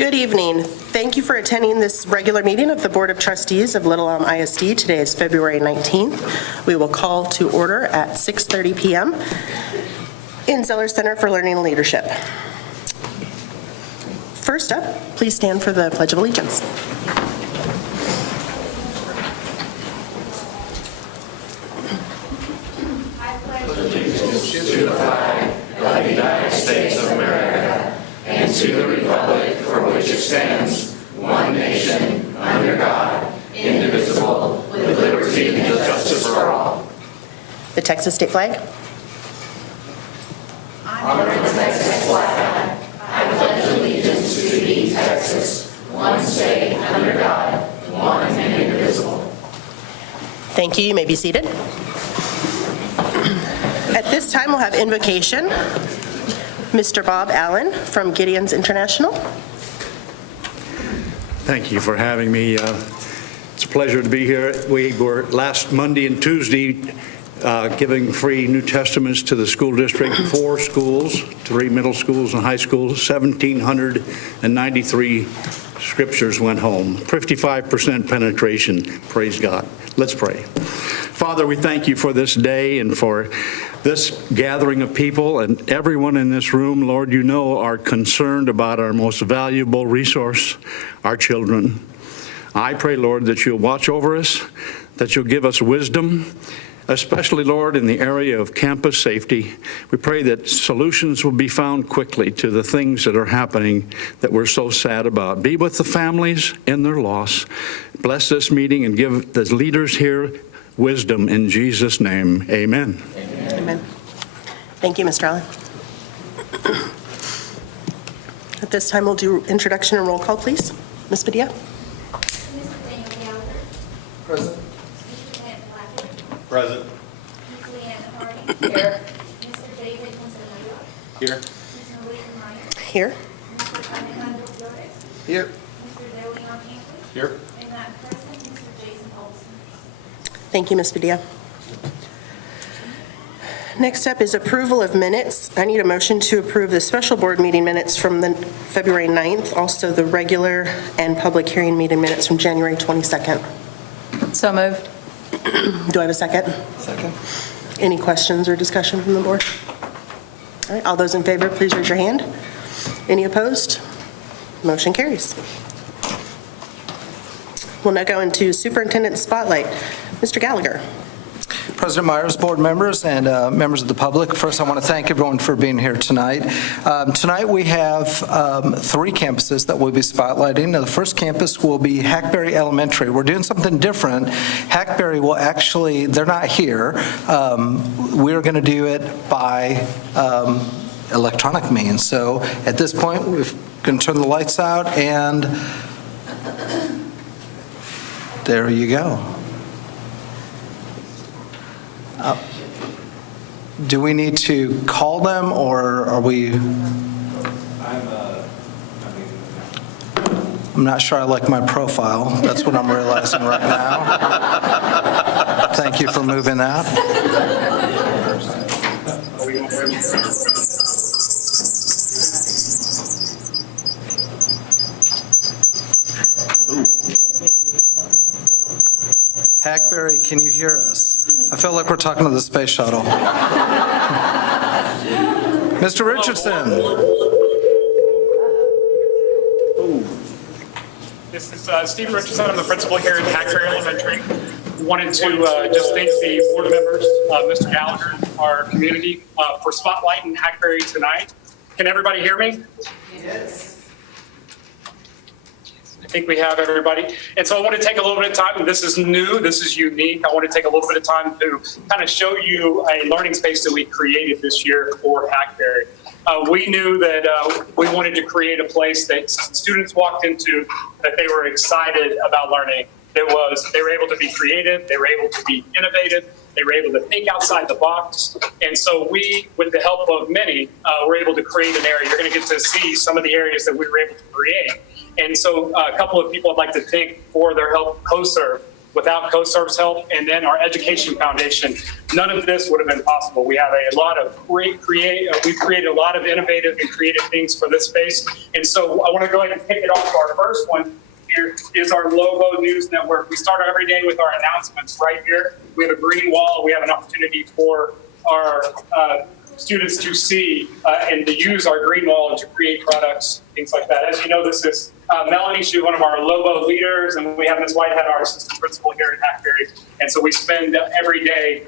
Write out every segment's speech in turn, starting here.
Good evening. Thank you for attending this regular meeting of the Board of Trustees of Little Elm ISD. Today is February 19th. We will call to order at 6:30 p.m. in Zeller Center for Learning and Leadership. First up, please stand for the Pledge of Allegiance. I pledge allegiance to the flag of the United States of America and to the republic for which it stands, one nation, under God, indivisible, with liberty and justice for all. The Texas state flag. Honor the Texas flag. I pledge allegiance to thee, Texas, one state, under God, one and indivisible. Thank you. You may be seated. At this time, we'll have invocation. Mr. Bob Allen from Gideon's International. Thank you for having me. It's a pleasure to be here. We were last Monday and Tuesday giving free New Testaments to the school district, 4 schools, 3 middle schools and high schools, 1,793 scriptures went home, 55% penetration. Praise God. Let's pray. Father, we thank you for this day and for this gathering of people, and everyone in this room, Lord, you know, are concerned about our most valuable resource, our children. I pray, Lord, that you'll watch over us, that you'll give us wisdom, especially, Lord, in the area of campus safety. We pray that solutions will be found quickly to the things that are happening that we're so sad about. Be with the families in their loss. Bless this meeting and give the leaders here wisdom in Jesus' name. Amen. Amen. Thank you, Mr. Allen. At this time, we'll do introduction and roll call, please. Ms. Padilla. Mr. Daniel Gallagher. Present. Mr. Matt Blackett. Present. Ms. Leanne Hardy. Here. Mr. David Consuelo. Here. Ms. Louise Myers. Here. Mr. Alejandro Flores. Here. Mr. De Leon Anthony. Here. And not present, Mr. Jason Olson. Thank you, Ms. Padilla. Next up is approval of minutes. I need a motion to approve the special board meeting minutes from the February 9th, also the regular and public hearing meeting minutes from January 22nd. So moved. Do I have a second? Second. Any questions or discussion from the board? All right, all those in favor, please raise your hand. Any opposed? Motion carries. We'll now go into Superintendent Spotlight. Mr. Gallagher. President Myers, board members, and members of the public, first I want to thank everyone for being here tonight. Tonight we have 3 campuses that we'll be spotlighting. Now, the first campus will be Hackberry Elementary. We're doing something different. Hackberry will actually, they're not here. We're going to do it by electronic means. So at this point, we're going to turn the lights out, and there you go. Do we need to call them, or are we? I'm not sure I like my profile. That's what I'm realizing right now. Thank you for moving that. Hackberry, can you hear us? I feel like we're talking to the space shuttle. Mr. Richardson. This is Stephen Richardson. I'm the principal here at Hackberry Elementary. Wanted to just thank the board members, Mr. Gallagher, our community, for spotlighting Hackberry tonight. Can everybody hear me? Yes. I think we have everybody. And so I want to take a little bit of time, and this is new, this is unique. I want to take a little bit of time to kind of show you a learning space that we created this year for Hackberry. We knew that we wanted to create a place that students walked into that they were excited about learning. They were able to be creative, they were able to be innovative, they were able to think outside the box. And so we, with the help of many, were able to create an area. You're going to get to see some of the areas that we were able to create. And so a couple of people I'd like to thank for their help. CoServe without CoServe's help, and then our education foundation, none of this would have been possible. We have a lot of we've created a lot of innovative and creative things for this space. And so I want to go ahead and kick it off. Our first one here is our Logo News Network. We start every day with our announcements right here. We have a green wall. We have an opportunity for our students to see and to use our green wall to create products, things like that. As you know, this is Melanie. She's one of our Logo leaders, and we have Ms. Whitehead, our assistant principal here at Hackberry. And so we spend every day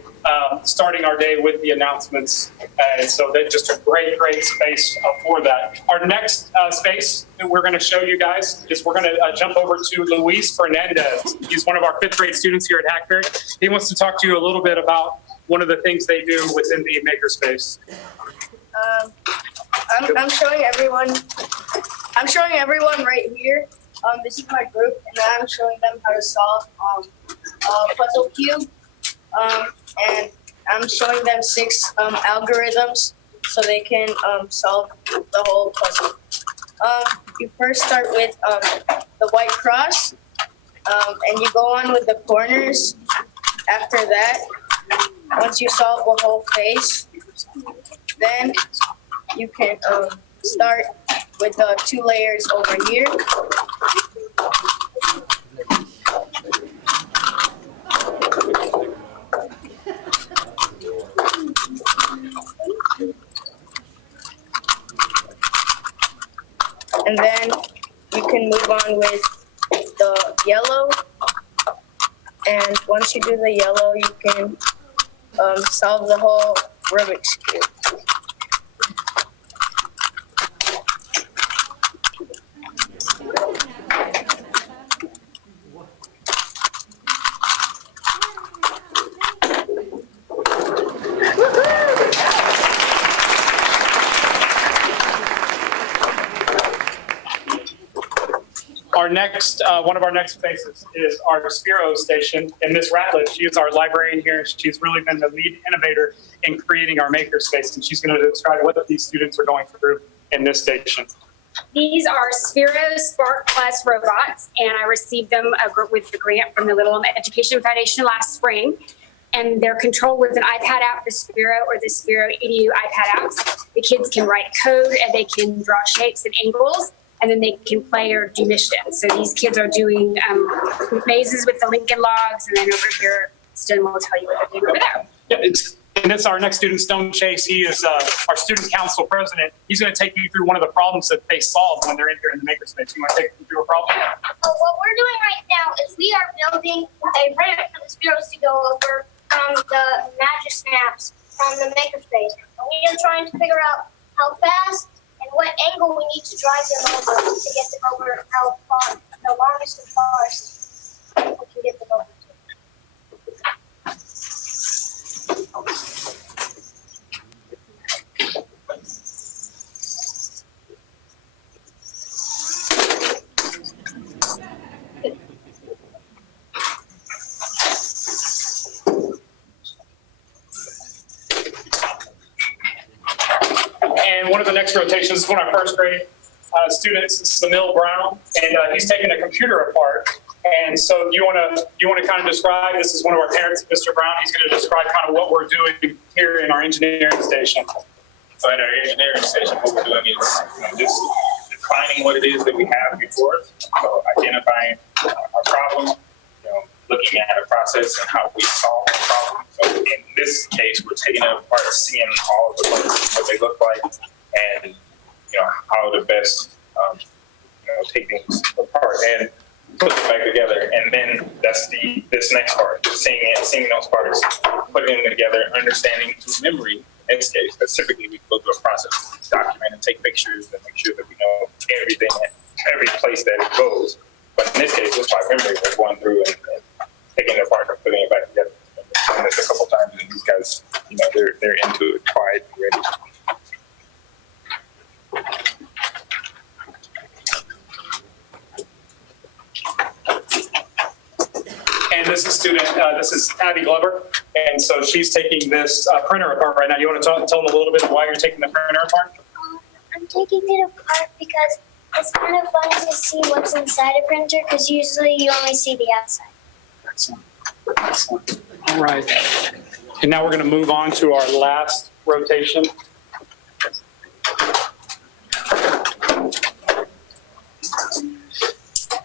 starting our day with the announcements. And so that's just a great, great space for that. Our next space that we're going to show you guys is we're going to jump over to Luis Fernandez. He's one of our 5th grade students here at Hackberry. He wants to talk to you a little bit about one of the things they do within the makerspace. I'm showing everyone right here. This is my group, and then I'm showing them how to solve a puzzle cube. And I'm showing them 6 algorithms so they can solve the whole puzzle. You first start with the white cross, and you go on with the corners. After that, once you solve the whole face, then you can start with the 2 layers over here. And then you can move on with the yellow. And once you do the yellow, you can solve the whole Rubik's Cube. Our next, one of our next spaces is our Spiro station, and Ms. Ratliff, she is our librarian here. She's really been the lead innovator in creating our makerspace, and she's going to describe what these students are going through in this station. These are Spiro Spark Plus robots, and I received them with the grant from the Little Elm Education Foundation last spring. And they're controlled with an iPad app, the Spiro or the Spiro EDU iPad apps. The kids can write code, and they can draw shapes and angles, and then they can play or do missions. So these kids are doing mazes with the Lincoln Logs, and then over here, Stone will tell you what they're doing over there. Yeah, and it's our next student, Stone Chase. He is our student council president. He's going to take you through one of the problems that they solve when they're in here in the makerspace. You want to take them through a problem? What we're doing right now is we are building a ramp for the Spiros to go over the magic snaps from the makerspace. And we are trying to figure out how fast and what angle we need to drive them over to get them over how far, the longest and farthest we can get them over to. And one of the next rotations is one of our first grade students, Samil Brown, and he's taking a computer apart. And so you want to kind of describe, this is one of our parents, Mr. Brown, he's going to describe kind of what we're doing here in our engineering station. So at our engineering station, what we're doing is just defining what it is that we have before us, so identifying our problem, looking at a process and how we solve the problem. So in this case, we're taking it apart, seeing all of the parts, what they look like, and how to best take things apart and put them back together. And then that's this next part, seeing those parts, putting them together, understanding through memory. In this case, because typically we go through a process, document and take pictures and make sure that we know everything, every place that it goes. But in this case, it's by memory. We're going through and taking it apart and putting it back together. I've done this a couple times, and these guys, they're into it, quiet and ready. And this is Abby Glover. And so she's taking this printer apart right now. You want to tell them a little bit why you're taking the printer apart? I'm taking it apart because it's kind of fun to see what's inside a printer because usually you only see the outside. Excellent. Excellent. All right. And now we're going to move on to our last rotation.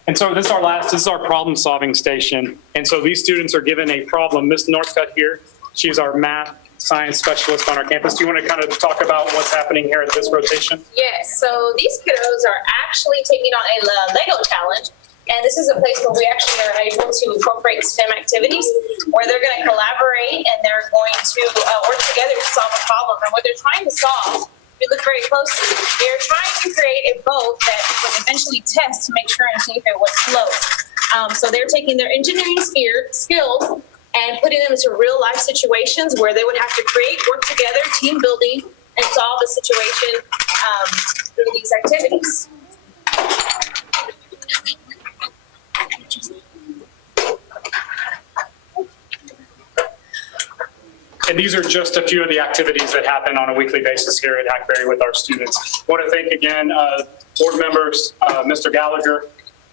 And so this is our problem-solving station. And so these students are given a problem. Ms. Northcutt here, she's our math science specialist on our campus. Do you want to kind of talk about what's happening here at this rotation? Yes, so these kiddos are actually taking on a Lego challenge. And this is a place where we actually are able to incorporate STEM activities where they're going to collaborate and they're going to work together to solve a problem. And what they're trying to solve, if you look very closely, they're trying to create a boat that would eventually test to make sure and see if it would float. So they're taking their engineering skills and putting them into real life situations where they would have to create, work together, team building, and solve a situation through these activities. And these are just a few of the activities that happen on a weekly basis here at Hackberry with our students. I want to thank again board members, Mr. Gallagher,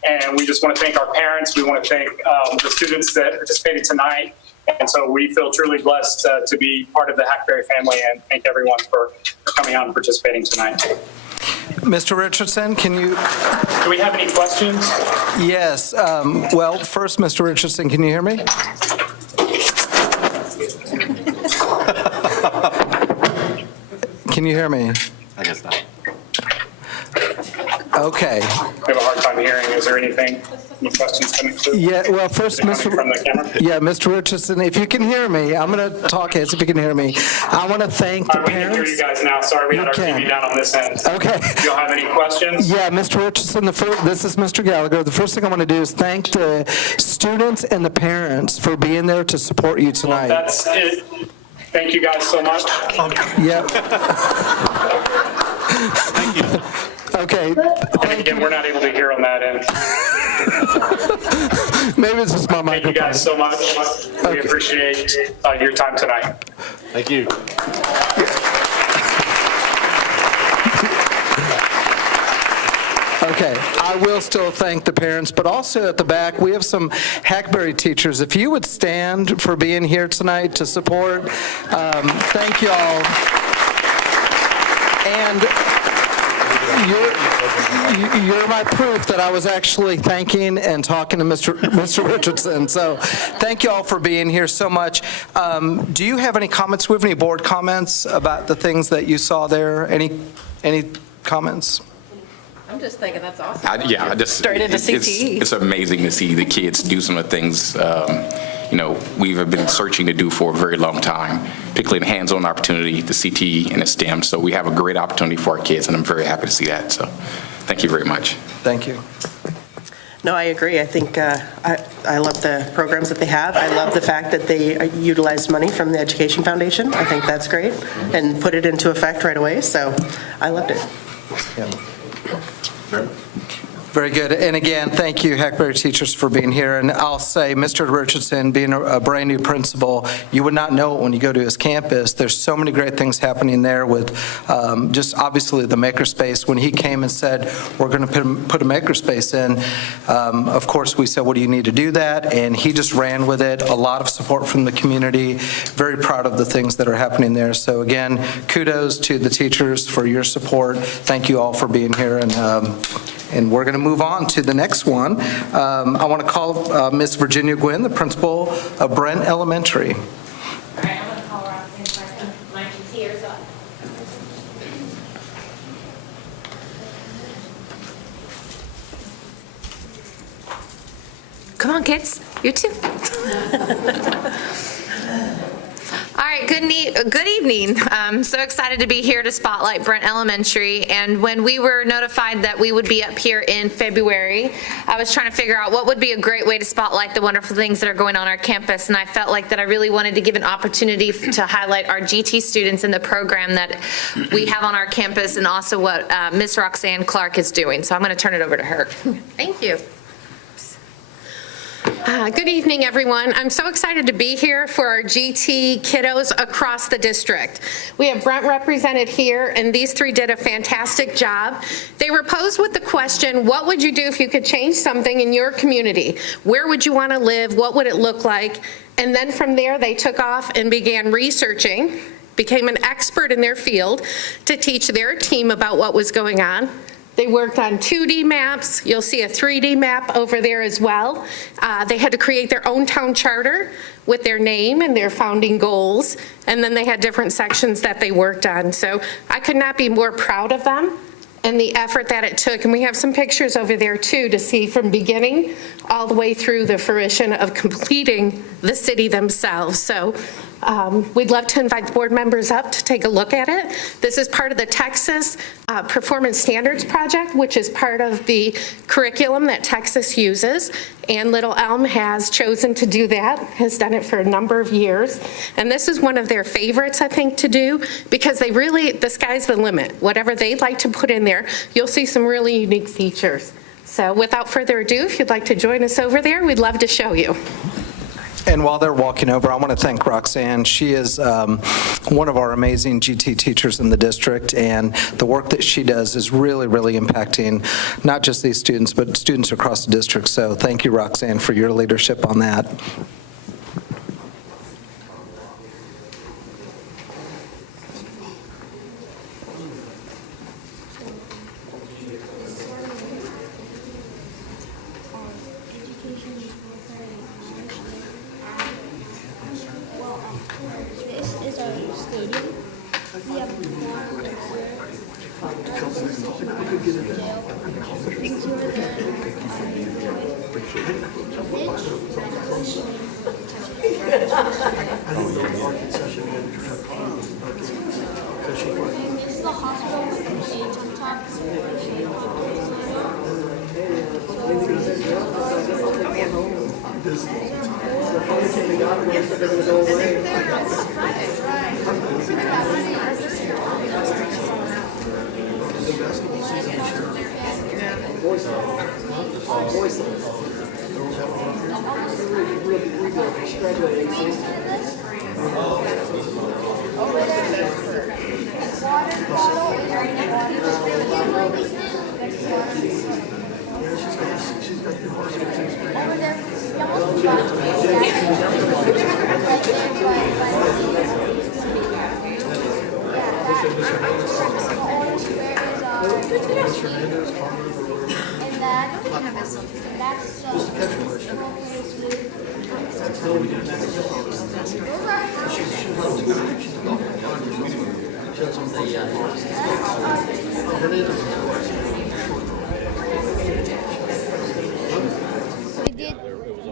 and we just want to thank our parents. We want to thank the students that participated tonight. And so we feel truly blessed to be part of the Hackberry family, and thank everyone for coming out and participating tonight. Mr. Richardson, can you? Do we have any questions? Yes. Well, first, Mr. Richardson, can you hear me? Can you hear me? I guess not. Okay. We have a hard time hearing. Is there any questions coming through? Yeah, well, first, From the camera? Mr. Richardson, if you can hear me, I'm going to talk as if you can hear me. I want to thank the We can hear you parents. guys now. Sorry, we had our Okay. TV down on this end. Okay. Do you all have any questions? Yeah, Mr. Richardson, this is Mr. Gallagher. The first thing I want to do is thank the students and the parents for being there to support you tonight. That's it. Thank you guys so much. Yep. Okay. And again, we're not able to hear on that end. Maybe it's just my Thank you microphone. guys so much. We Okay. appreciate your time tonight. Thank you. Okay, I will still thank the parents, but also at the back, we have some Hackberry teachers. If you would stand for being here tonight to support, thank you all. And you're my proof that I was actually thanking and talking to Mr. Richardson. So thank you all for being here so much. Do you have any comments? Do we have any board comments about the things that you saw there? Any comments? I'm just thinking that's awesome. Straight into CTE. It's amazing to see the kids do some of the things, we've been searching to do for a very long time, particularly the hands-on opportunity, the CTE and the STEM. So we have a great opportunity for our kids, and I'm very happy to see that. So thank you very much. Thank you. No, I agree. I think I love the programs that they have. I love the fact that they utilized money from the Education Foundation. I think that's great, and put it into effect right away. So I loved it. Yeah. Very good. And again, thank you, Hackberry teachers, for being here. And I'll say, Mr. Richardson, being a brand-new principal, you would not know it when you go to his campus. There's so many great things happening there with just obviously the makerspace. When he came and said, we're going to put a makerspace in, of course, we said, what do you need to do that? And he just ran with it. A lot of support from the community. Very proud of the things that are happening there. So again, kudos to the teachers for your support. Thank you all for being here. And we're going to move on to the next one. I want to call Miss Virginia Gwynn, the principal of Brent Elementary. All right, I'm going to call her out and my tears up. Come on, kids. You too. All right, good evening. I'm so excited to be here to spotlight Brent Elementary. And when we were notified that we would be up here in February, I was trying to figure out what would be a great way to spotlight the wonderful things that are going on our campus. And I felt like that I really wanted to give an opportunity to highlight our GT students in the program that we have on our campus, and also what Miss Roxanne Clark is doing. So I'm going to turn it over to her. Thank you. Good evening, everyone. I'm so excited to be here for our GT kiddos across the district. We have Brent represented here, and these three did a fantastic job. They were posed with the question, what would you do if you could change something in your community? Where would you want to live? What would it look like? And then from there, they took off and began researching, became an expert in their field to teach their team about what was going on. They worked on 2D maps. You'll see a 3D map over there as well. They had to create their own town charter with their name and their founding goals, and then they had different sections that they worked on. So I could not be more proud of them and the effort that it took. And we have some pictures over there too to see from beginning all the way through the fruition of completing the city themselves. So we'd love to invite the board members up to take a look at it. This is part of the Texas Performance Standards Project, which is part of the curriculum that Texas uses. And Little Elm has chosen to do that, has done it for a number of years. And this is one of their favorites, I think, to do, because they really, the sky's the limit. Whatever they'd like to put in there, you'll see some really unique features. So without further ado, if you'd like to join us over there, we'd love to show you. And while they're walking over, I want to thank Roxanne. She is one of our amazing GT teachers in the district, and the work that she does is really, really impacting not just these students, but students across the district. So thank you, Roxanne, for your leadership on that.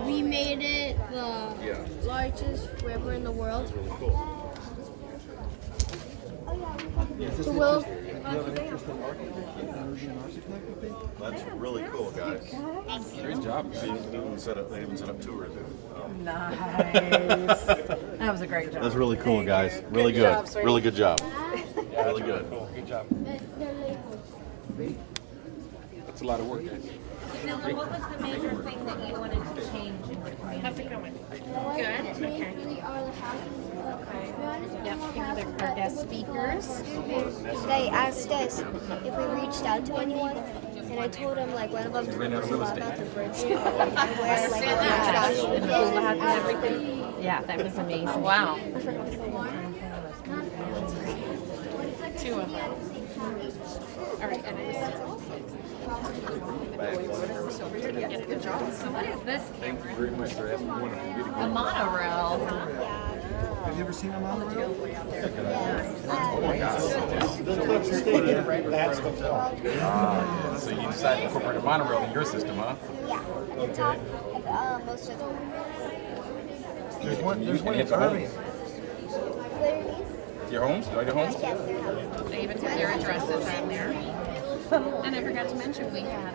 We made it the largest river in the world. So we'll That's really cool, guys. Great job. They even set up tours. Nice. That was a great job. That's really cool, guys. Really Good good. job, sweetie. Really good job. Really good. Good job. That's a lot of work, guys. What was the major thing that you wanted to change in your community? Good, okay. Yep, here are our guest speakers. They asked us if we reached out to anyone, and I told them like one of them told us about the birds where like Josh did. And everything? Yeah, that was amazing. Wow. Two of them. All right, and so we're going to get a good job. So what is this? Thank you very much for having me. A monorail. Have you ever seen a monorail? So you decided to incorporate a monorail in your system, huh? Yeah, the top, most of them. There's one in Irving. Your homes? Do I get homes? Yes, they're homes. They even have their addresses on there. And I forgot to mention, we had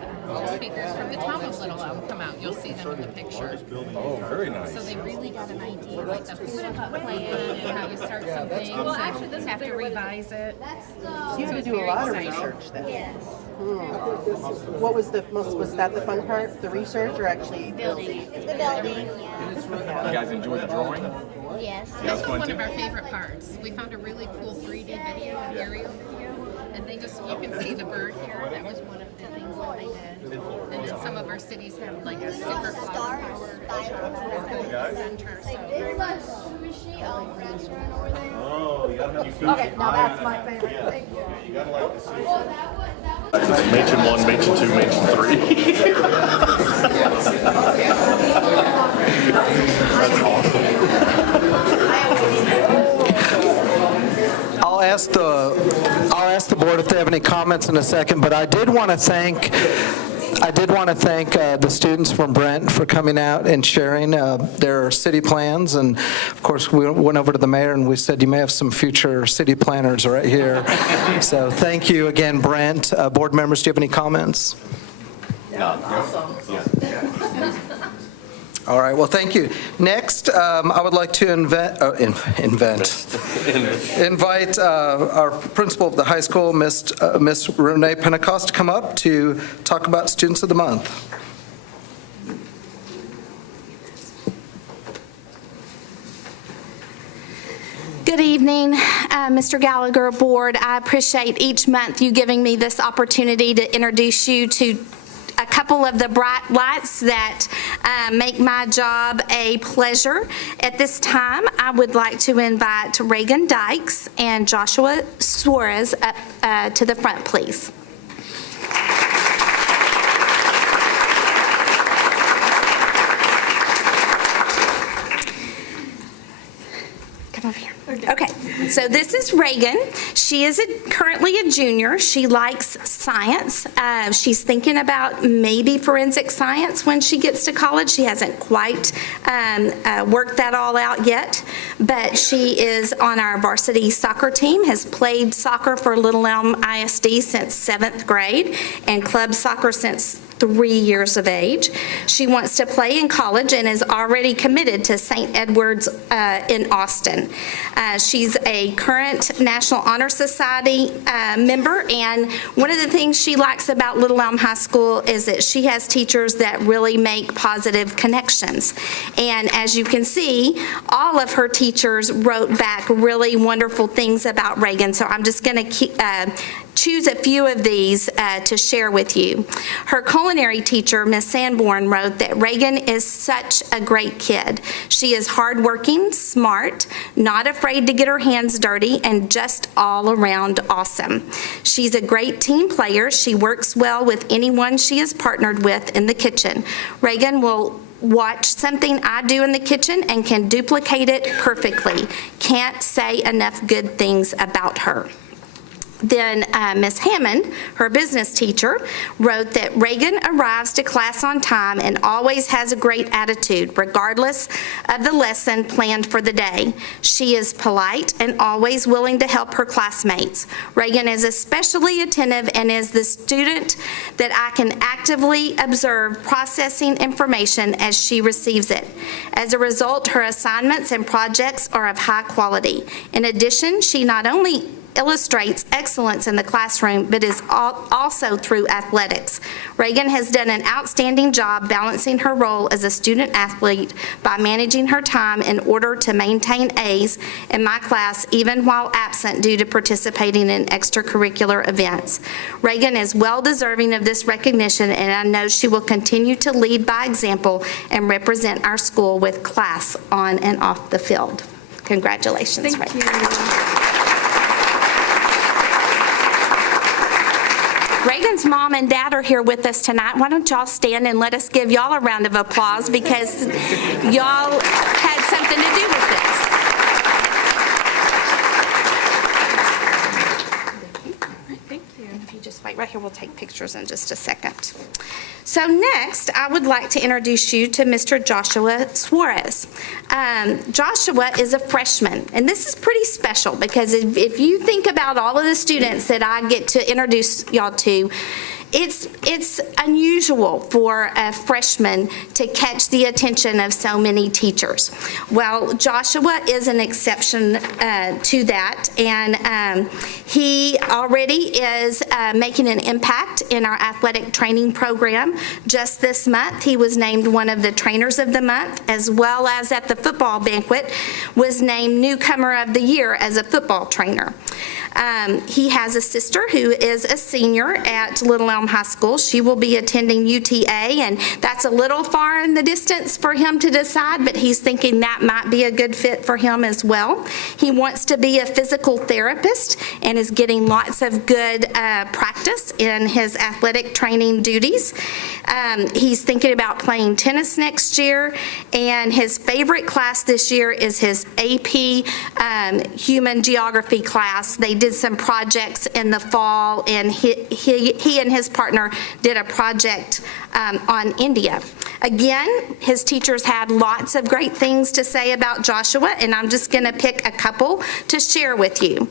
speakers from the top of Little Elm come out. You'll see them in the picture. Oh, very nice. So they really got an idea, like the food plan and how you start some things. Well, actually, this have to revise it. So you had to do a lot of research then. Yes. What was was that the fun part, the research, or actually building? The building, yeah. You guys enjoy the drawing? Yes. This was one of our favorite parts. We found a really cool 3D video, an aerial video, and you can see the bird here. That was one of the things that they did. And then some of our cities have like a super cloud center. Oh, you gotta have Okay, now that's my favorite. Thank you. You gotta like to see. Mansion 1, Mansion 2, Mansion 3. I'll ask the board if they have any comments in a second, but I did want to thank the students from Brent for coming out and sharing their city plans. And of course, we went over to the mayor and we said, you may have some future city planners right here. So thank you again, Brent. Board members, do you have any comments? All right, well, thank you. Next, I would like to invite our principal of the high school, Miss Renee Pentecost, to come up to talk about Students of the Month. Good evening, Mr. Gallagher, board. I appreciate each month you giving me this opportunity to introduce you to a couple of the bright lights that make my job a pleasure. At this time, I would like to invite Reagan Dykes and Joshua Suarez up to the front, please. Come over here. Okay, so this is Reagan. She is currently a junior. She likes science. She's thinking about maybe forensic science when she gets to college. She hasn't quite worked that all out yet, but she is on our varsity soccer team, has played soccer for Little Elm ISD since 7th grade, and club soccer since 3 years of age. She wants to play in college and is already committed to St. Edward's in Austin. She's a current National Honor Society member, and one of the things she likes about Little Elm High School is that she has teachers that really make positive connections. And as you can see, all of her teachers wrote back really wonderful things about Reagan, so I'm just going to choose a few of these to share with you. Her culinary teacher, Miss Sanborn, wrote that Reagan is such a great kid. She is hardworking, smart, not afraid to get her hands dirty, and just all around awesome. She's a great team player. She works well with anyone she is partnered with in the kitchen. Reagan will watch something I do in the kitchen and can duplicate it perfectly. Can't say enough good things about her. Then Ms. Hammond, her business teacher, wrote that Reagan arrives to class on time and always has a great attitude, regardless of the lesson planned for the day. She is polite and always willing to help her classmates. Reagan is especially attentive and is the student that I can actively observe processing information as she receives it. As a result, her assignments and projects are of high quality. In addition, she not only illustrates excellence in the classroom, but is also through athletics. Reagan has done an outstanding job balancing her role as a student athlete by managing her time in order to maintain A's in my class, even while absent due to participating in extracurricular events. Reagan is well deserving of this recognition, and I know she will continue to lead by example and represent our school with class on and off the field. Congratulations, Reagan. Reagan's mom and dad are here with us tonight. Why don't y'all stand and let us give y'all a round of applause, because y'all had something to do with this. Thank you. If you just wait right here, we'll take pictures in just a second. So next, I would like to introduce you to Mr. Joshua Suarez. Joshua is a freshman, and this is pretty special because if you think about all of the students that I get to introduce y'all to, it's unusual for a freshman to catch the attention of so many teachers. Well, Joshua is an exception to that, and he already is making an impact in our athletic training program. Just this month, he was named one of the trainers of the month, as well as at the football banquet, was named newcomer of the year as a football trainer. He has a sister who is a senior at Little Elm High School. She will be attending UTA, and that's a little far in the distance for him to decide, but he's thinking that might be a good fit for him as well. He wants to be a physical therapist and is getting lots of good practice in his athletic training duties. He's thinking about playing tennis next year, and his favorite class this year is his AP Human Geography class. They did some projects in the fall, and he and his partner did a project on India. Again, his teachers had lots of great things to say about Joshua, and I'm just going to pick a couple to share with you.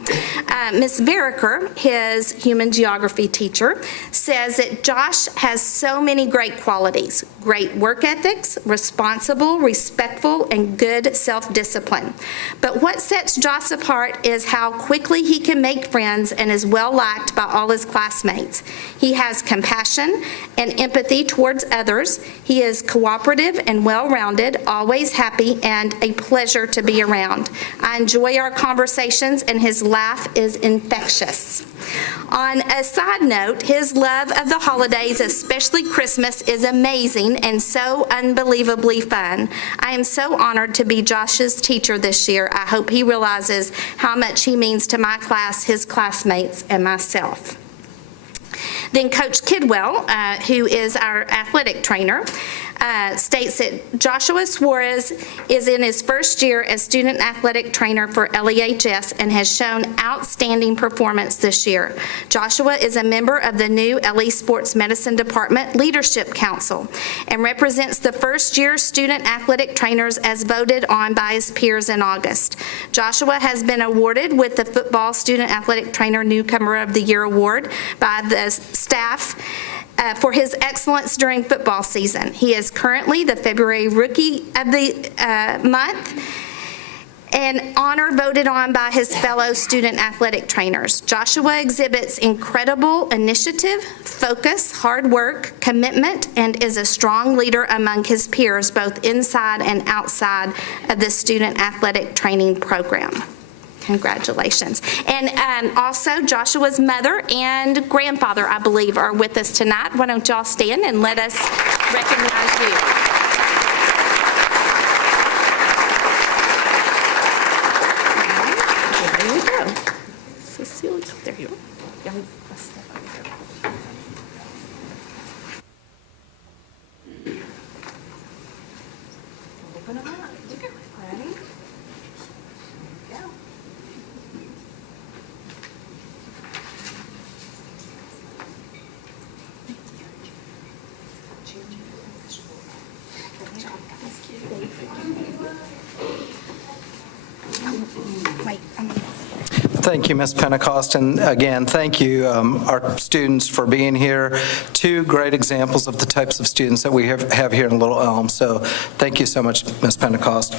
Ms. Veriker, his human geography teacher, says that Josh has so many great qualities: great work ethics, responsible, respectful, and good self-discipline. But what sets Josh apart is how quickly he can make friends and is well liked by all his classmates. He has compassion and empathy towards others. He is cooperative and well-rounded, always happy, and a pleasure to be around. I enjoy our conversations, and his laugh is infectious. On a side note, his love of the holidays, especially Christmas, is amazing and so unbelievably fun. I am so honored to be Josh's teacher this year. I hope he realizes how much he means to my class, his classmates, and myself. Then Coach Kidwell, who is our athletic trainer, states that Joshua Suarez is in his first year as student athletic trainer for LEHS and has shown outstanding performance this year. Joshua is a member of the new LE Sports Medicine Department Leadership Council and represents the first-year student athletic trainers as voted on by his peers in August. Joshua has been awarded with the Football Student Athletic Trainer Newcomer of the Year Award by the staff for his excellence during football season. He is currently the February Rookie of the Month, an honor voted on by his fellow student athletic trainers. Joshua exhibits incredible initiative, focus, hard work, commitment, and is a strong leader among his peers, both inside and outside of the student athletic training program. Congratulations. And also, Joshua's mother and grandfather, I believe, are with us tonight. Why don't y'all stand and let us recognize you. There you go. Cecilia, there you go. Let's step over here. Open them up. Ready? Go. Thank you, Ms. Pentecost, and again, thank you, our students, for being here. Two great examples of the types of students that we have here in Little Elm, so thank you so much, Ms. Pentecost.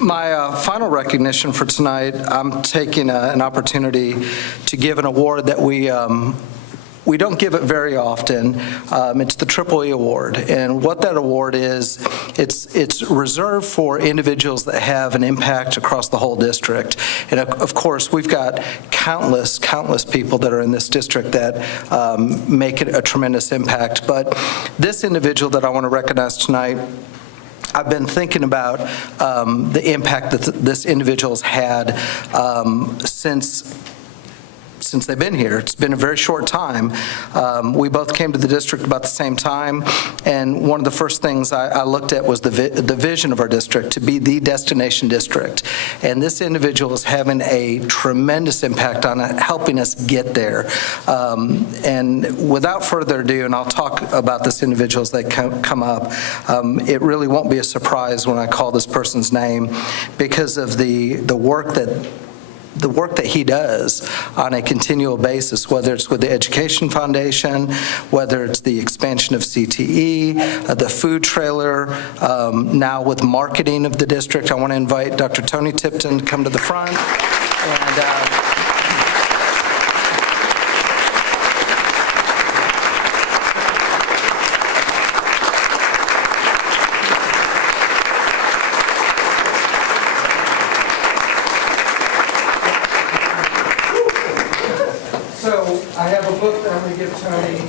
My final recognition for tonight, I'm taking an opportunity to give an award that we don't give it very often. It's the Triple E Award, and what that award is, it's reserved for individuals that have an impact across the whole district. And of course, we've got countless people that are in this district that make it a tremendous impact. But this individual that I want to recognize tonight, I've been thinking about the impact that this individual's had since since they've been here. It's been a very short time. We both came to the district about the same time, and one of the first things I looked at was the vision of our district to be the destination district. And this individual is having a tremendous impact on it, helping us get there. And without further ado, and I'll talk about this individual as they come up, it really won't be a surprise when I call this person's name because of the work that he does on a continual basis, whether it's with the Education Foundation, whether it's the expansion of CTE, the food trailer, now with marketing of the district. I want to invite Dr. Tony Tipton to come to the front. And, So I have a book that I'm going to give Tony,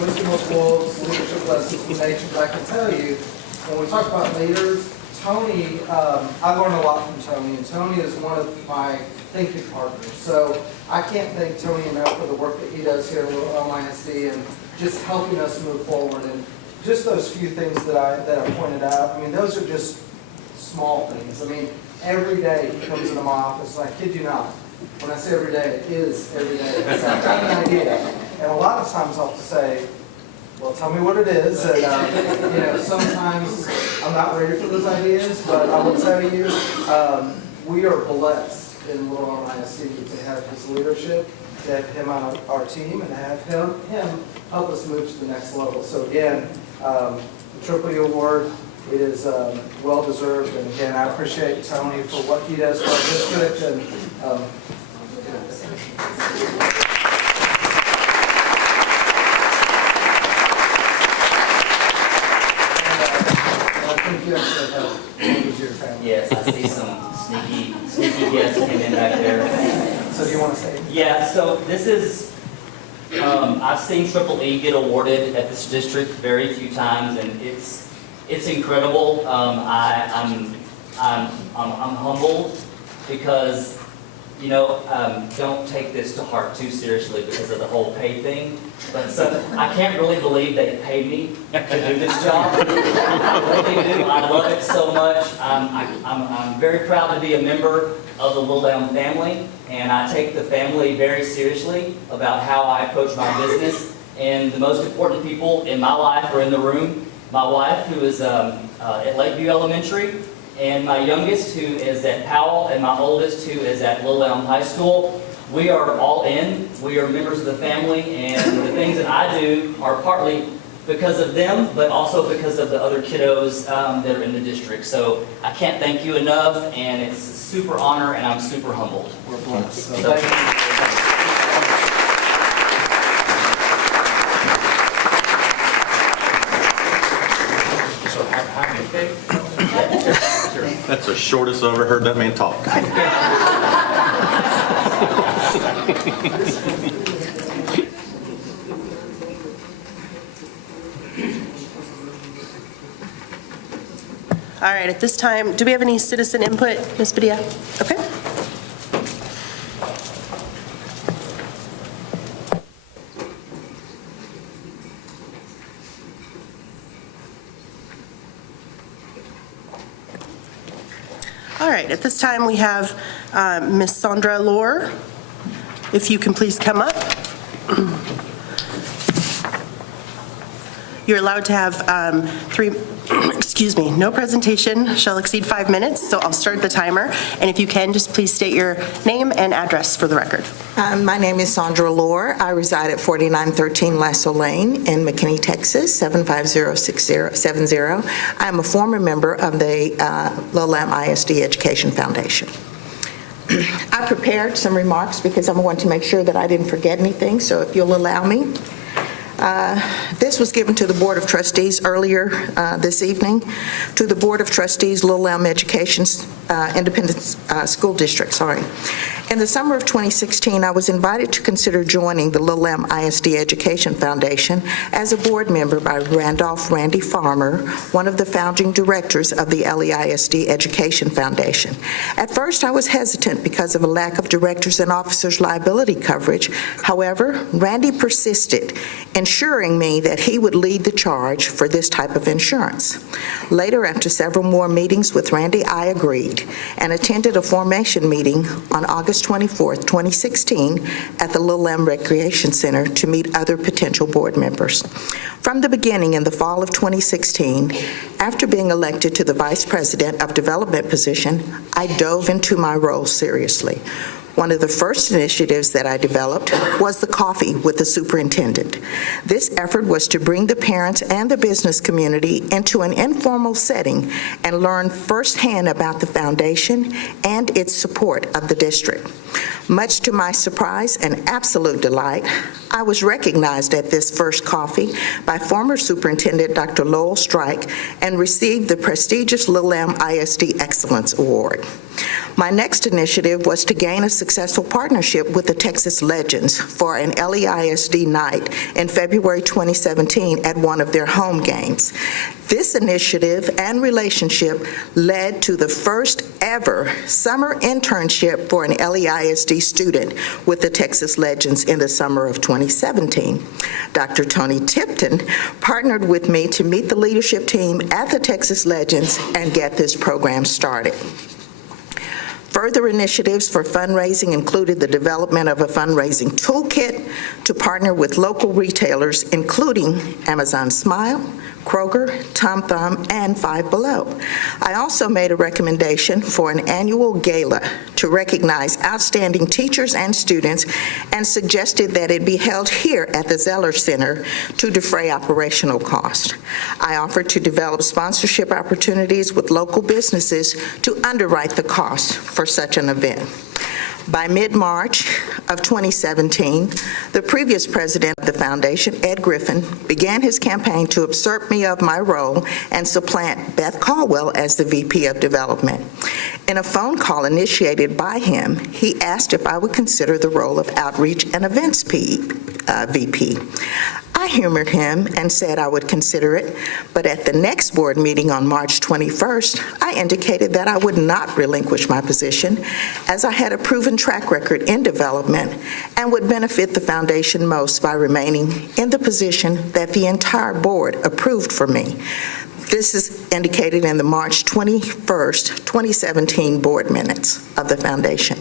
Wisdom of Wolves, Leadership Lessons from Nature. But I can tell you, when we talk about leaders, Tony, I learned a lot from Tony, and Tony is one of my thinking partners. So I can't thank Tony enough for the work that he does here at Elm ISD and just helping us move forward. And just those few things that I pointed out, I mean, those are just small things. I mean, every day he comes into my office, and I kid you not, when I say every day, it is every day. It's I've got an idea. And a lot of times I'll have to say, well, tell me what it is. And, sometimes I'm not ready for those ideas, but I will tell you, we are blessed in Little Elm ISD to have his leadership, to have him on our team, and to have him help us move to the next level. So again, the Triple E Award, it is well-deserved, and again, I appreciate Tony for what he does for our district, and I think you actually have members of your family. Yes, I see some sneaky guests came in back there. So do you want to say? Yeah, so this is, I've seen Triple E get awarded at this district very few times, and it's incredible. I'm humbled because, don't take this to heart too seriously because of the whole pay thing. But so I can't really believe they paid me to do this job. I really do. I love it so much. I'm very proud to be a member of the Little Elm family, and I take the family very seriously about how I approach my business. And the most important people in my life are in the room. My wife, who is at Lakeview Elementary, and my youngest, who is at Powell, and my oldest, who is at Little Elm High School. We are all in. We are members of the family, and the things that I do are partly because of them, but also because of the other kiddos that are in the district. So I can't thank you enough, and it's a super honor, and I'm super humbled. We're blessed. So thank you. That's the shortest I've ever heard that man talk. All right, at this time, do we have any citizen input, Ms. Padilla? Okay. All right, at this time, we have Ms. Sandra Lohr. If you can please come up. You're allowed to have no presentation shall exceed 5 minutes, so I'll start the timer. And if you can, just please state your name and address for the record. My name is Sandra Lohr. I reside at 4913 Lasso Lane in McKinney, Texas, 75070. I'm a former member of the Little Elm ISD Education Foundation. I prepared some remarks because I want to make sure that I didn't forget anything, so if you'll allow me. This was given to the Board of Trustees earlier this evening. To the Board of Trustees, Little Elm Education Independent School District, In the summer of 2016, I was invited to consider joining the Little Elm ISD Education Foundation as a board member by Randy Farmer, one of the founding directors of the LEISD Education Foundation. At first, I was hesitant because of a lack of directors and officers liability coverage. However, Randy persisted, ensuring me that he would lead the charge for this type of insurance. Later, after several more meetings with Randy, I agreed and attended a formation meeting on August 24, 2016, at the Little Elm Recreation Center to meet other potential board members. From the beginning, in the fall of 2016, after being elected to the Vice President of Development position, I dove into my role seriously. One of the first initiatives that I developed was the Coffee with the Superintendent. This effort was to bring the parents and the business community into an informal setting and learn firsthand about the foundation and its support of the district. Much to my surprise and absolute delight, I was recognized at this first coffee by former Superintendent Dr. Lowell Strike and received the prestigious Little Elm ISD Excellence Award. My next initiative was to gain a successful partnership with the Texas Legends for an LEISD night in February 2017 at one of their home games. This initiative and relationship led to the first ever summer internship for an LEISD student with the Texas Legends in the summer of 2017. Dr. Tony Tipton partnered with me to meet the leadership team at the Texas Legends and get this program started. Further initiatives for fundraising included the development of a fundraising toolkit to partner with local retailers, including Amazon Smile, Kroger, Tom Thumb, and Five Below. I also made a recommendation for an annual gala to recognize outstanding teachers and students and suggested that it be held here at the Zeller Center to defray operational costs. I offered to develop sponsorship opportunities with local businesses to underwrite the cost for such an event. By mid-March of 2017, the previous president of the foundation, Ed Griffin, began his campaign to usurp me of my role and supplant Beth Caldwell as the VP of Development. In a phone call initiated by him, he asked if I would consider the role of Outreach and Events VP. I humored him and said I would consider it, but at the next board meeting on March 21st, I indicated that I would not relinquish my position as I had a proven track record in development and would benefit the foundation most by remaining in the position that the entire board approved for me. This is indicated in the March 21st, 2017 board minutes of the foundation.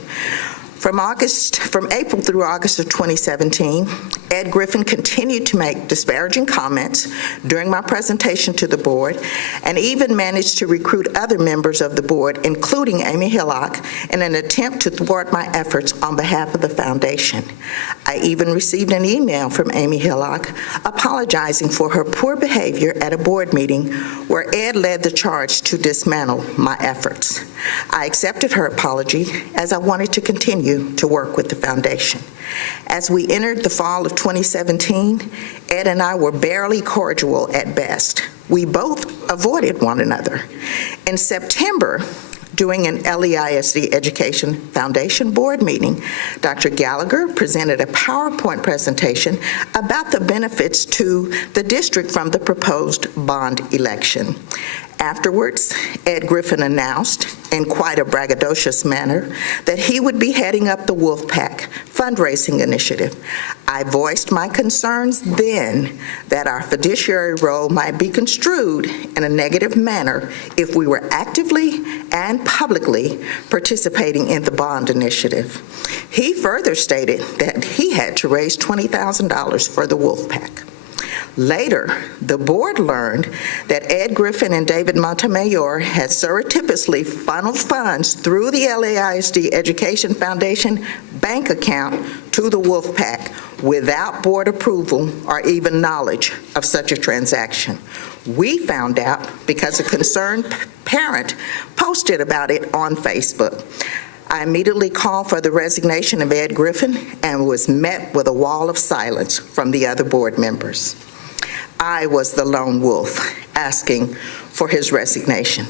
From April through August of 2017, Ed Griffin continued to make disparaging comments during my presentation to the board and even managed to recruit other members of the board, including Amy Hillock, in an attempt to thwart my efforts on behalf of the foundation. I even received an email from Amy Hillock apologizing for her poor behavior at a board meeting where Ed led the charge to dismantle my efforts. I accepted her apology as I wanted to continue to work with the foundation. As we entered the fall of 2017, Ed and I were barely cordial at best. We both avoided one another. In September, during an LEISD Education Foundation board meeting, Dr. Gallagher presented a PowerPoint presentation about the benefits to the district from the proposed bond election. Afterwards, Ed Griffin announced, in quite a braggadocious manner, that he would be heading up the Wolfpack fundraising initiative. I voiced my concerns then that our fiduciary role might be construed in a negative manner if we were actively and publicly participating in the bond initiative. He further stated that he had to raise $20,000 for the Wolfpack. Later, the board learned that Ed Griffin and David Montemayor had surreptitiously funneled funds through the LAISD Education Foundation bank account to the Wolfpack without board approval or even knowledge of such a transaction. We found out because a concerned parent posted about it on Facebook. I immediately called for the resignation of Ed Griffin and was met with a wall of silence from the other board members. I was the lone wolf asking for his resignation.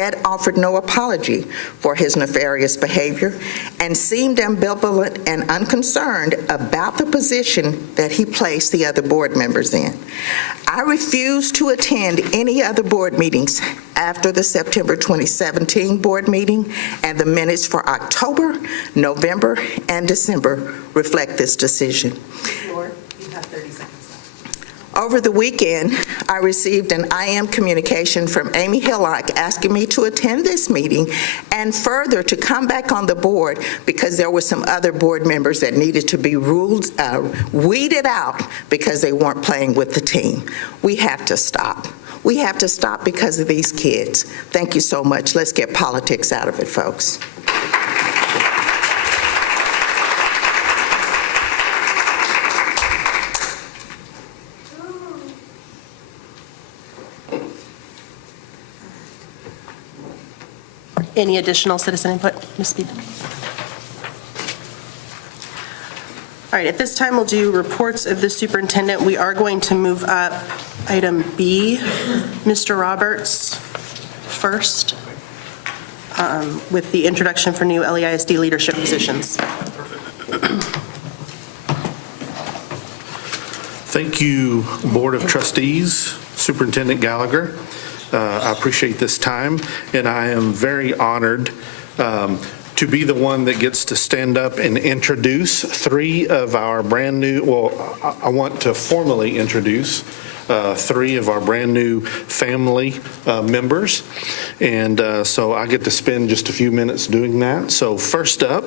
Ed offered no apology for his nefarious behavior and seemed ambivalent and unconcerned about the position that he placed the other board members in. I refused to attend any other board meetings after the September 2017 board meeting, and the minutes for October, November, and December reflect this decision. Lord, you have 30 seconds. Over the weekend, I received an IM communication from Amy Hillock asking me to attend this meeting and further to come back on the board because there were some other board members that needed to be weeded out because they weren't playing with the team. We have to stop. We have to stop because of these kids. Thank you so much. Let's get politics out of it, folks. Any additional citizen input, Ms. Speed? All right, at this time, we'll do reports of the superintendent. We are going to move up item B, Mr. Roberts first, with the introduction for new LEISD leadership positions. Thank you, Board of Trustees, Superintendent Gallagher. I appreciate this time, and I am very honored to be the one that gets to stand up and introduce three of our brand new, I want to formally introduce three of our brand new family members. And so I get to spend just a few minutes doing that. So first up,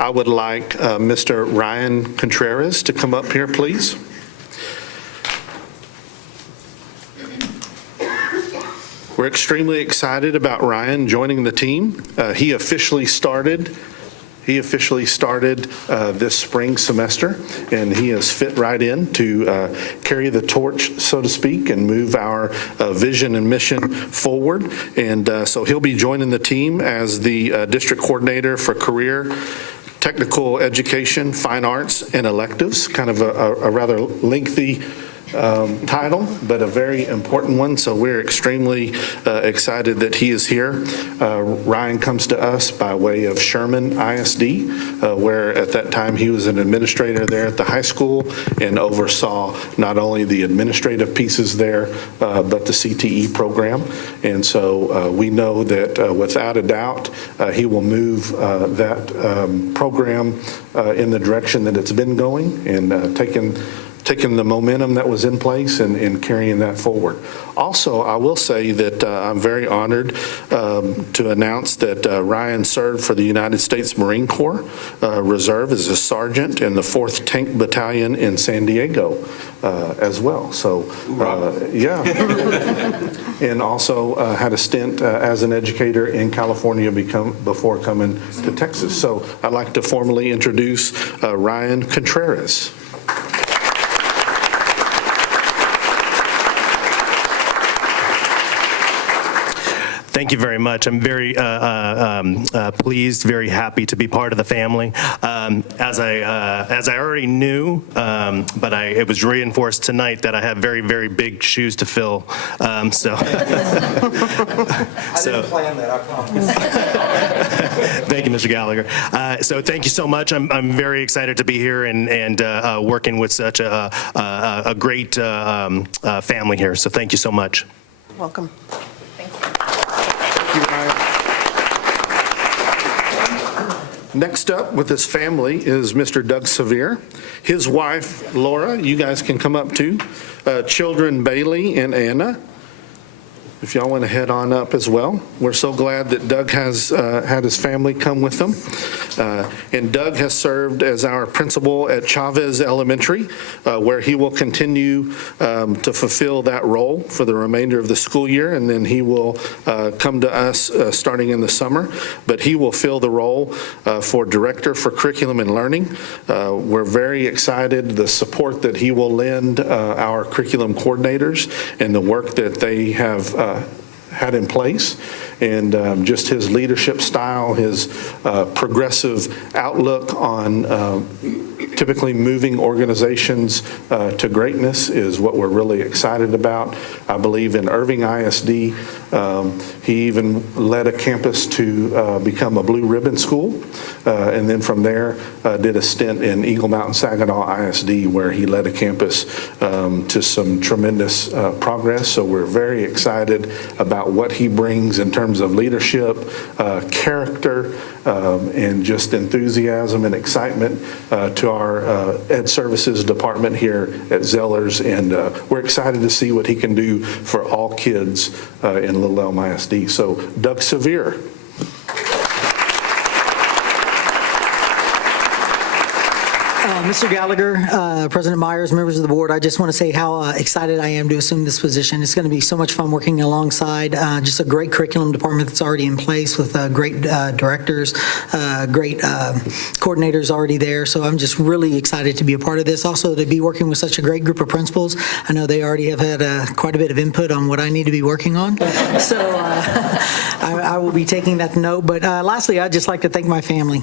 I would like Mr. Ryan Contreras to come up here, please. We're extremely excited about Ryan joining the team. He officially started this spring semester, and he has fit right in to carry the torch, so to speak, and move our vision and mission forward. And so he'll be joining the team as the district coordinator for career, technical education, fine arts, and electives, kind of a rather lengthy title, but a very important one, so we're extremely excited that he is here. Ryan comes to us by way of Sherman ISD, where at that time he was an administrator there at the high school and oversaw not only the administrative pieces there, but the CTE program. And so we know that without a doubt, he will move that program in the direction that it's been going and taking the momentum that was in place and carrying that forward. Also, I will say that I'm very honored to announce that Ryan served for the United States Marine Corps Reserve as a sergeant in the 4th Tank Battalion in San Diego as well. So, yeah. And also had a stint as an educator in California before coming to Texas. So I'd like to formally introduce Ryan Contreras. Thank you very much. I'm very pleased, very happy to be part of the family. As I already knew, but it was reinforced tonight that I have very, very big shoes to fill. So I didn't plan that, I promise. Thank you, Mr. Gallagher. So thank you so much. I'm very excited to be here and working with such a great family here. So thank you so much. Welcome. Next up with his family is Mr. Doug Sevier. His wife, Laura, you guys can come up too. Children, Bailey and Anna. If y'all want to head on up as well. We're so glad that Doug has had his family come with them. And Doug has served as our principal at Chavez Elementary, where he will continue to fulfill that role for the remainder of the school year, and then he will come to us starting in the summer. But he will fill the role for Director for Curriculum and Learning. We're very excited the support that he will lend our curriculum coordinators and the work that they have had in place. and just his leadership style, his progressive outlook on typically moving organizations to greatness is what we're really excited about. I believe in Irving ISD, he even led a campus to become a blue ribbon school, and then from there did a stint in Eagle Mountain Saginaw ISD where he led a campus to some tremendous progress. So we're very excited about what he brings in terms of leadership, character, and just enthusiasm and excitement to our Ed Services Department here at Zellers, and we're excited to see what he can do for all kids in Little Elm ISD. So Doug Sevier. Mr. Gallagher, President Myers, members of the board, I just want to say how excited I am to assume this position. It's going to be so much fun working alongside just a great curriculum department that's already in place with great directors, great coordinators already there. So I'm just really excited to be a part of this. Also, to be working with such a great group of principals. I know they already have had quite a bit of input on what I need to be working on. So I will be taking that note. But lastly, I'd just like to thank my family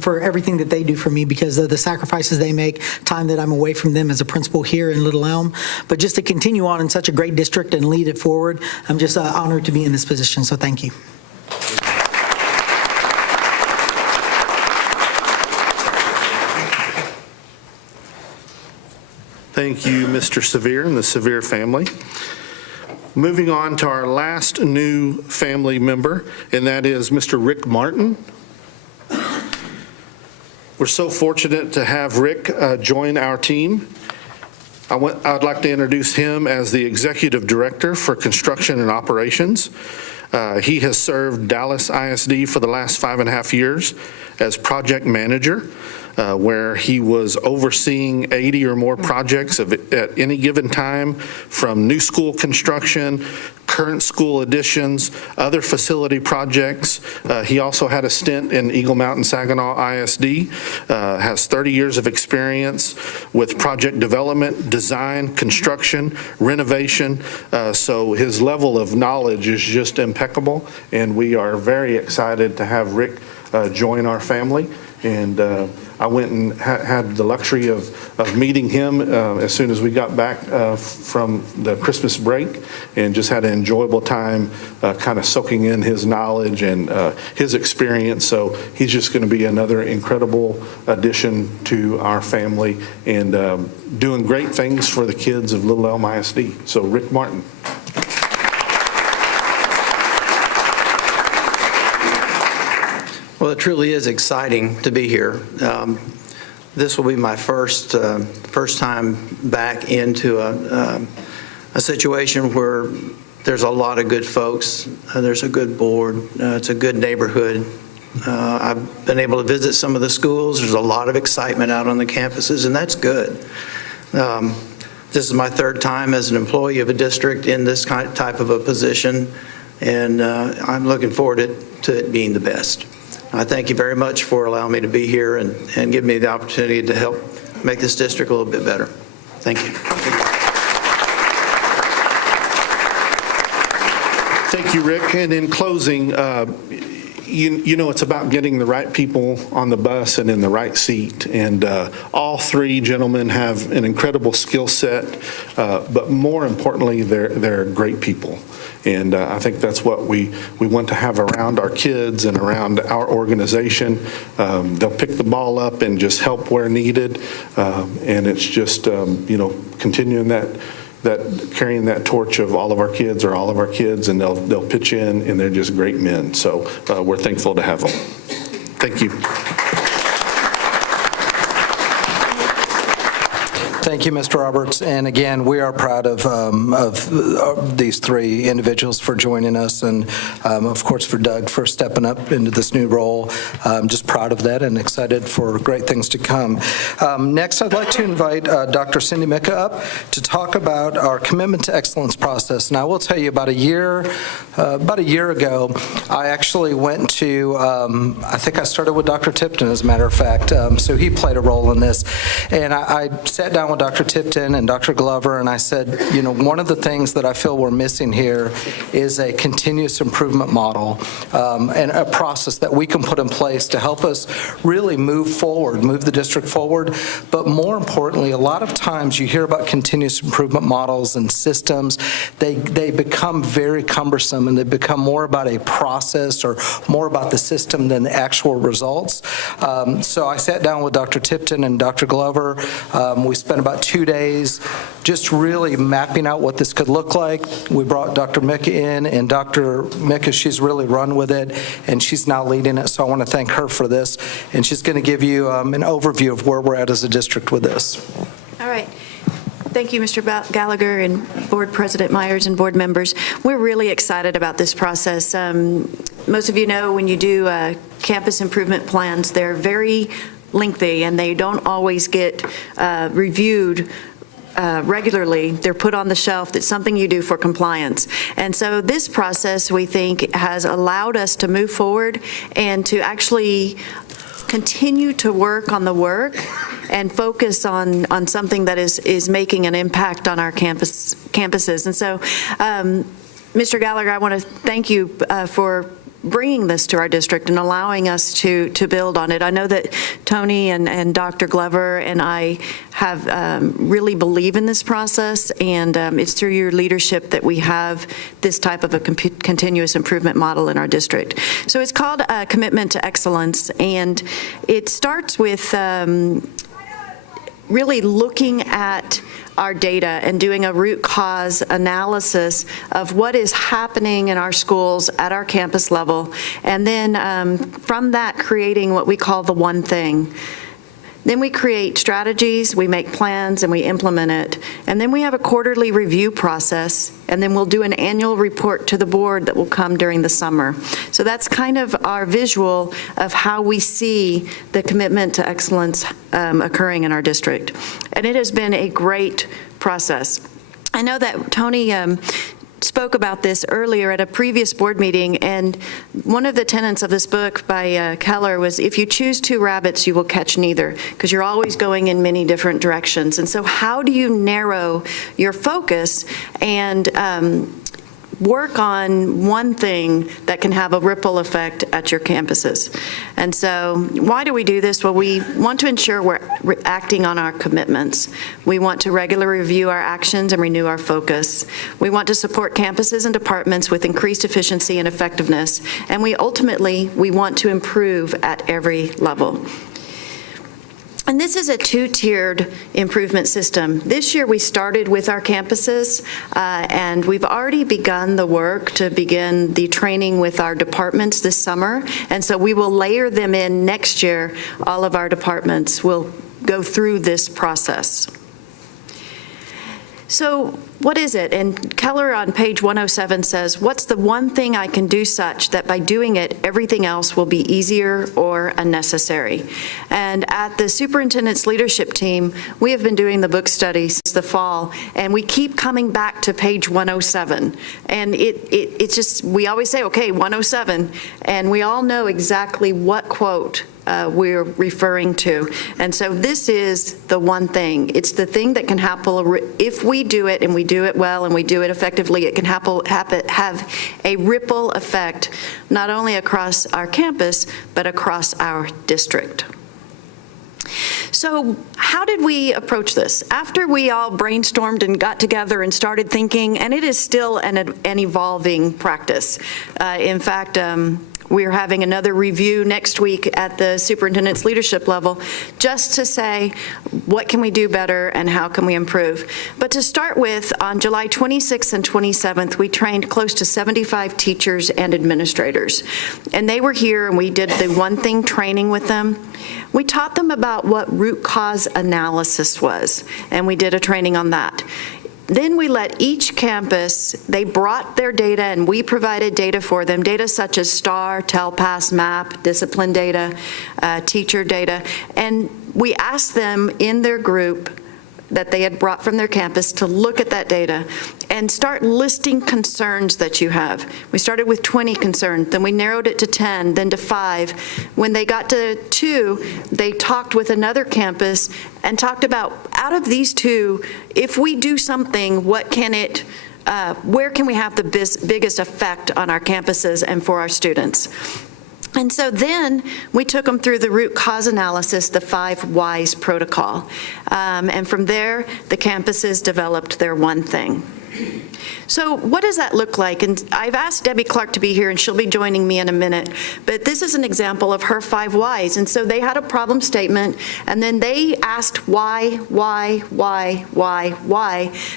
for everything that they do for me because of the sacrifices they make, time that I'm away from them as a principal here in Little Elm. But just to continue on in such a great district and lead it forward, I'm just honored to be in this position. So thank you. Thank you, Mr. Sevier and the Sevier family. Moving on to our last new family member, and that is Mr. Rick Martin. We're so fortunate to have Rick join our team. I'd like to introduce him as the Executive Director for Construction and Operations. He has served Dallas ISD for the last 5.5 years as project manager, where he was overseeing 80 or more projects at any given time, from new school construction, current school additions, other facility projects. He also had a stint in Eagle Mountain Saginaw ISD, has 30 years of experience with project development, design, construction, renovation. So his level of knowledge is just impeccable, and we are very excited to have Rick join our family. And I went and had the luxury of meeting him as soon as we got back from the Christmas break, and just had an enjoyable time kind of soaking in his knowledge and his experience. So he's just going to be another incredible addition to our family and doing great things for the kids of Little Elm ISD. So Rick Martin. Well, it truly is exciting to be here. This will be my first time back into a situation where there's a lot of good folks. There's a good board. It's a good neighborhood. I've been able to visit some of the schools. There's a lot of excitement out on the campuses, and that's good. This is my third time as an employee of a district in this type of a position, and I'm looking forward to it being the best. I thank you very much for allowing me to be here and give me the opportunity to help make this district a little bit better. Thank you. Thank you, Rick. And in closing, you know, it's about getting the right people on the bus and in the right seat. And all three gentlemen have an incredible skill set, but more importantly, they're great people. And I think that's what we want to have around our kids and around our organization. They'll pick the ball up and just help where needed. And it's just, you know, continuing that carrying that torch of all of our kids are all of our kids, and they'll pitch in, and they're just great men. So we're thankful to have them. Thank you. Thank you, Mr. Roberts. And again, we are proud of these three individuals for joining us, and of course for Doug for stepping up into this new role. I'm just proud of that and excited for great things to come. Next, I'd like to invite Dr. Cindy Micka up to talk about our commitment to excellence process. And I will tell you, about a year ago, I actually went to, I think I started with Dr. Tipton, as a matter of fact, so he played a role in this. And I sat down down with Dr. Tipton and Dr. Glover, and I said, one of the things that I feel we're missing here is a continuous improvement model and a process that we can put in place to help us really move the district forward. But more importantly, a lot of times you hear about continuous improvement models and systems. They become very cumbersome, and they become more about a process or more about the system than the actual results. So I sat down with Dr. Tipton and Dr. Glover. We spent about 2 days just really mapping out what this could look like. We brought Dr. Mika in, and Dr. Mika, she's really run with it, and she's now leading it, so I want to thank her for this. And she's going to give you an overview of where we're at as a district with this. All right. Thank you, Mr. Gallagher and Board President Myers and board members. We're really excited about this process. Most of you know when you do campus improvement plans, they're very lengthy and they don't always get reviewed regularly. They're put on the shelf. It's something you do for compliance. And so this process, we think, has allowed us to move forward and to actually continue to work on the work and focus on something that is making an impact on our campuses. And so, Mr. Gallagher, I want to thank you for bringing this to our district and allowing us to build on it. I know that Tony and Dr. Glover and I have really believe in this process, and it's through your leadership that we have this type of a continuous improvement model in our district. So it's called Commitment to Excellence, and it starts with really looking at our data and doing a root cause analysis of what is happening in our schools at our campus level, and then from that creating what we call the one thing. Then we create strategies, we make plans, and we implement it. And then we have a quarterly review process, and then we'll do an annual report to the board that will come during the summer. So that's kind of our visual of how we see the commitment to excellence occurring in our district. And it has been a great process. I know that Tony spoke about this earlier at a previous board meeting, and one of the tenets of this book by Keller was, if you choose two rabbits, you will catch neither, because you're always going in many different directions. And so how do you narrow your focus and work on one thing that can have a ripple effect at your campuses? And so why do we do this? Well, we want to ensure we're acting on our commitments. We want to regularly review our actions and renew our focus. We want to support campuses and departments with increased efficiency and effectiveness. And we want to improve at every level. And this is a two-tiered improvement system. This year we started with our campuses, and we've already begun the work to begin the training with our departments this summer. And so we will layer them in next year. All of our departments will go through this process. So what is it? And Keller on page 107 says, what's the one thing I can do such that by doing it, everything else will be easier or unnecessary? And at the superintendent's leadership team, we have been doing the book study since the fall, and we keep coming back to page 107. And it's just, we always say, okay, 107, and we all know exactly what quote we're referring to. And so this is the one thing. It's the thing that can happen if we do it and we do it well and we do it effectively. It can have a ripple effect not only across our campus but across our district. So how did we approach this? After we all brainstormed and got together and started thinking, and it is still an evolving practice. In fact, we're having another review next week at the superintendent's leadership level just to say what can we do better and how can we improve. But to start with, on July 26th and 27th, we trained close to 75 teachers and administrators. And they were here and we did the one thing training with them. We taught them about what root cause analysis was, and we did a training on that. Then we let each campus, they brought their data and we provided data for them, data such as STAR, TELPAS, MAP, discipline data, teacher data, and we asked them in their group that they had brought from their campus to look at that data and start listing concerns that you have. We started with 20 concerns, then we narrowed it to 10, then to 5. When they got to 2, they talked with another campus and talked about, out of these 2, if we do something, what can it, where can we have the biggest effect on our campuses and for our students? And so then we took them through the root cause analysis, the 5 whys protocol. And from there, the campuses developed their one thing. So what does that look like? And I've asked Debbie Clark to be here, and she'll be joining me in a minute. But this is an example of her 5 whys. And so they had a problem statement, and then they asked why,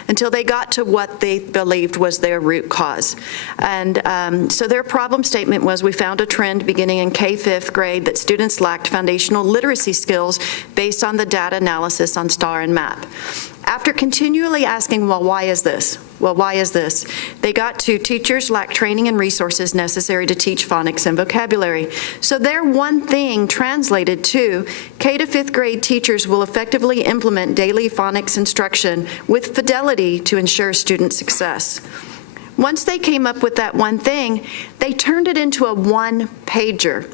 until they got to what they believed was their root cause. And so their problem statement was, we found a trend beginning in K-5th grade that students lacked foundational literacy skills based on the data analysis on STAR and MAP. After continually asking, well, why is this? Well, why is this? They got to teachers lack training and resources necessary to teach phonics and vocabulary. So their one thing translated to K to 5th grade teachers will effectively implement daily phonics instruction with fidelity to ensure student success. Once they came up with that one thing, they turned it into a one-pager.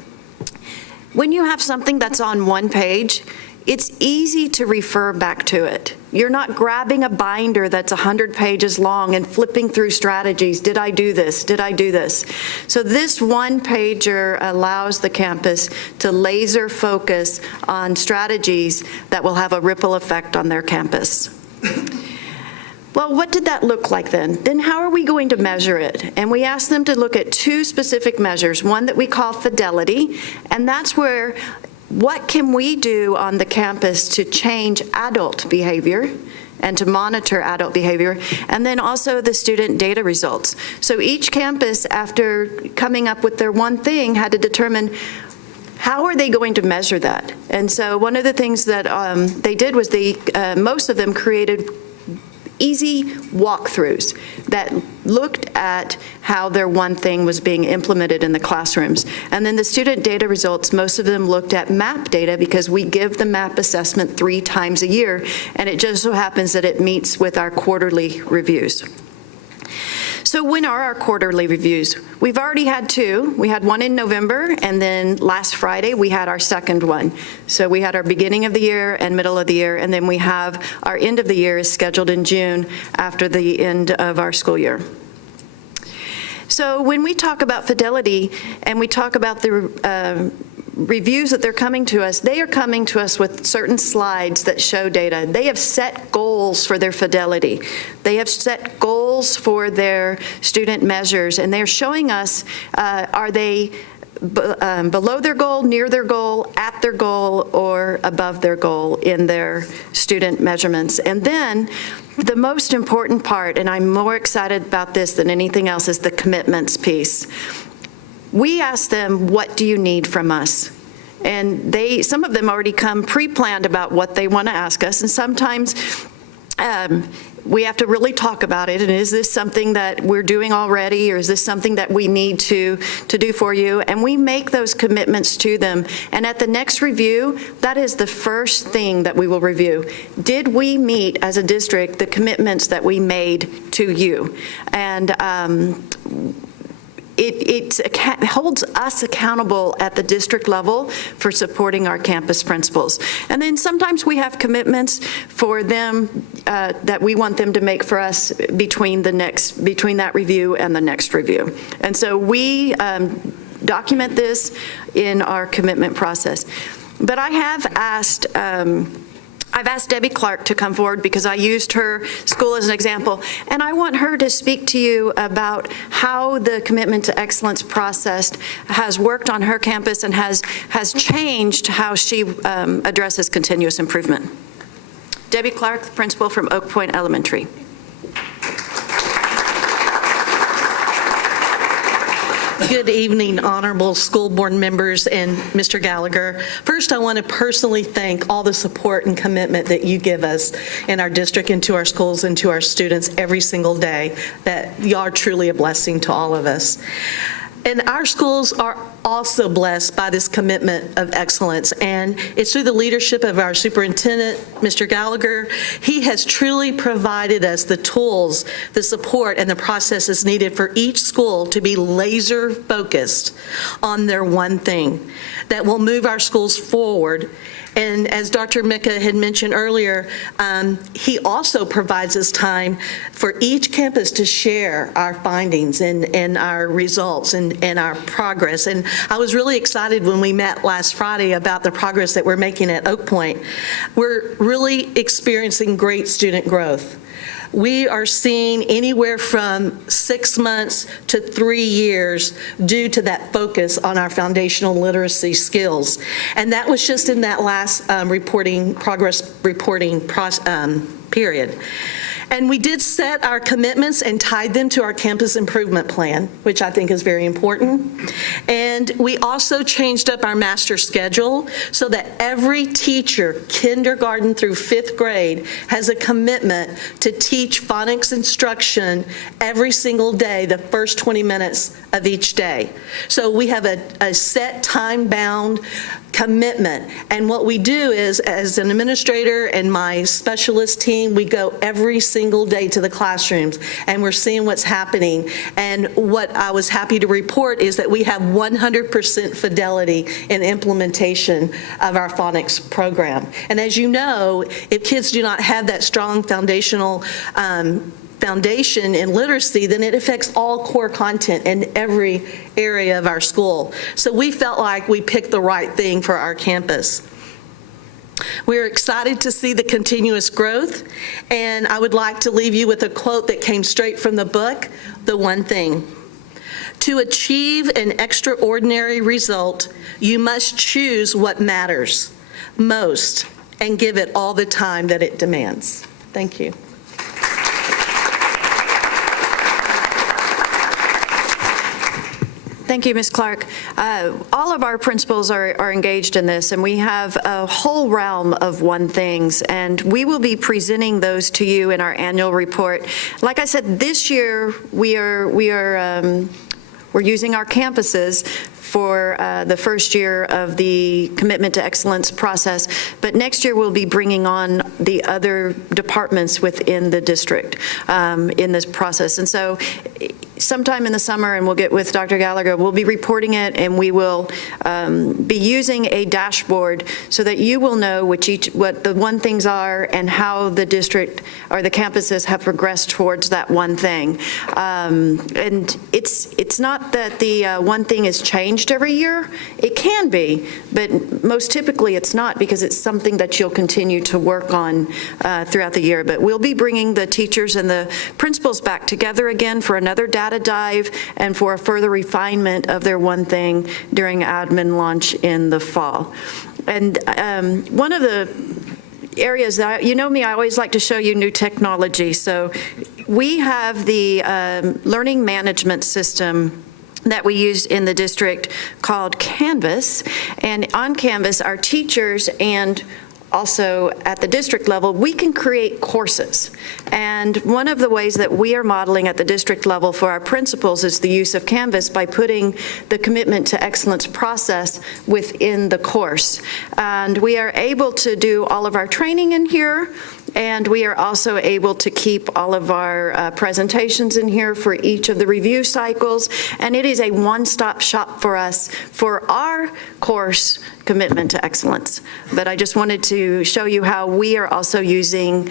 When you have something that's on one page, it's easy to refer back to it. You're not grabbing a binder that's 100 pages long and flipping through strategies. Did I do this? Did I do this? So this one pager allows the campus to laser focus on strategies that will have a ripple effect on their campus. Well, what did that look like then? Then how are we going to measure it? And we asked them to look at 2 specific measures, one that we call fidelity, and that's where what can we do on the campus to change adult behavior and to monitor adult behavior, and then also the student data results. So each campus, after coming up with their one thing, had to determine how are they going to measure that. And so one of the things that they did was most of them created easy walkthroughs that looked at how their one thing was being implemented in the classrooms. And then the student data results, most of them looked at MAP data because we give the MAP assessment 3 times a year, and it just so happens that it meets with our quarterly reviews. So when are our quarterly reviews? We've already had 2. We had one in November, and then last Friday we had our second one. So we had our beginning of the year and middle of the year, and then we have our end of the year is scheduled in June after the end of our school year. So when we talk about fidelity and we talk about the reviews that they're coming to us, they are coming to us with certain slides that show data. They have set goals for their fidelity. They have set goals for their student measures, and they're showing us, are they below their goal, near their goal, at their goal, or above their goal in their student measurements. And then the most important part, and I'm more excited about this than anything else, is the commitments piece. We ask them, what do you need from us? And some of them already come pre-planned about what they want to ask us, and sometimes we have to really talk about it, and is this something that we're doing already, or is this something that we need to do for you? And we make those commitments to them, and at the next review, that is the first thing that we will review. Did we meet, as a district, the commitments that we made to you? And it holds us accountable at the district level for supporting our campus principals. And then sometimes we have commitments for them that we want them to make for us between that review and the next review. And so we document this in our commitment process. But I have asked I've asked Debbie Clark to come forward because I used her school as an example, and I want her to speak to you about how the commitment to excellence process has worked on her campus and has changed how she addresses continuous improvement. Debbie Clark, principal from Oak Point Elementary. Good evening, honorable school board members and Mr. Gallagher. First, I want to personally thank all the support and commitment that you give us in our district and to our schools and to our students every single day. That you are truly a blessing to all of us. And our schools are also blessed by this commitment of excellence, and it's through the leadership of our superintendent, Mr. Gallagher. He has truly provided us the tools, the support, and the processes needed for each school to be laser focused on their one thing that will move our schools forward. And as Dr. Mika had mentioned earlier, he also provides us time for each campus to share our findings and our results and our progress. And I was really excited when we met last Friday about the progress that we're making at Oak Point. We're really experiencing great student growth. We are seeing anywhere from 6 months to 3 years due to that focus on our foundational literacy skills. And that was just in that last progress reporting period. And we did set our commitments and tied them to our campus improvement plan, which I think is very important. And we also changed up our master schedule so that every teacher, kindergarten through 5th grade, has a commitment to teach phonics instruction every single day, the first 20 minutes of each day. So we have a set time-bound commitment. And what we do is, as an administrator and my specialist team, we go every single day to the classrooms, and we're seeing what's happening. And what I was happy to report is that we have 100% fidelity in implementation of our phonics program. And as you know, if kids do not have that strong foundation in literacy, then it affects all core content in every area of our school. So we felt like we picked the right thing for our campus. We're excited to see the continuous growth, and I would like to leave you with a quote that came straight from the book, The One Thing. To achieve an extraordinary result, you must choose what matters most and give it all the time that it demands. Thank you. Thank you, Ms. Clark. All of our principals are engaged in this, and we have a whole realm of one things, and we will be presenting those to you in our annual report. Like I said, this year we're using our campuses for the first year of the Commitment to Excellence process, but next year we'll be bringing on the other departments within the district in this process. And so sometime in the summer, and we'll get with Dr. Gallagher, we'll be reporting it, and we will be using a dashboard so that you will know what the one things are and how the district or the campuses have progressed towards that one thing. And it's not that the one thing is changed every year. It can be, but most typically it's not, because it's something that you'll continue to work on throughout the year. But we'll be bringing the teachers and the principals back together again for another data dive and for a further refinement of their one thing during admin launch in the fall. And one of the areas that, you know me, I always like to show you new technology. So we have the learning management system that we use in the district called Canvas. And on Canvas, our teachers and also at the district level, we can create courses. And one of the ways that we are modeling at the district level for our principals is the use of Canvas by putting the Commitment to Excellence process within the course. And we are able to do all of our training in here, and we are also able to keep all of our presentations in here for each of the review cycles. And it is a one-stop shop for us for our course Commitment to Excellence. But I just wanted to show you how we are also using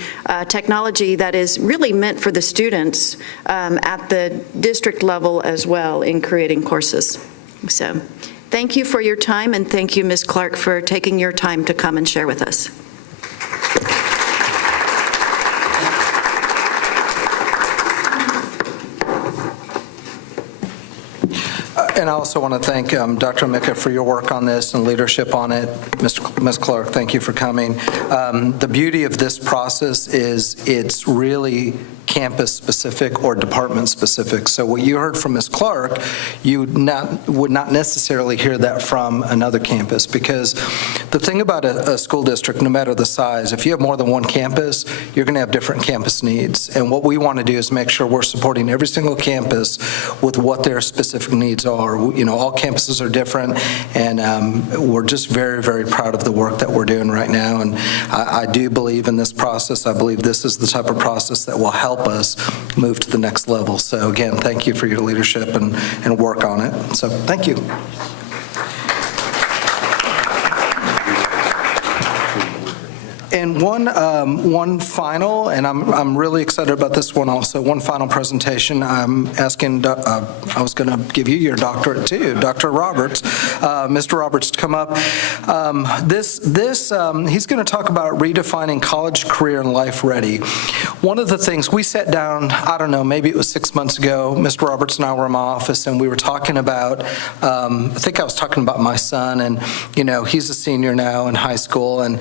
technology that is really meant for the students at the district level as well in creating courses. So thank you for your time, and thank you, Ms. Clark, for taking your time to come and share with us. And I also want to thank Dr. Mika for your work on this and leadership on it, Mr. Ms. Clark, thank you for coming. The beauty of this process is it's really campus-specific or department-specific. So what you heard from Ms. Clark, you would not necessarily hear that from another campus, because the thing about a school district, no matter the size, if you have more than one campus, you're going to have different campus needs. And what we want to do is make sure we're supporting every single campus with what their specific needs are. You know, all campuses are different, and we're just very, very proud of the work that we're doing right now. And I do believe in this process. I believe this is the type of process that will help us move to the next level. So again, thank you for your leadership and work on it. So thank you. And one final, and I'm really excited about this one also, one final presentation. I'm asking, I was going to give you your doctorate too, Dr. Roberts, Mr. Roberts, to come up. He's going to talk about redefining college, career, and life ready. One of the things we sat down, I don't know, maybe it was 6 months ago, Mr. Roberts and I were in my office, and we were talking about, I think I was talking about my son, and you know, he's a senior now in high school, and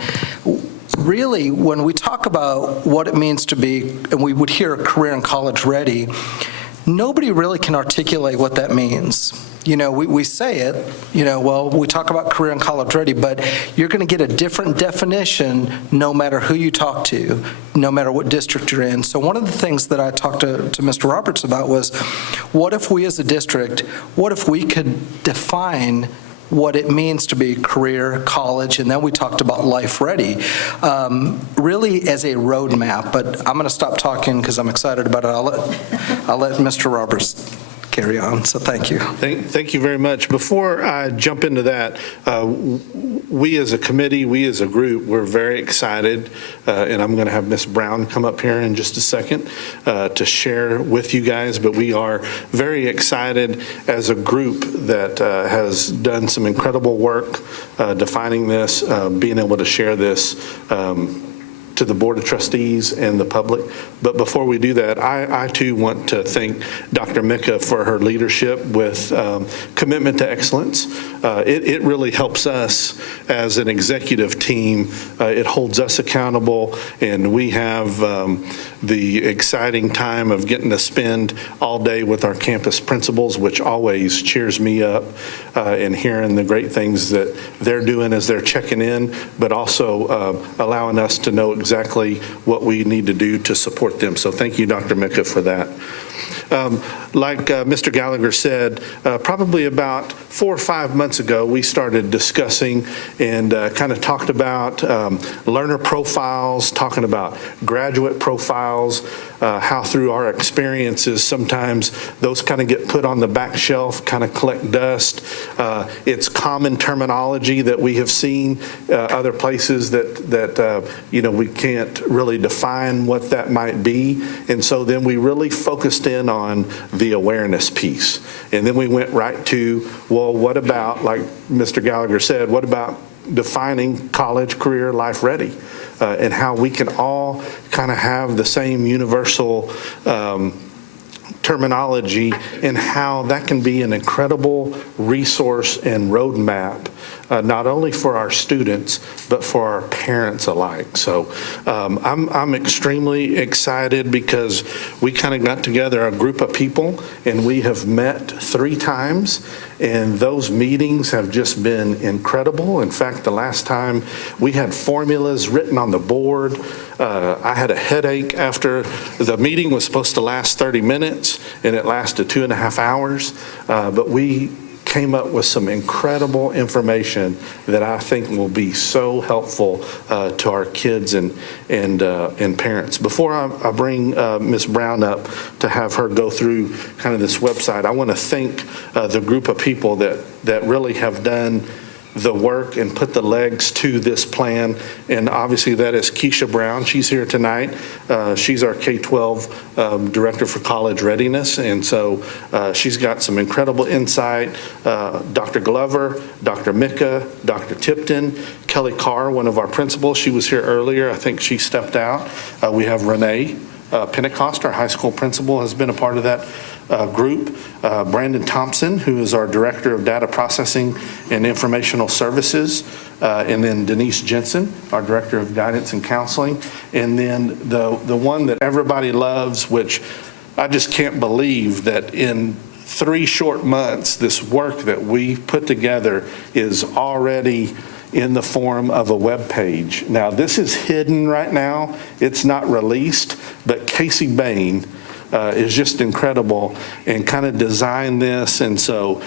really, when we talk about what it means to be, and we would hear career and college ready, nobody really can articulate what that means. You know, we say it, you know, well, we talk about career and college ready, but you're going to get a different definition no matter who you talk to, no matter what district you're in. So one of the things that I talked to Mr. Roberts about was, what if we as a district, what if we could define what it means to be career, college, and then we talked about life ready, really as a roadmap. But I'm going to stop talking because I'm excited about it. I'll let Mr. Roberts carry on. So thank you. Thank you very much. Before I jump into that, we as a committee, we as a group, we're very excited, and I'm going to have Ms. Brown come up here in just a second to share with you guys, but we are very excited as a group that has done some incredible work defining this, being able to share this to the Board of Trustees and the public. But before we do that, I too want to thank Dr. Mika for her leadership with commitment to excellence. It really helps us as an executive team. It holds us accountable, and we have the exciting time of getting to spend all day with our campus principals, which always cheers me up, and hearing the great things that they're doing as they're checking in, but also allowing us to know exactly what we need to do to support them. So thank you, Dr. Mika, for that. Like Mr. Gallagher said, probably about 4 or 5 months ago, we started discussing and kind of talked about learner profiles, talking about graduate profiles, how through our experiences, sometimes those kind of get put on the back shelf, kind of collect dust. It's common terminology that we have seen other places that you know, we can't really define what that might be. And so then we really focused in on the awareness piece. And then we went right to, well, what about, like Mr. Gallagher said, what about defining college, career, life ready? And how we can all kind of have the same universal terminology, and how that can be an incredible resource and roadmap, not only for our students, but for our parents alike. So I'm extremely excited because we kind of got together a group of people, and we have met 3 times. And those meetings have just been incredible. In fact, the last time we had formulas written on the board. I had a headache after the meeting was supposed to last 30 minutes, and it lasted 2.5 hours. But we came up with some incredible information that I think will be so helpful to our kids and parents. Before I bring Ms. Brown up to have her go through kind of this website, I want to thank the group of people that really have done the work and put the legs to this plan. And obviously that is Keisha Brown. She's here tonight. She's our K-12 Director for College Readiness. And so she's got some incredible insight. Dr. Glover, Dr. Mika, Dr. Tipton, Kelly Carr, one of our principals. She was here earlier. I think she stepped out. We have Renee Pentecost, our high school principal, has been a part of that group. Brandon Thompson, who is our Director of Data Processing and Informational Services, and then Denise Jensen, our Director of Guidance and Counseling, and then the one that everybody loves, which I just can't believe that in 3 short months, this work that we put together is already in the form of a web page. Now, this is hidden right now. It's not released, but Casey Bain is just incredible and kind of designed this. And so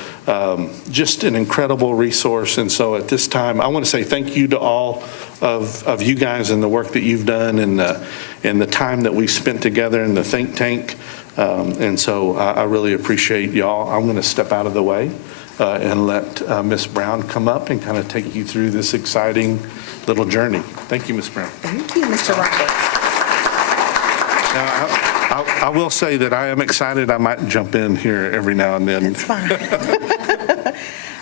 just an incredible resource. And so at this time, I want to say thank you to all of you guys and the work that you've done and the time that we've spent together in the think tank. And so I really appreciate y'all. I'm going to step out of the way and let Ms. Brown come up and kind of take you through this exciting little journey. Thank you, Ms. Brown. Thank you, Mr. Roberts. Now, I will say that I am excited. I might jump in here every now and then. It's fine.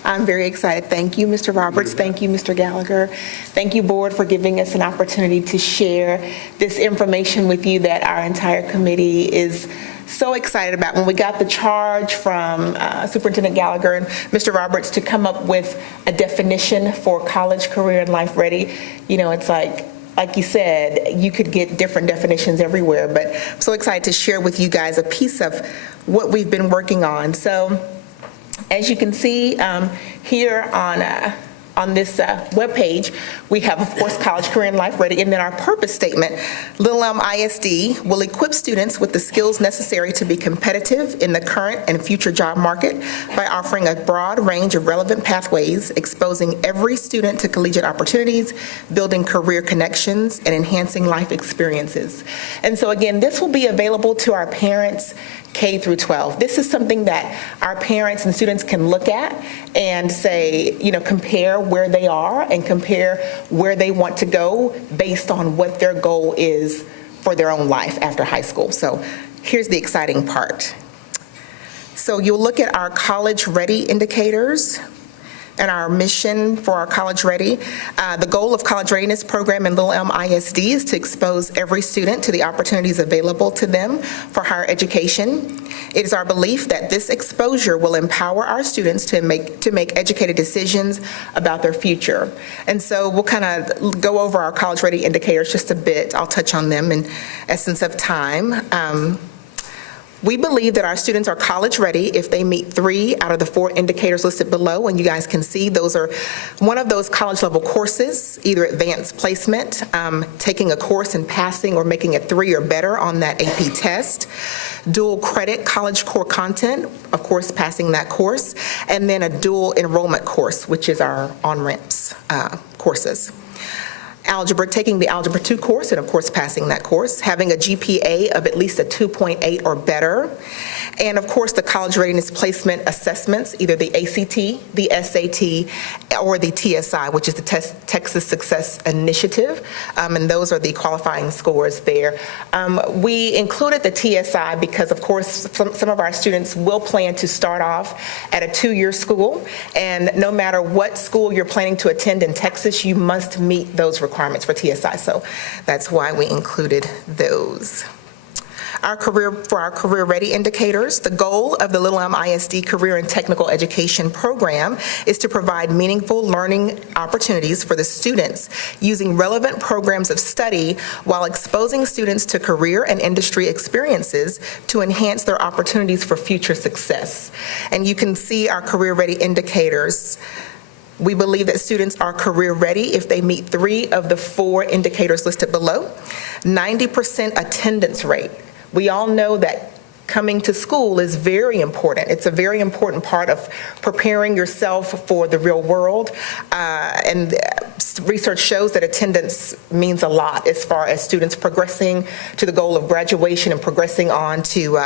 I'm very excited. Thank you, Mr. Roberts. Thank you, Mr. Gallagher. Thank you, Board, for giving us an opportunity to share this information with you that our entire committee is so excited about. When we got the charge from Superintendent Gallagher and Mr. Roberts to come up with a definition for college, career, and life ready, it's like you said, you could get different definitions everywhere, but I'm so excited to share with you guys a piece of what we've been working on. So as you can see here on this webpage, we have, of course, college, career, and life ready, and then our purpose statement. Little Elm ISD will equip students with the skills necessary to be competitive in the current and future job market by offering a broad range of relevant pathways, exposing every student to collegiate opportunities, building career connections, and enhancing life experiences. And so again, this will be available to our parents K through 12. This is something that our parents and students can look at and say, compare where they are and compare where they want to go based on what their goal is for their own life after high school. So here's the exciting part. So you'll look at our college ready indicators and our mission for our College Ready. The goal of College Readiness Program in Little Elm ISD is to expose every student to the opportunities available to them for higher education. It is our belief that this exposure will empower our students to make educated decisions about their future. And so we'll kind of go over our College Ready indicators just a bit. I'll touch on them in essence of time. We believe that our students are college ready if they meet 3 out of the 4 indicators listed below, and you guys can see those are one of those college level courses, either advanced placement, taking a course and passing or making it 3 or better on that AP test, dual credit college core content, of course passing that course, and then a dual enrollment course, which is our on-ramps courses. Algebra, taking the Algebra 2 course and of course passing that course, having a GPA of at least a 2.8 or better, and of course the college readiness placement assessments, either the ACT, the SAT, or the TSI, which is the Texas Success Initiative, and those are the qualifying scores there. We included the TSI because of course some of our students will plan to start off at a 2-year school, and no matter what school you're planning to attend in Texas, you must meet those requirements for TSI, so that's why we included those. Our career ready indicators, the goal of the Little Elm ISD Career and Technical Education Program is to provide meaningful learning opportunities for the students using relevant programs of study while exposing students to career and industry experiences to enhance their opportunities for future success. And you can see our career ready indicators. We believe that students are career ready if they meet 3 of the 4 indicators listed below. 90% attendance rate. We all know that coming to school is very important. It's a very important part of preparing yourself for the real world. And research shows that attendance means a lot as far as students progressing to the goal of graduation and progressing on to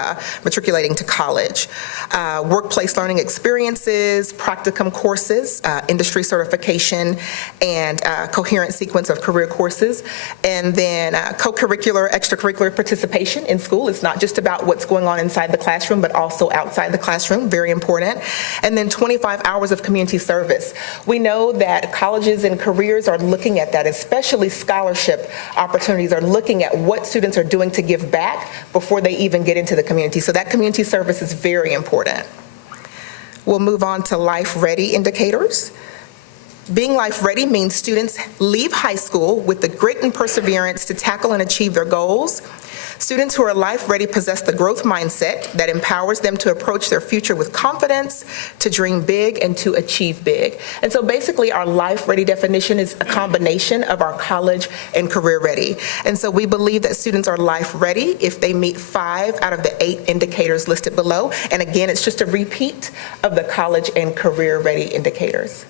matriculating to college. Workplace learning experiences, practicum courses, industry certification, and coherent sequence of career courses. And then co-curricular, extracurricular participation in school. It's not just about what's going on inside the classroom, but also outside the classroom, very important. And then 25 hours of community service. We know that colleges and careers careers are looking at that, especially scholarship opportunities are looking at what students are doing to give back before they even get into the community. So that community service is very important. We'll move on to Life Ready indicators. Being life ready means students leave high school with the grit and perseverance to tackle and achieve their goals. Students who are life ready possess the growth mindset that empowers them to approach their future with confidence, to dream big, and to achieve big. And so basically our life ready definition is a combination of our college and career ready. And so we believe that students are life ready if they meet 5 out of the 8 indicators listed below. And again, it's just a repeat of the college and career ready indicators.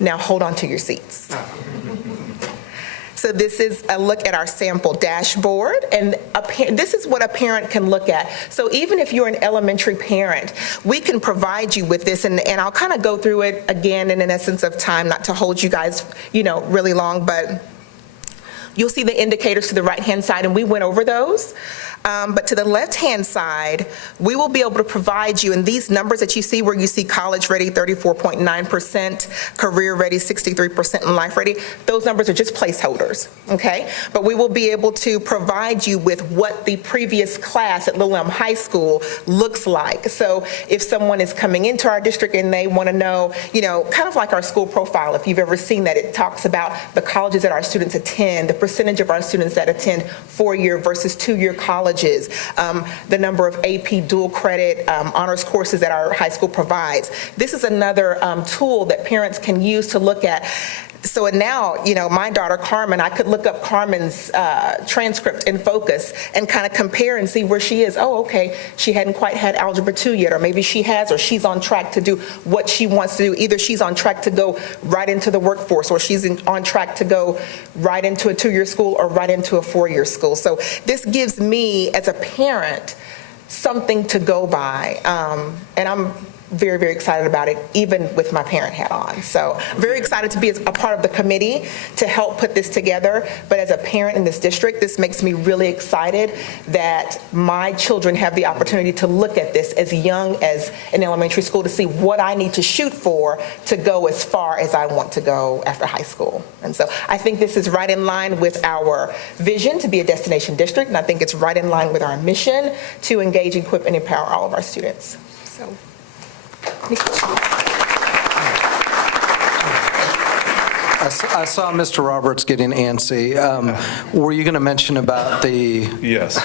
Now hold on to your seats. So this is a look at our sample dashboard, and this is what a parent can look at. So even if you're an elementary parent, we can provide you with this, and I'll kind of go through it again in an essence of time, not to hold you guys, really long, but you'll see the indicators to the right-hand side, and we went over those. But to the left-hand side, we will be able to provide you, and these numbers that you see where you see college ready 34.9%, career ready 63%, and life ready, those numbers are just placeholders, okay? But we will be able to provide you with what the previous class at Little Elm High School looks like. So if someone is coming into our district and they want to know, kind of like our school profile, if you've ever seen that, it talks about the colleges that our students attend, the percentage of our students that attend 4-year versus 2-year colleges, the number of AP dual credit honors courses that our high school provides. This is another tool that parents can use to look at. So now, my daughter Carmen, I could look up Carmen's transcript in Focus and kind of compare and see where she is. Oh, okay, she hadn't quite had Algebra 2 yet, or maybe she has, or she's on track to do what she wants to do. Either she's on track to go right into the workforce, or she's on track to go right into a 2-year school or right into a 4-year school. So this gives me, as a parent, something to go by, and I'm very, very excited about it, even with my parent hat on. So very excited to be a part of the committee to help put this together. But as a parent in this district, this makes me really excited that my children have the opportunity to look at this as young as in elementary school to see what I need to shoot for to go as far as I want to go after high school. And so I think this is right in line with our vision to be a destination district, and I think it's right in line with our mission to engage, equip, and empower all of our students. So. I saw Mr. Roberts getting antsy. Were you going to mention about the... Yes.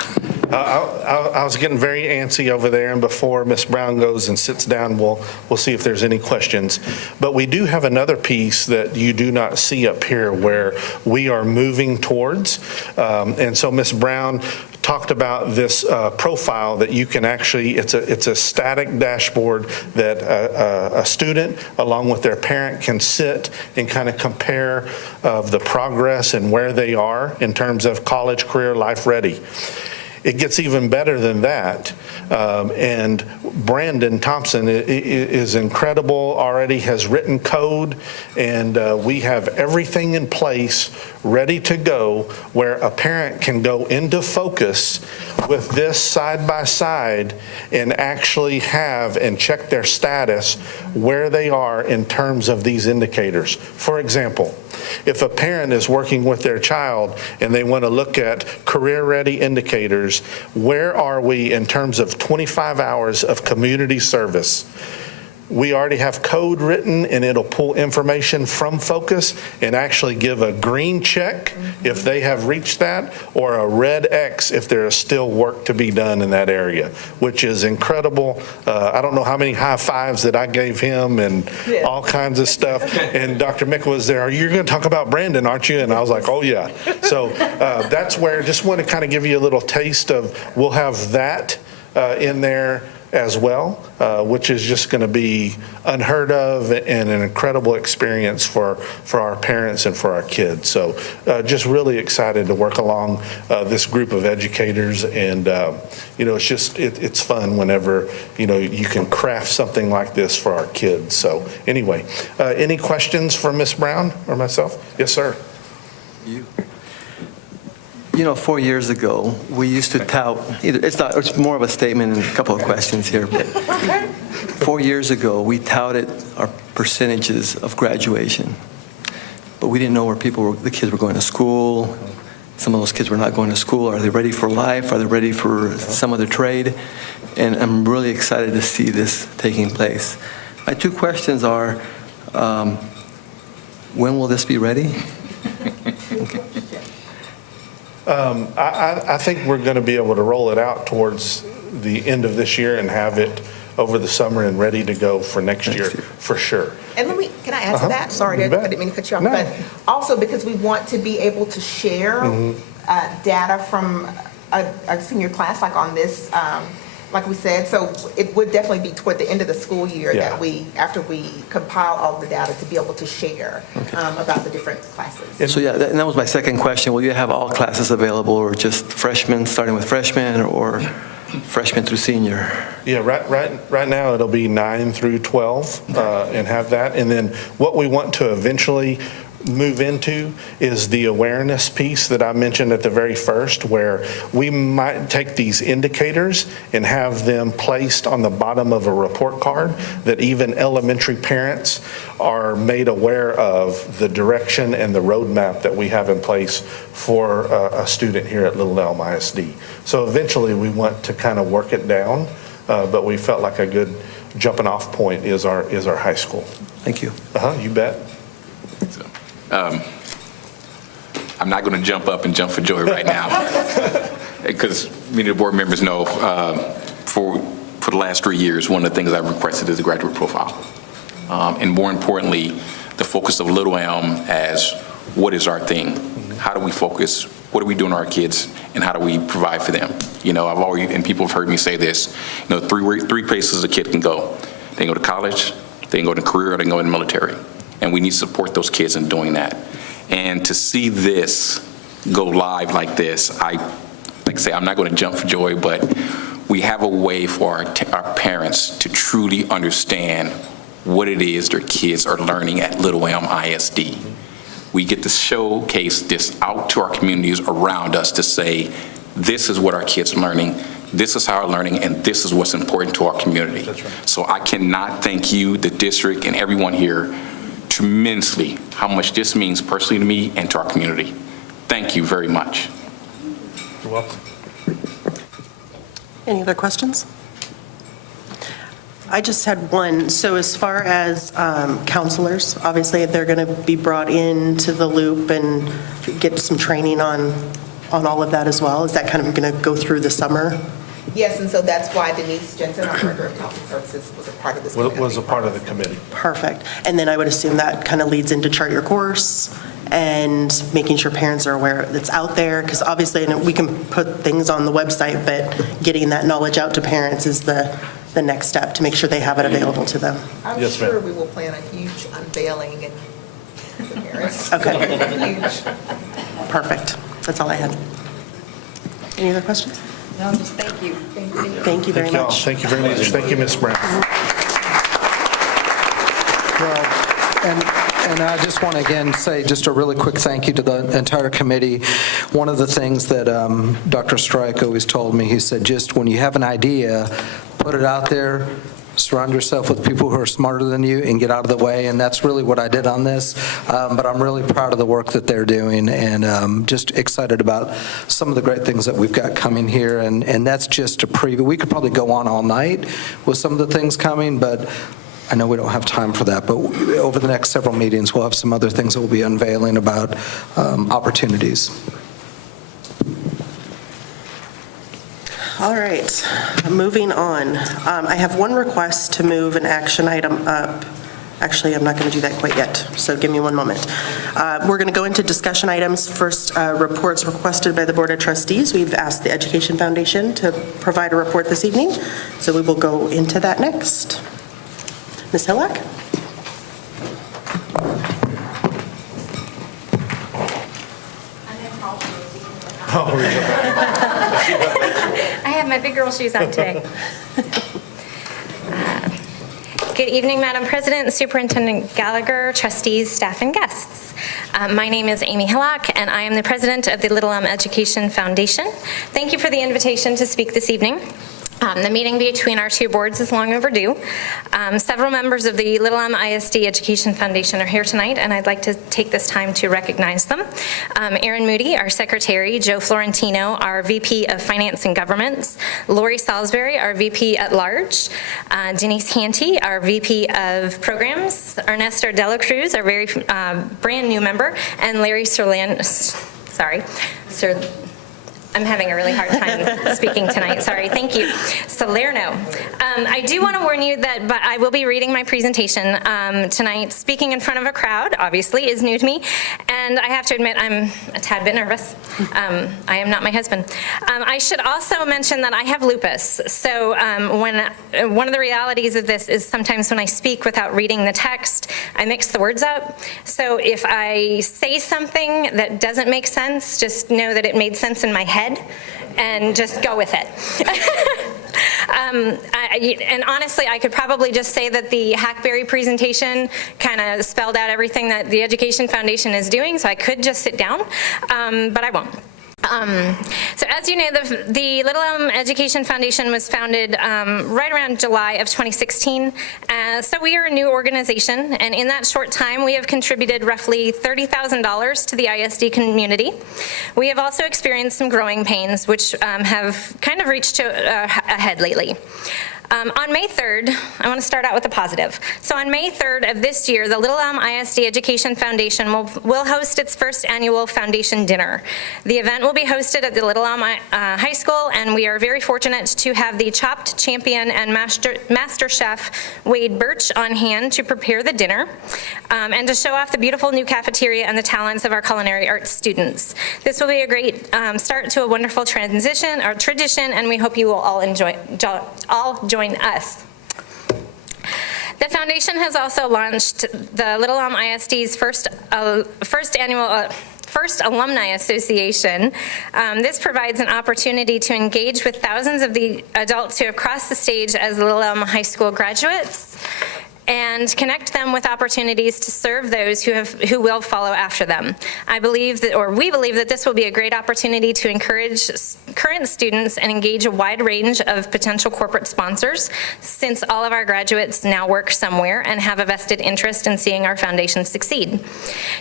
I was getting very antsy over there, and before Ms. Brown goes and sits down, we'll see if there's any questions. But we do have another piece that you do not see up here where we are moving towards. And so Ms. Brown talked about this profile that you can actually, it's a static dashboard that a student along with their parent can sit and kind of compare of the progress and where they are in terms of college, career, life ready. It gets even better than that. And Brandon Thompson is incredible, already has written code, and we have everything in place ready to go where a parent can go into Focus with this side by side and actually have and check their status where they are in terms of these indicators. For example, if a parent is working with their child and they want to look at career ready indicators, where are we in terms of 25 hours of community service? We already have code written, and it'll pull information from Focus and actually give a green check if they have reached that, or a red X if there is still work to be done in that area, which is incredible. I don't know how many high fives that I gave him and all kinds of stuff. And Dr. Mick was there. You're going to talk about Brandon, aren't you? And I was like, oh yeah. So that's where, just want to kind of give you a little taste of, we'll have that in there as well, which is just going to be unheard of and an incredible experience for our parents and for our kids. So just really excited to work along this group of educators, and it's just, it's fun whenever, you can craft something like this for our kids. So anyway, any questions for Ms. Brown or myself? Yes, sir. You. You know, 4 years ago, we used to tout, it's more of a statement and a couple of questions here. But 4 years ago, we touted our percentages of graduation, but we didn't know where the kids were going to school. Some of those kids were not going to school. Are they ready for life? Are they ready for some other trade? And I'm really excited to see this taking place. My two questions are, when will this be ready? Okay. I think we're going to be able to roll it out towards the end of this year and have it over the summer and ready to go for next year, for sure. And can I add to that? Sorry, I didn't mean to cut you off. No. But also because we want to be able to share data from a senior class, like on this, like we said. So it would definitely be toward the end of the school year that after we compile all the data, to be able to share about the different classes. So yeah, and that was my second question. Will you have all classes available, or just freshmen, starting with freshmen, or freshman through senior? Yeah, right now it'll be 9 through 12 and have that. And then what we want to eventually move into is the awareness piece that I mentioned at the very first, where we might take these indicators and have them placed on the bottom of a report card that even elementary parents are made aware of the direction and the roadmap that we have in place for a student here at Little Elm ISD. So eventually we want to kind of work it down, but we felt like a good jumping off point is our high school. Thank you. You bet. I'm not going to jump up and jump for joy right now, because many of the board members know for the last 3 years, one of the things I've requested is a graduate profile. And more importantly, the focus of Little Elm as what is our thing? How do we focus? What are we doing to our kids? And how do we provide for them? You know, I've already, and people have heard me say this, you know, three places a kid can go. They can go to college, they can go to career, or they can go in the military. And we need to support those kids in doing that. And to see this go live like this, like I say, I'm not going to jump for joy, but we have a way for our parents to truly understand what it is their kids are learning at Little Elm ISD. We get to showcase this out to our communities around us to say, this is what our kids are learning, this is how they're learning, and this is what's important to our community. That's right. So I cannot thank you, the district, and everyone here tremendously how much this means personally to me and to our community. Thank you very much. You're welcome. Any other questions? I just had one. So as far as counselors, obviously they're going to be brought into the loop and get some training on all of that as well. Is that kind of going to go through the summer? Yes, and so that's why Denise Jensen, our Director of Counseling Services, was a part of this committee. Was a part of the committee. Perfect. And then I would assume that kind of leads into chart your course and making sure parents are aware that's out there, because obviously we can put things on the website, but getting that knowledge out to parents is the next step to make sure they have it available to them. I'm sure we will plan a huge unveiling and the parents. Okay. Huge. Perfect. That's all I had. Any other questions? No, just thank you. Thank you very much. Thank you very much. Thank you, Ms. Brown. Well, and I just want to again say just a really quick thank you to the entire committee. One of the things that Dr. Strike always told me, he said, just when you have an idea, put it out there, surround yourself with people who are smarter than you, and get out of the way. And that's really what I did on this. But I'm really proud of the work that they're doing, and just excited about some of the great things that we've got coming here. And that's just a preview. We could probably go on all night with some of the things coming, but I know we don't have time for that. But over the next several meetings, we'll have some other things that we'll be unveiling about opportunities. All right, moving on. I have one request to move an action item up. Actually, I'm not going to do that quite yet, so give me one moment. We're going to go into discussion items. First, reports requested by the Board of Trustees. We've asked the Education Foundation to provide a report this evening, so we will go into that next. Ms. Hillock? I have my big girl shoes on today. Good evening, Madam President, Superintendent Gallagher, trustees, staff, and guests. My name is Amy Hillock, and I am the president of the Little Elm Education Foundation. Thank you for the invitation to speak this evening. The meeting between our two boards is long overdue. Several members of the Little Elm ISD Education Foundation are here tonight, and I'd like to take this time to recognize them. Erin Moody, our secretary, Joe Florentino, our VP of Finance and Governments, Lori Salisbury, our VP at large, Denise Hanty, our VP of Programs, Ernesto Dela Cruz, our very brand new member, and Larry I'm having a really hard time speaking tonight. Sorry, thank you. Salerno. I do want to warn you that but I will be reading my presentation tonight. Speaking in front of a crowd, obviously, is new to me, and I have to admit I'm a tad bit nervous. I am not my husband. I should also mention that I have lupus, so one of the realities of this is sometimes when I speak without reading the text, I mix the words up. So if I say something that doesn't make sense, just know that it made sense in my head, and just go with it. And honestly, I could probably just say that the Hackberry presentation kind of spelled out everything that the Education Foundation is doing, so I could just sit down, but I won't. So as you know, the Little Elm Education Foundation was founded right around July of 2016. So we are a new organization, and in that short time, we have contributed roughly $30,000 to the ISD community. We have also experienced some growing pains, which have kind of reached a head lately. On May 3rd, I want to start out with a positive. So on May 3rd of this year, the Little Elm ISD Education Foundation will host its first annual foundation dinner. The event will be hosted at the Little Elm High School, and we are very fortunate to have the Chopped Champion and Master Chef Wade Birch on hand to prepare the dinner and to show off the beautiful new cafeteria and the talents of our culinary arts students. This will be a great start to a wonderful tradition, and we hope you will all join us. The foundation has also launched the Little Elm ISD's first Alumni Association. This provides an opportunity to engage with thousands of the adults who have crossed the stage as Little Elm High School graduates and connect them with opportunities to serve those who will follow after them. We believe that this will be a great opportunity to encourage current students and engage a wide range of potential corporate sponsors, since all of our graduates now work somewhere and have a vested interest in seeing our foundation succeed.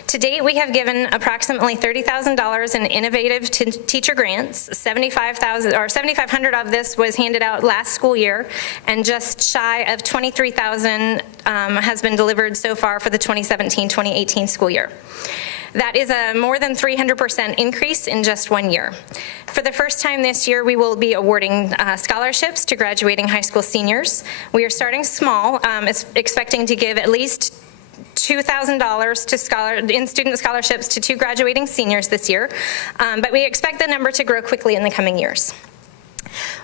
To date, we have given approximately $30,000 in innovative teacher grants. $7,500 of this was handed out last school year, and just shy of $23,000 has been delivered so far for the 2017-2018 school year. That is a more than 300% increase in just 1 year. For the first time this year, we will be awarding scholarships to graduating high school seniors. We are starting small, expecting to give at least $2,000 in student scholarships to 2 graduating seniors this year, but we expect the number to grow quickly in the coming years.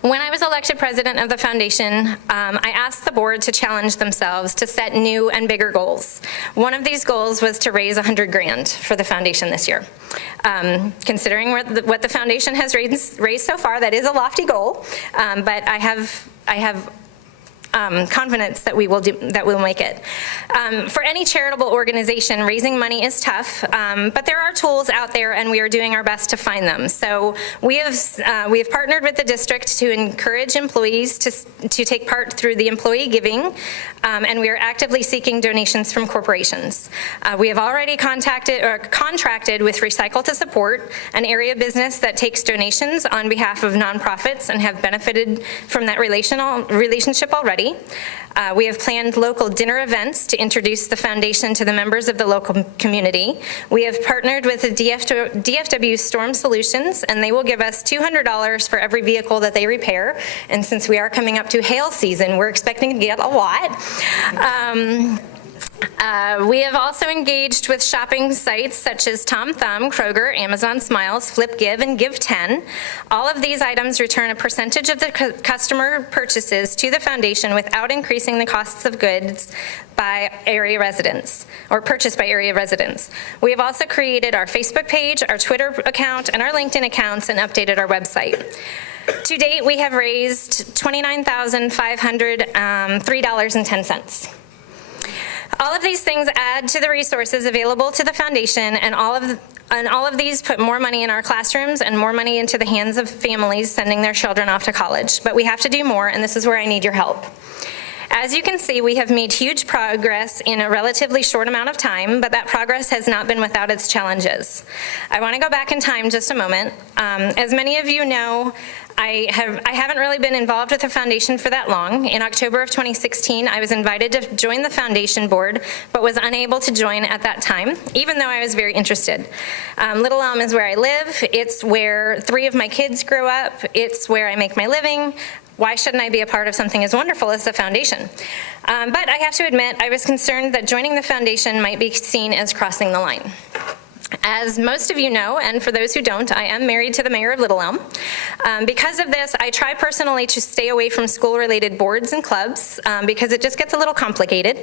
When I was elected president of the foundation, I asked the board to challenge themselves to set new and bigger goals. One of these goals was to raise $100,000 for the foundation this year. Considering what the foundation has raised so far, that is a lofty goal, but I have confidence that we'll make it. For any charitable organization, raising money is tough, but there are tools out there, and we are doing our best to find them. So we have partnered with the district to encourage employees to take part through the employee giving, and we are actively seeking donations from corporations. We have already contracted with Recycle to Support, an area business that takes donations on behalf of nonprofits, and have benefited from that relationship already. We have planned local dinner events to introduce the foundation to the members of the local community. We have partnered with the DFW Storm Solutions, and they will give us $200 for every vehicle that they repair. And since we are coming up to hail season, we're expecting to get a lot. We have also engaged with shopping sites such as Tom Thumb, Kroger, Amazon Smiles, Flip Give, and Give 10. All of these items return a percentage of the customer purchases to the foundation without increasing the costs of goods by area residents, or purchased by area residents. We have also created our Facebook page, our Twitter account, and our LinkedIn accounts, and updated our website. To date, we have raised $29,503.10. All of these things add to the resources available to the foundation, and all of these put more money in our classrooms and more money into the hands of families sending their children off to college. But we have to do more, and this is where I need your help. As you can see, we have made huge progress in a relatively short amount of time, but that progress has not been without its challenges. I want to go back in time just a moment. As many of you know, I haven't really been involved with the foundation for that long. In October of 2016, I was invited to join the foundation board, but was unable to join at that time, even though I was very interested. Little Elm is where I live. It's where 3 of my kids grew up. It's where I make my living. Why shouldn't I be a part of something as wonderful as the foundation? But I have to admit, I was concerned that joining the foundation might be seen as crossing the line. As most of you know, and for those who don't, I am married to the mayor of Little Elm. Because of this, I try personally to stay away from school-related boards and clubs because it just gets a little complicated.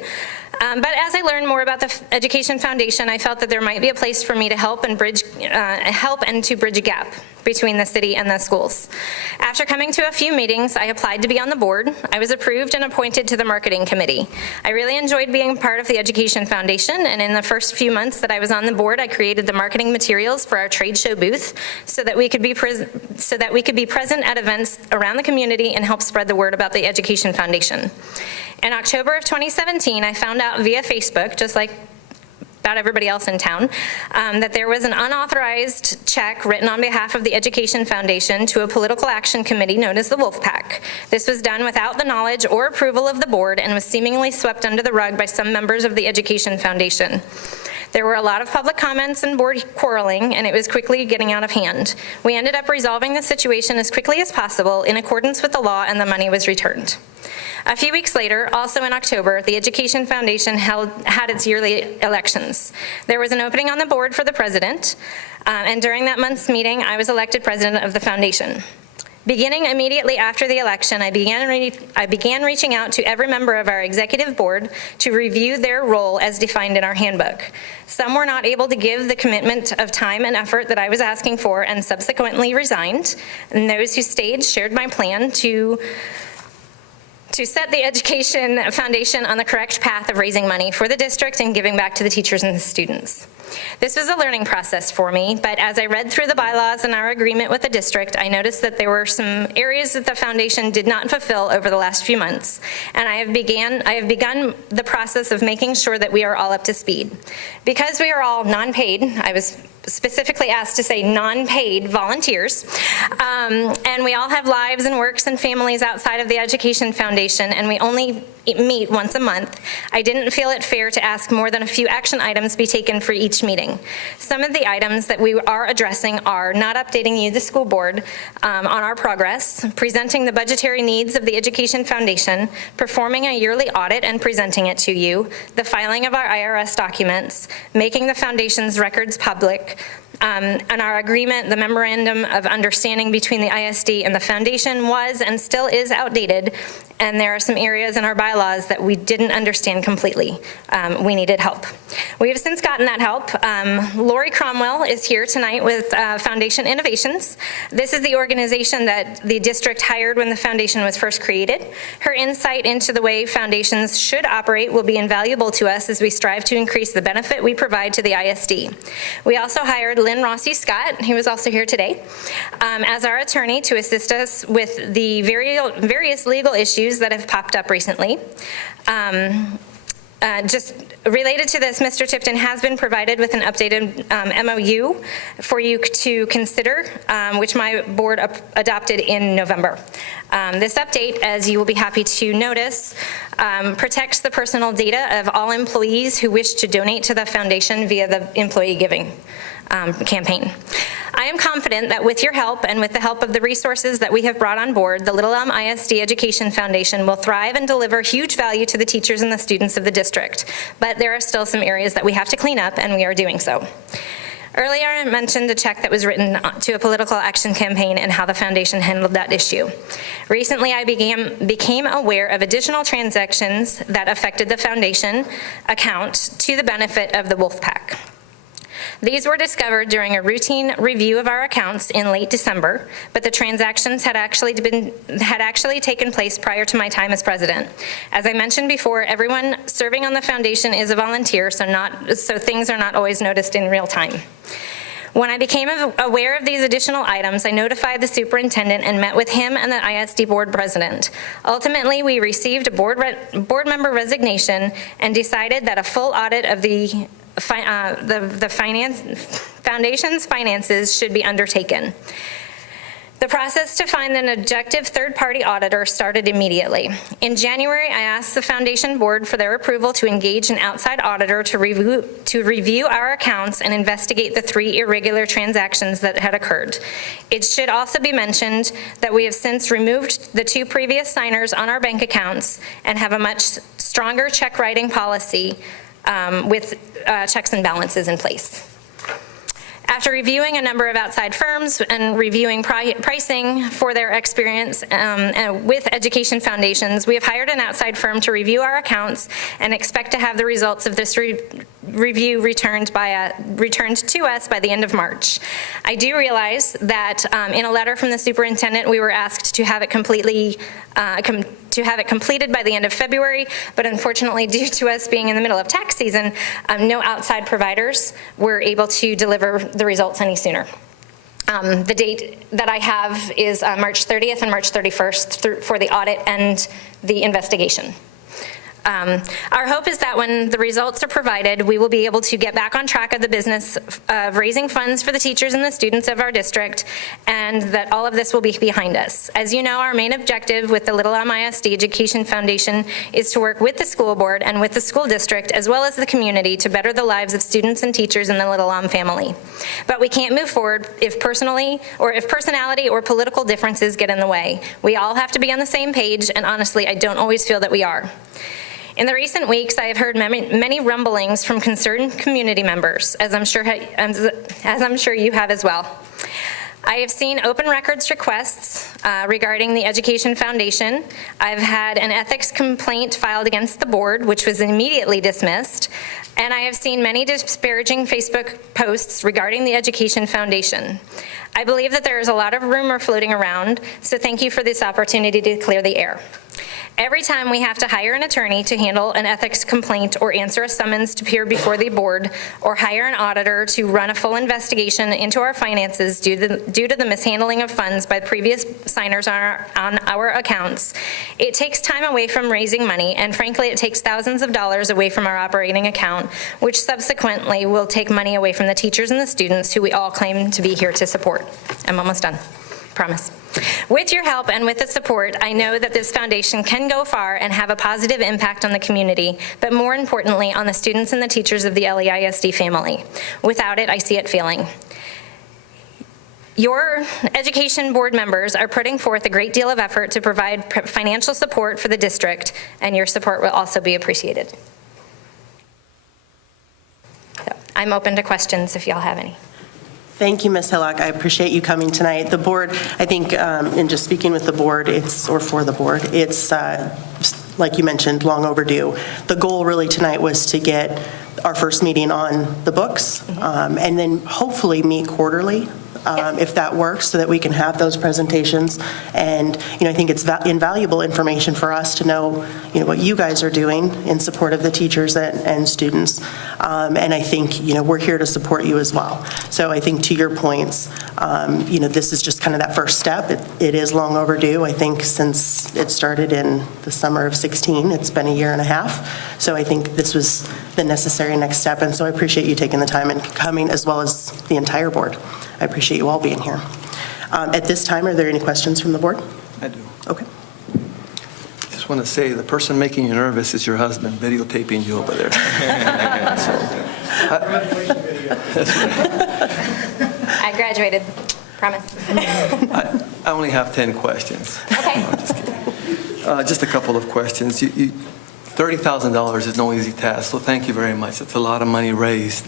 But as I learned more about the Education Foundation, I felt that there might be a place for me to help and bridge a gap between the city and the schools. After coming to a few meetings, I applied to be on the board. I was approved and appointed to the marketing committee. I really enjoyed being part of the Education Foundation, and in the first few months that I was on the board, I created the marketing materials for our trade show booth so that we could be present at events around the community and help spread the word about the Education Foundation. In October of 2017, I found out via Facebook, just like about everybody else in town, that there was an unauthorized check written on behalf of the Education Foundation to a political action committee known as the Wolf Pack. This was done without the knowledge or approval of the board and was seemingly swept under the rug by some members of the Education Foundation. There were a lot of public comments and board quarreling, and it was quickly getting out of hand. We ended up resolving the situation as quickly as possible in accordance with the law, and the money was returned. A few weeks later, also in October, the Education Foundation had its yearly elections. There was an opening on the board for the president, and during that month's meeting, I was elected president of the foundation. Beginning immediately after the election, I began reaching out to every member of our executive board to review their role as defined in our handbook. Some were not able to give the commitment of time and effort that I was asking for and subsequently resigned, and those who stayed shared my plan to set the Education Foundation on the correct path of raising money for the district and giving back to the teachers and the students. This was a learning process for me, but as I read through the bylaws and our agreement with the district, I noticed that there were some areas that the foundation did not fulfill over the last few months, and I have begun the process of making sure that we are all up to speed. Because we are all non-paid, I was specifically asked to say non-paid volunteers, and we all have lives and works and families outside of the Education Foundation, and we only meet once a month, I didn't feel it fair to ask more than a few action items be taken for each meeting. Some of the items that we are addressing are not updating you, the school board, on our progress, presenting the budgetary needs of the Education Foundation, performing a yearly audit and presenting it to you, the filing of our IRS documents, making the foundation's records public, and our agreement, the memorandum of understanding between the ISD and the foundation was and still is outdated, and there are some areas in our bylaws that we didn't understand completely. We needed help. We have since gotten that help. Lori Cromwell is here tonight with Foundation Innovations. This is the organization that the district hired when the foundation was first created. Her insight into the way foundations should operate will be invaluable to us as we strive to increase the benefit we provide to the ISD. We also hired Lynn Rossi Scott, who is also here today, as our attorney to assist us with the various legal issues that have popped up recently. Just related to this, Mr. Tipton has been provided with an updated MOU for you to consider, which my board adopted in November. This update, as you will be happy to notice, protects the personal data of all employees who wish to donate to the foundation via the employee giving campaign. I am confident that with your help and with the help of the resources that we have brought on board, the Little Elm ISD Education Foundation will thrive and deliver huge value to the teachers and the students of the district. But there are still some areas that we have to clean up, and we are doing so. Earlier, I mentioned a check that was written to a political action campaign and how the foundation handled that issue. Recently, I became aware of additional transactions that affected the foundation account to the benefit of the Wolf Pack. These were discovered during a routine review of our accounts in late December, but the transactions had actually taken place prior to my time as president. As I mentioned before, everyone serving on the foundation is a volunteer, so things are not always noticed in real time. When I became aware of these additional items, I notified the superintendent and met with him and the ISD board president. Ultimately, we received a board member resignation and decided that a full audit of the foundation's finances should be undertaken. The process to find an objective third-party auditor started immediately. In January, I asked the foundation board for their approval to engage an outside auditor to review our accounts and investigate the 3 irregular transactions that had occurred. It should also be mentioned that we have since removed the 2 previous signers on our bank accounts and have a much stronger check writing policy with checks and balances in place. After reviewing a number of outside firms and reviewing pricing for their experience with education foundations, we have hired an outside firm to review our accounts and expect to have the results of this review returned to us by the end of March. I do realize that in a letter from the superintendent, we were asked to have it completed by the end of February, but unfortunately, due to us being in the middle of tax season, no outside providers were able to deliver the results any sooner. The date that I have is March 30th and March 31st for the audit and the investigation. Our hope is that when the results are provided, we will be able to get back on track of the business of raising funds for the teachers and the students of our district, and that all of this will be behind us. As you know, our main objective with the Little Elm ISD Education Foundation is to work with the school board and with the school district, as well as the community, to better the lives of students and teachers in the Little Elm family. But we can't move forward if personality or political differences get in the way. We all have to be on the same page, and honestly, I don't always feel that we are. In the recent weeks, I have heard many rumblings from concerned community members, as I'm sure you have as well. I have seen open records requests regarding the Education Foundation. I've had an ethics complaint filed against the board, which was immediately dismissed, and I have seen many disparaging Facebook posts regarding the Education Foundation. I believe that there is a lot of rumor floating around, so thank you for this opportunity to clear the air. Every time we have to hire an attorney to handle an ethics complaint or answer a summons to appear before the board, or hire an auditor to run a full investigation into our finances due to the mishandling of funds by previous signers on our accounts, it takes time away from raising money, and frankly, it takes thousands of dollars away from our operating account, which subsequently will take money away from the teachers and the students who we all claim to be here to support. I'm almost done. Promise. With your help and with the support, I know that this foundation can go far and have a positive impact on the community, but more importantly, on the students and the teachers of the LEISD family. Without it, I see it failing. Your education board members are putting forth a great deal of effort to provide financial support for the district, and your support will also be appreciated. So, I'm open to questions if y'all have any. Thank you, Ms. Hillock. I appreciate you coming tonight. The board, I think, in just speaking with the board, for the board, it's, like you mentioned, long overdue. The goal really tonight was to get our first meeting on the books, and then hopefully meet quarterly, if that works, so that we can have those presentations. And, I think it's invaluable information for us to know, what you guys are doing in support of the teachers and students. And I think, we're here to support you as well. So I think to your points, this is just kind of that first step. It is long overdue. I think since it started in the summer of 16, it's been a year and a half. So I think this was the necessary next step. And so I appreciate you taking the time and coming, as well as the entire board. I appreciate you all being here. At this time, are there any questions from the board? I do. Okay. Just want to say the person making you nervous is your husband videotaping you over there. I graduated, promise. I only have 10 questions. Okay. No, I'm just kidding. Just a couple of questions. $30,000 is no easy task, so thank you very much. It's a lot of money raised.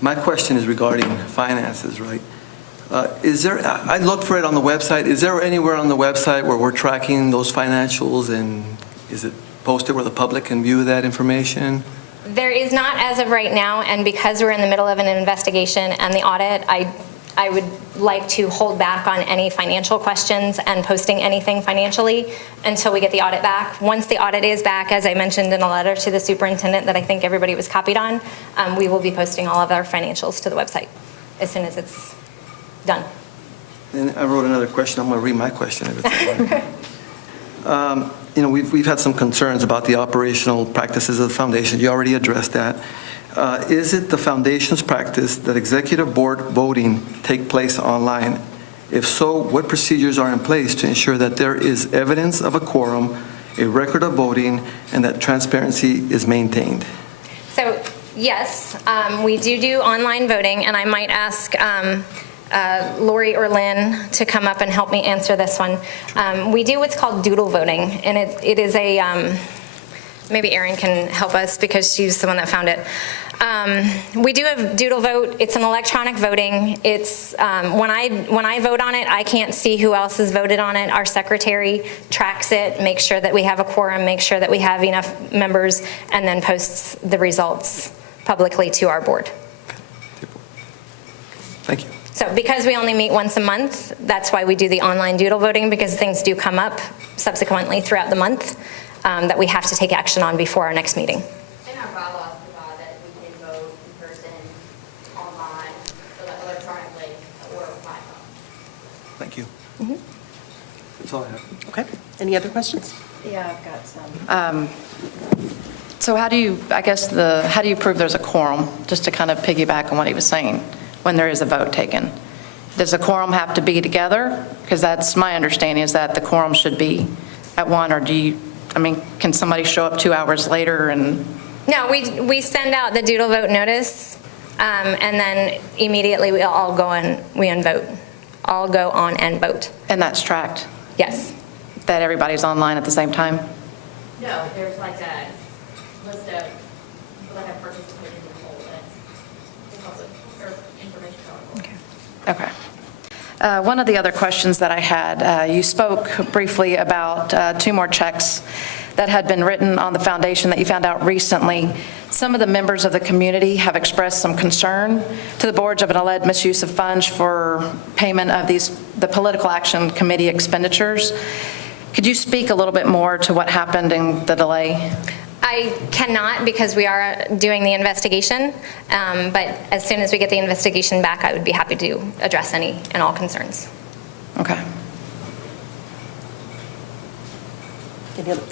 My question is regarding finances, right? I looked for it on the website. Is there anywhere on the website where we're tracking those financials, and is it posted where the public can view that information? There is not as of right now, and because we're in the middle of an investigation and the audit, I would like to hold back on any financial questions and posting anything financially until we get the audit back. Once the audit is back, as I mentioned in a letter to the superintendent that I think everybody was copied on, we will be posting all of our financials to the website as soon as it's done. And I wrote another question. I'm going to read my question. If it's all right. We've had some concerns about the operational practices of the foundation. You already addressed that. Is it the foundation's practice that executive board voting take place online? If so, what procedures are in place to ensure that there is evidence of a quorum, a record of voting, and that transparency is maintained? So yes, we do online voting, and I might ask Lori or Lynn to come up and help me answer this one. We do what's called doodle voting, and it is a, maybe Erin can help us because she's the one that found it. We do have doodle vote. It's an electronic voting. It's when I vote on it, I can't see who else has voted on it. Our secretary tracks it, makes sure that we have a quorum, makes sure that we have enough members, and then posts the results publicly to our board. Thank you. So because we only meet once a month, that's why we do the online doodle voting, because things do come up subsequently throughout the month that we have to take action on before our next meeting. And our bylaws provide that we can vote in person, online, electronically, or by phone. Thank you. That's all I have. Okay. Any other questions? Yeah, I've got some. So how do you prove there's a quorum, just to kind of piggyback on what he was saying, when there is a vote taken? Does the quorum have to be together? Because that's my understanding, is that the quorum should be at one, or can somebody show up 2 hours later and? No, we send out the doodle vote notice, and then immediately we all go on, vote. All go on and vote. And that's tracked? Yes. That everybody's online at the same time? No, there's like a list of, like a participating in the whole, it's also, or information on. Okay. One of the other questions that I had, you spoke briefly about 2 more checks that had been written on the foundation that you found out recently. Some of the members of the community have expressed some concern to the boards of an alleged misuse of funds for payment of the Political Action Committee expenditures. Could you speak a little bit more to what happened in the delay? I cannot, because we are doing the investigation, but as soon as we get the investigation back, I would be happy to address any and all concerns. Okay.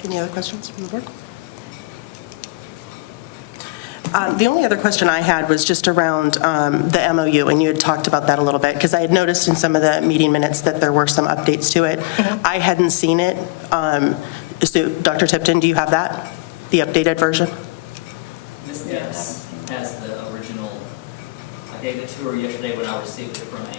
Any other questions from the board? The only other question I had was just around the MOU, and you had talked about that a little bit, because I had noticed in some of the meeting minutes that there were some updates to it. I hadn't seen it. So Dr. Tipton, do you have that? The updated version? Ms. Nips has the original. I gave it to her yesterday when I received it from Amy.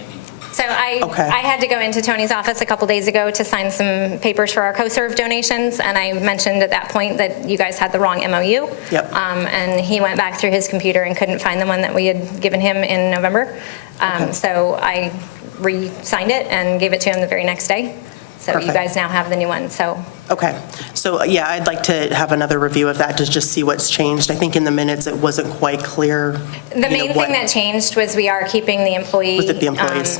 So I had to go into Tony's office a couple days ago to sign some papers for our CoServe donations, and I mentioned at that point that you guys had the wrong MOU. Yep. And he went back through his computer and couldn't find the one that we had given him in November. So I re-signed it and gave it to him the very next day. So you guys now have the new one, so. Okay. So, yeah, I'd like to have another review of that to just see what's changed. I think in the minutes it wasn't quite clear. The main thing that changed was we are keeping the employee. Was it the employees?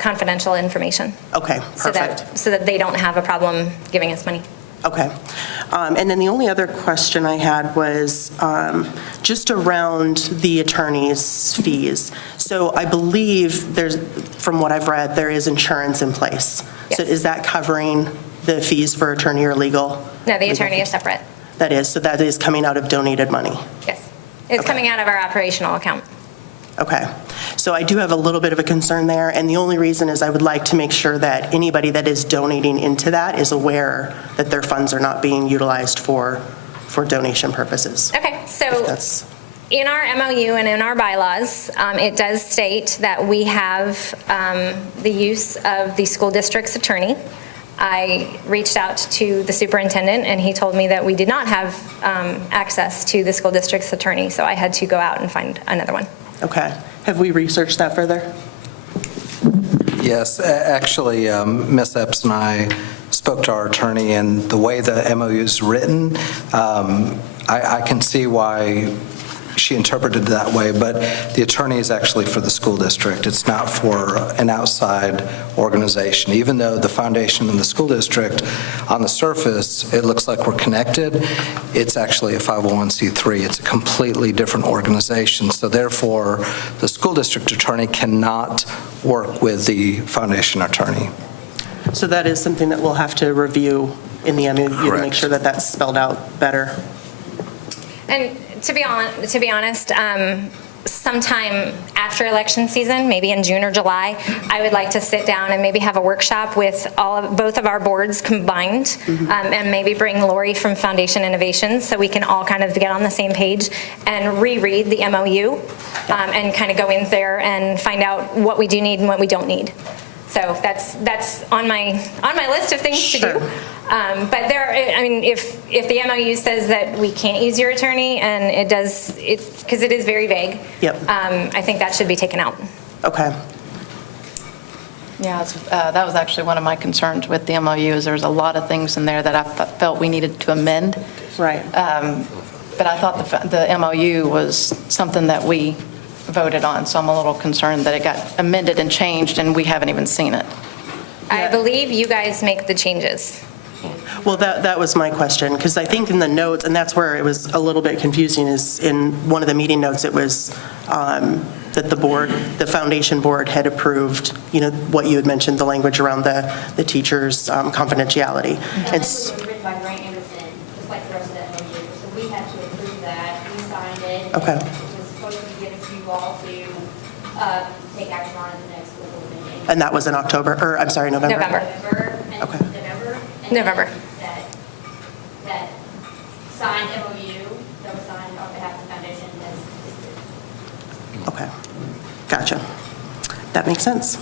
Confidential information. Okay, perfect. So that they don't have a problem giving us money. Okay. And then the only other question I had was just around the attorney's fees. So I believe there's, from what I've read, there is insurance in place. Yes. So is that covering the fees for attorney or legal? No, the attorney is separate. That is, so that is coming out of donated money? Yes. It's coming out of our operational account. Okay. So I do have a little bit of a concern there, and the only reason is I would like to make sure that anybody that is donating into that is aware that their funds are not being utilized for donation purposes. Okay, so in our MOU and in our bylaws, it does state that we have the use of the school district's attorney. I reached out to the superintendent, and he told me that we did not have access to the school district's attorney, so I had to go out and find another one. Okay. Have we researched that further? Yes, actually, Ms. Epps and I spoke to our attorney, and the way the MOU is written, I can see why she interpreted it that way, but the attorney is actually for the school district. It's not for an outside organization. Even though the foundation and the school district, on the surface, it looks like we're connected, it's actually a 501c3. It's a completely different organization. So therefore, the school district attorney cannot work with the foundation attorney. So that is something that we'll have to review in the MOU to make Correct. sure that that's spelled out better. And to be honest, sometime after election season, maybe in June or July, I would like to sit down and maybe have a workshop with both of our boards combined, and maybe bring Lori from Foundation Innovations so we can all kind of get on the same page and reread the MOU, and kind of go in there and find out what we do need and what we don't need. So that's on my list of things to do. But if the MOU says that we can't use your attorney, and it does, because it is very vague. Yep. I think that should be taken out. Okay. Yeah, that was actually one of my concerns with the MOU, is there was a lot of things in there that I felt we needed to amend. Right. But I thought the MOU was something that we voted on, so I'm a little concerned that it got amended and changed and we haven't even seen it. I believe you guys make the changes. Well, that was my question, because I think in the notes, and that's where it was a little bit confusing, is in one of the meeting notes, it was that the foundation board had approved, what you had mentioned, the language around the teachers' confidentiality. And this was written by Grant Anderson, just like the rest of that MOU. So we had to approve that, we signed it. Okay. It was supposed to be given to you all to take action on at the next local meeting. And that was in October, or I'm sorry, November? Okay. November. That signed MOU, that was signed on behalf of the foundation, that's Okay, gotcha. That makes sense.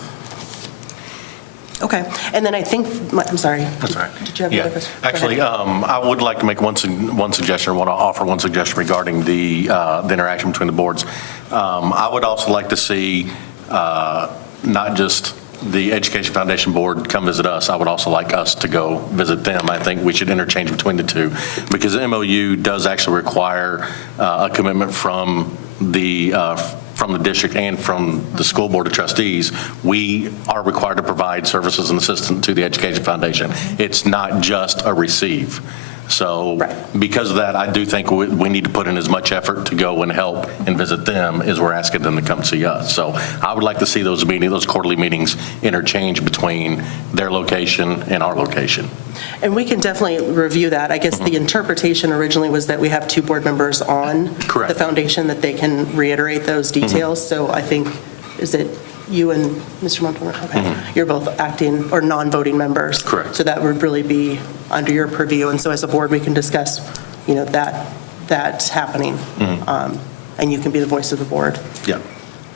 Okay, and then I think, I'm sorry. That's all right. Did you have another question? Go Actually, ahead. I would like to make one suggestion. I want to offer one suggestion regarding the interaction between the boards. I would also like to see not just the Education Foundation Board come visit us. I would also like us to go visit them. I think we should interchange between the two, because the MOU does actually require a commitment from the district and from the school board of trustees. We are required to provide services and assistance to the Education Foundation. It's not just a receive. So because of that, I do think we need to put in as much effort to go and help and visit them as we're asking them to come see us. So I would like to see those quarterly meetings interchange between their location and our location. And we can definitely review that. I guess the interpretation originally was that we have two board members on the foundation, that they can reiterate those details. So I think, is it you and Mr. Montgomery? Okay. You're both acting or non-voting members. Correct. So that would really be under your purview. And so as a board, we can discuss, that's happening. And you can be the voice of the board. Yeah.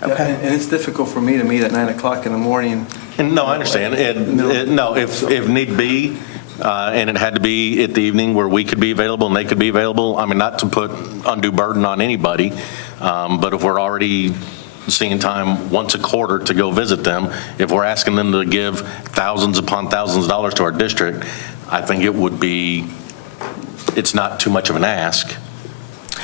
Okay. And it's difficult for me to meet at 9 o'clock in the morning. And no, I understand. If need be, and it had to be at the evening where we could be available and they could be available, I mean, not to put undue burden on anybody, but if we're already seeing time once a quarter to go visit them, if we're asking them to give thousands upon thousands of dollars to our district, I think it's not too much of an ask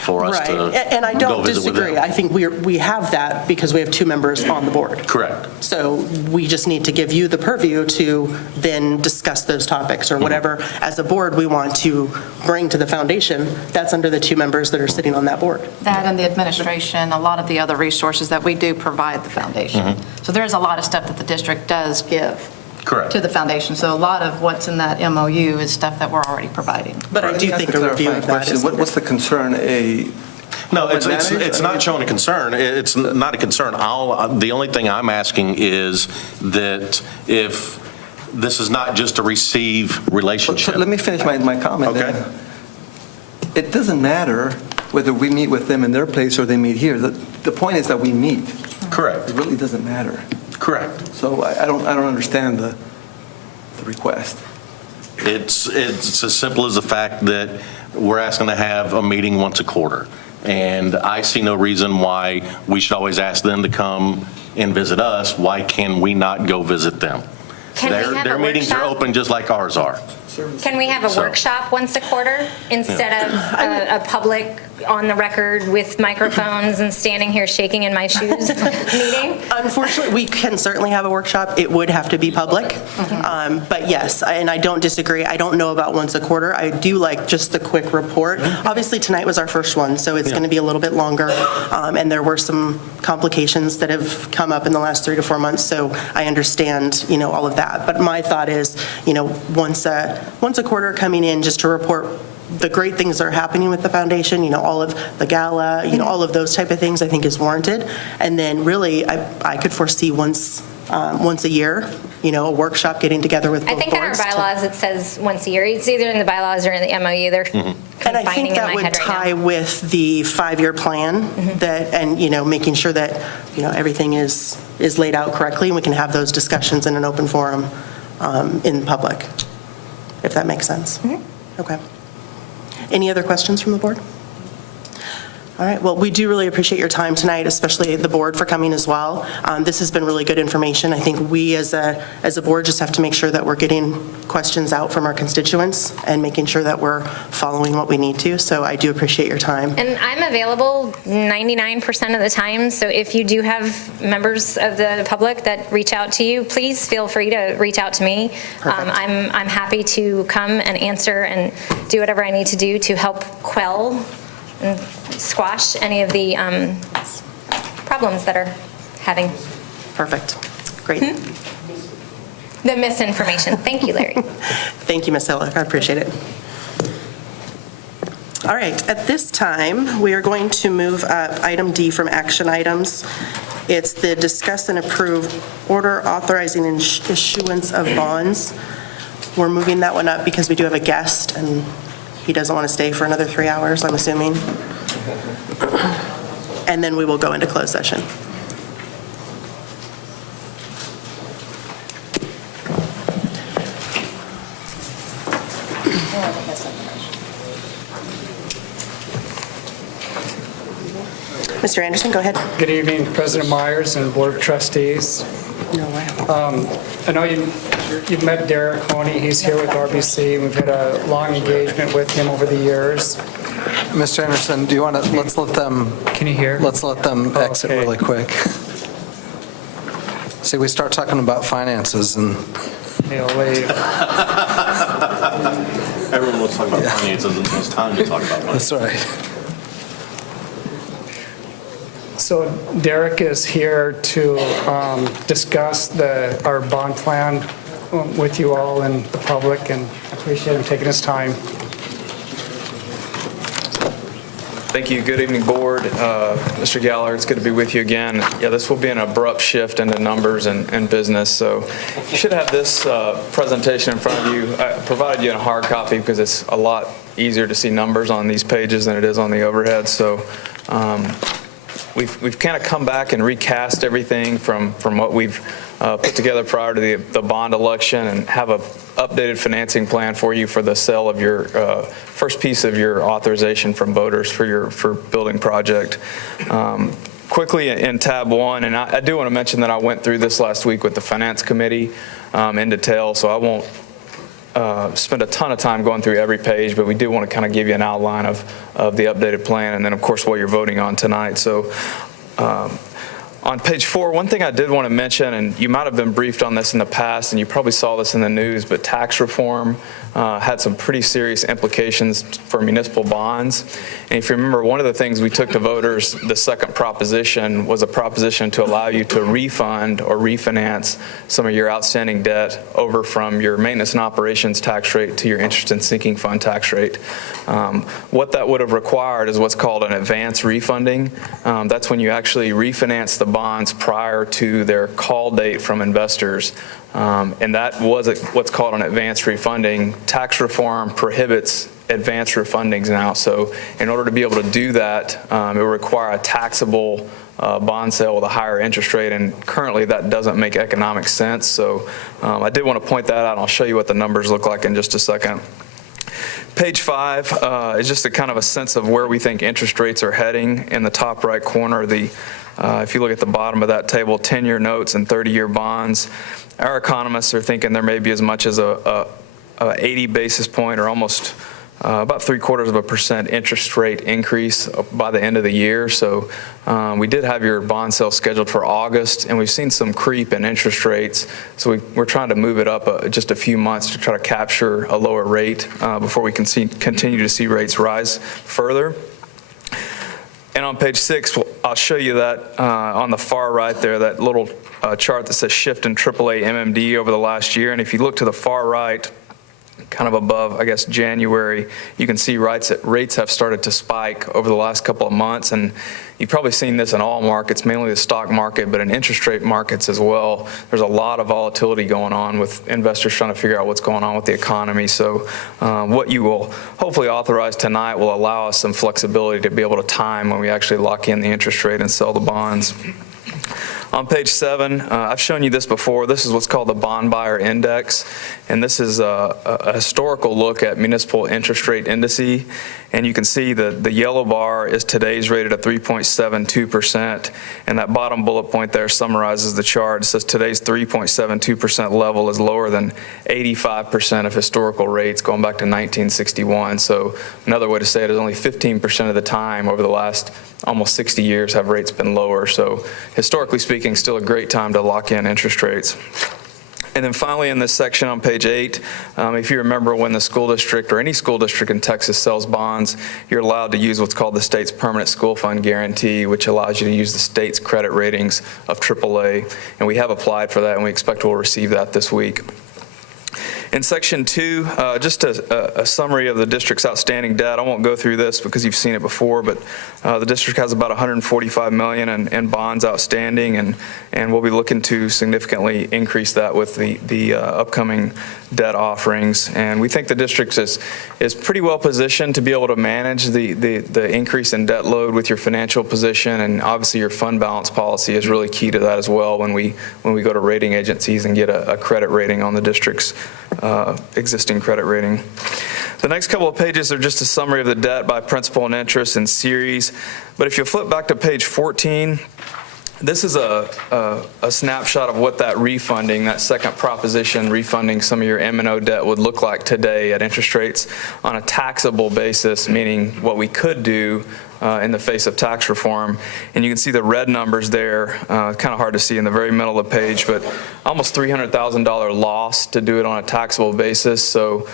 for us to And I go don't visit with disagree. them. I think we have that because we have two members on the board. Correct. So we just need to give you the purview to then discuss those topics or whatever, as a board, we want to bring to the foundation. That's under the two members that are sitting on that board. That and the administration, a lot of the other resources that we do provide the foundation. So there's a lot of stuff that the district does give Correct. to the foundation. So a lot of what's in that MOU is stuff that we're already providing. But I do think a review of that is. What's the concern? No, it's not showing a concern. It's not a concern. The only thing I'm asking is that if this is not just a receive relationship. Let me finish my comment. Okay. It doesn't matter whether we meet with them in their place or they meet here. The point is that we meet. Correct. It really doesn't matter. Correct. So I don't understand the request. It's as simple as the fact that we're asking to have a meeting once a quarter. And I see no reason why we should always ask them to come and visit us. Why can we not go visit them? Can we have Their a meetings are workshop? open just like ours are. Can we have a workshop once a quarter instead of a public on the record with microphones and standing here shaking in my shoes meeting? Unfortunately, we can certainly have a workshop. It would have to be public. But yes, and I don't disagree. I don't know about once a quarter. I do like just the quick report. Obviously, tonight was our first one, so it's going to be a little bit longer. And there were some complications that have come up in the last 3 to 4 months, so I understand, all of that. But my thought is, once a quarter coming in just to report the great things that are happening with the foundation, all of the gala, all of those type of things I think is warranted. And then really, I could foresee once a year, a workshop getting together with both I think in our boards to- bylaws, it says once a year. It's either in the bylaws or in the MOU. They're And I think combining in that my would head right now. tie with the 5-year plan and making sure that, everything is laid out correctly and we can have those discussions in an open forum in public, if that makes sense. Okay. Any other questions from the board? All right, well, we do really appreciate your time tonight, especially the board for coming as well. This has been really good information. I think we as a board just have to make sure that we're getting questions out from our constituents and making sure that we're following what we need to. So I do appreciate your time. And I'm available 99% of the time, so if you do have members of the public that reach out to you, please feel free to reach out to me. I'm happy to come and answer and do whatever I need to do to help quell and squash any of the problems that are having. Perfect. Great. The misinformation. Thank you, Larry. Thank you, Ms. Hillick. I appreciate it. All right, at this time, we are going to move up item D from action items. It's the discuss and approve order authorizing issuance of bonds. We're moving that one up because we do have a guest, and he doesn't want to stay for another 3 hours, I'm assuming. And then we will go into closed session. Mr. Anderson, go ahead. Good evening, President Myers and Board of Trustees. I know you've met Derek Honey. He's here with RBC. We've had a long engagement with him over the years. Mr. Anderson, do you want to, let's let them. Can you hear? Let's let them exit really quick. See, we start talking about finances and. He'll leave. Everyone wants to talk about finances until it's time to talk about finances. That's right. So Derek is here to discuss our bond plan with you all and the public, and I appreciate him taking his time. Thank you. Good evening, Board. Mr. Gallagher, it's good to be with you again. Yeah, this will be an abrupt shift into numbers and business, so you should have this presentation in front of you. I provided you in a hard copy because it's a lot easier to see numbers on these pages than it is on the overhead, so we've kind of come back and recast everything from what we've put together prior to the bond election and have a updated financing plan for you for the sale of your first piece of your authorization from voters for building project. Quickly in tab 1, and I do want to mention that I went through this last week with the Finance Committee in detail, so I won't spend a ton of time going through every page, but we do want to kind of give you an outline of the updated plan and then, of course, what you're voting on tonight. So on page 4, one thing I did want to mention, and you might have been briefed on this in the past, and you probably saw this in the news, but tax reform had some pretty serious implications for municipal bonds. And if you remember, one of the things we took to voters, the second proposition, was a proposition to allow you to refund or refinance some of your outstanding debt over from your maintenance and operations tax rate to your interest and sinking fund tax rate. What that would have required is what's called an advance refunding. That's when you actually refinance the bonds prior to their call date from investors. And that was what's called an advance refunding. Tax reform prohibits advance refundings now. So in order to be able to do that, it will require a taxable bond sale with a higher interest rate, and currently that doesn't make economic sense. So I did want to point that out, and I'll show you what the numbers look like in just a second. Page 5 is just a kind of a sense of where we think interest rates are heading. In the top right corner, if you look at the bottom of that table, 10-year notes and 30-year bonds, our economists are thinking there may be as much as a 80 basis point or almost about 0.75% interest rate increase by the end of the year. So we did have your bond sale scheduled for August, and we've seen some creep in interest rates. So we're trying to move it up just a few months to try to capture a lower rate before we can continue to see rates rise further. And on page 6, I'll show you that on the far right there, that little chart that says shift in AAA MMD over the last year. And if you look to the far right, kind of above, I guess, January, you can see rates have started to spike over the last couple of months. And you've probably seen this in all markets, mainly the stock market, but in interest rate markets as well. There's a lot of volatility going on with investors trying to figure out what's going on with the economy. So what you will hopefully authorize tonight will allow us some flexibility to be able to time when we actually lock in the interest rate and sell the bonds. On page 7, I've shown you this before. This is what's called the Bond Buyer Index, and this is a historical look at municipal interest rate indices. And you can see the yellow bar is today's rate at 3.72%, and that bottom bullet point there summarizes the chart. It says today's 3.72% level is lower than 85% of historical rates going back to 1961. So another way to say it is only 15% of the time over the last almost 60 years have rates been lower. So historically speaking, still a great time to lock in interest rates. And then finally in this section on page 8, if you remember when the school district or any school district in Texas sells bonds, you're allowed to use what's called the state's permanent school fund guarantee, which allows you to use the state's credit ratings of AAA. And we have applied for that, and we expect we'll receive that this week. In section 2, just a summary of the district's outstanding debt. I won't go through this because you've seen it before, but the district has about $145 million in bonds outstanding, and we'll be looking to significantly increase that with the upcoming debt offerings. And we think the district is pretty well positioned to be able to manage the increase in debt load with your financial position, and obviously your fund balance policy is really key to that as well when we go to rating agencies and get a credit rating on the district's existing credit rating. The next couple of pages are just a summary of the debt by principal and interest in series. But if you flip back to page 14, this is a snapshot of what that refunding, that second proposition, refunding some of your M&O debt would look like today at interest rates on a taxable basis, meaning what we could do in the face of tax reform. And you can see the red numbers there, kind of hard to see in the very middle of the page, but almost $300,000 loss to do it on a taxable basis. So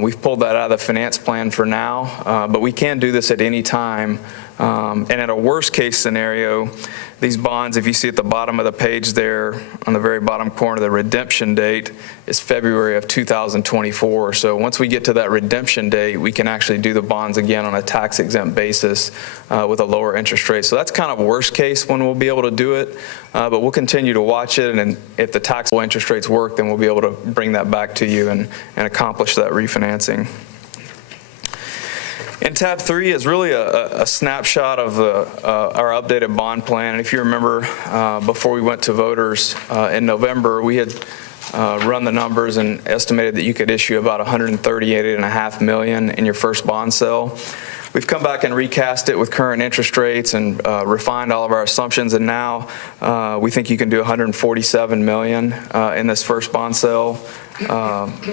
we've pulled that out of the finance plan for now, but we can do this at any time. And at a worst case scenario, these bonds, if you see at the bottom of the page there, on the very bottom corner, the redemption date is February of 2024. So once we get to that redemption date, we can actually do the bonds again on a tax-exempt basis with a lower interest rate. So that's kind of worst case when we'll be able to do it, but we'll continue to watch it, and if the taxable interest rates work, then we'll be able to bring that back to you and accomplish that refinancing. And tab 3 is really a snapshot of our updated bond plan. And if you remember, before we went to voters in November, we had run the numbers and estimated that you could issue about $138.5 million in your first bond sale. We've come back and recast it with current interest rates and refined all of our assumptions, and now we think you can do $147 million in this first bond sale,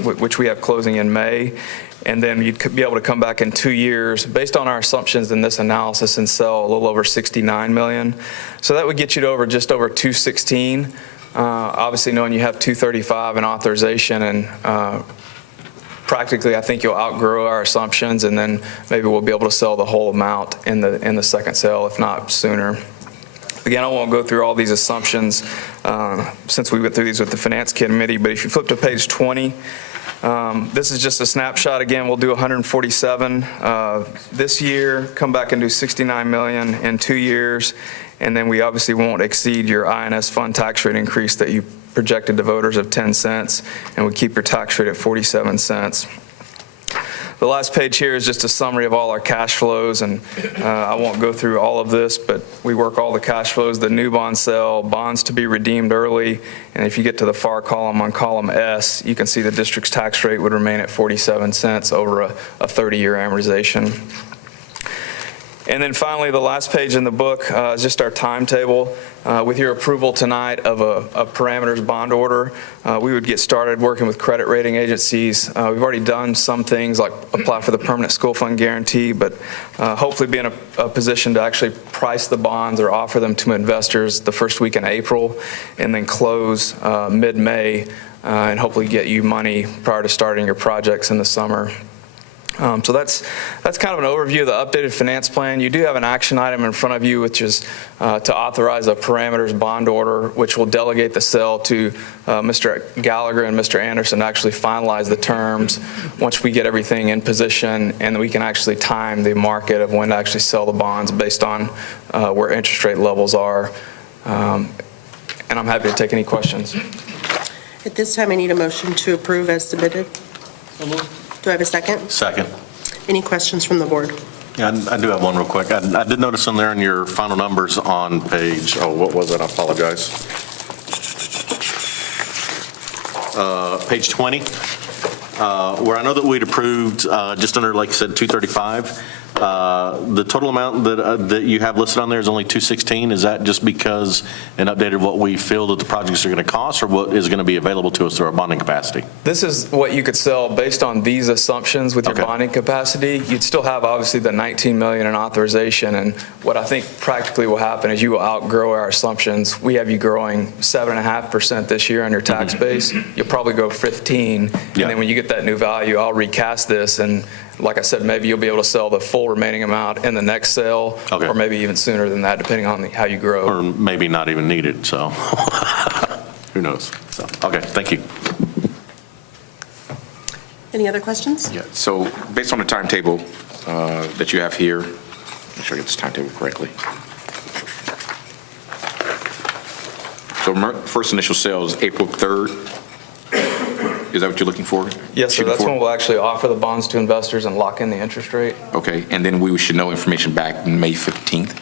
which we have closing in May. And then you'd be able to come back in 2 years based on our assumptions in this analysis and sell a little over $69 million. So that would get you to just over $216. Obviously, knowing you have $235 in authorization, and practically, I think you'll outgrow our assumptions, and then maybe we'll be able to sell the whole amount in the second sale, if not sooner. Again, I won't go through all these assumptions since we went through these with the Finance Committee, but if you flip to page 20, this is just a snapshot. Again, we'll do 147 this year, come back and do $69 million in 2 years, and then we obviously won't exceed your INS fund tax rate increase that you projected to voters of 10 cents, and we keep your tax rate at 47 cents. The last page here is just a summary of all our cash flows, and I won't go through all of this, but we work all the cash flows, the new bond sale, bonds to be redeemed early, and if you get to the far column on column S, you can see the district's tax rate would remain at 47 cents over a 30-year amortization. And then finally, the last page in the book is just our timetable. With your approval tonight of a parameters bond order, we would get started working with credit rating agencies. We've already done some things like apply for the permanent school fund guarantee, but hopefully be in a position to actually price the bonds or offer them to investors the first week in April, and then close mid-May, and hopefully get you money prior to starting your projects in the summer. So that's kind of an overview of the updated finance plan. You do have an action item in front of you, which is to authorize a parameters bond order, which will delegate the sale to Mr. Gallagher and Mr. Anderson to actually finalize the terms once we get everything in position, and we can actually time the market of when to actually sell the bonds based on where interest rate levels are. And I'm happy to take any questions. At this time, I need a motion to approve as submitted. Do I have a second? Second. Any questions from the board? Yeah, I do have one real quick. I did notice in there in your final numbers on page, what was it? I apologize. Page 20, where I know that we'd approved just under, like you said, 235. The total amount that you have listed on there is only 216. Is that just because an update of what we feel that the projects are going to cost, or what is going to be available to us through our bonding capacity? This is what you could sell based on these assumptions with your bonding capacity. You'd still have obviously the $19 million in authorization, and what I think practically will happen is you will outgrow our assumptions. We have you growing 7.5% this year on your tax base. You'll probably go 15, and then when you get that new value, I'll recast this, and like I said, maybe you'll be able to sell the full remaining amount in the next sale, or maybe even sooner than that, depending on how you grow. Or maybe not even needed, so who knows? So, okay, thank you. Any other questions? Yeah, so based on the timetable that you have here, make sure I get this timetable correctly. So first initial sale is April 3rd. Is that what you're looking for? Yes, sir. That's when we'll actually offer the bonds to investors and lock in the interest rate. Okay, and then we should know information back May 15th?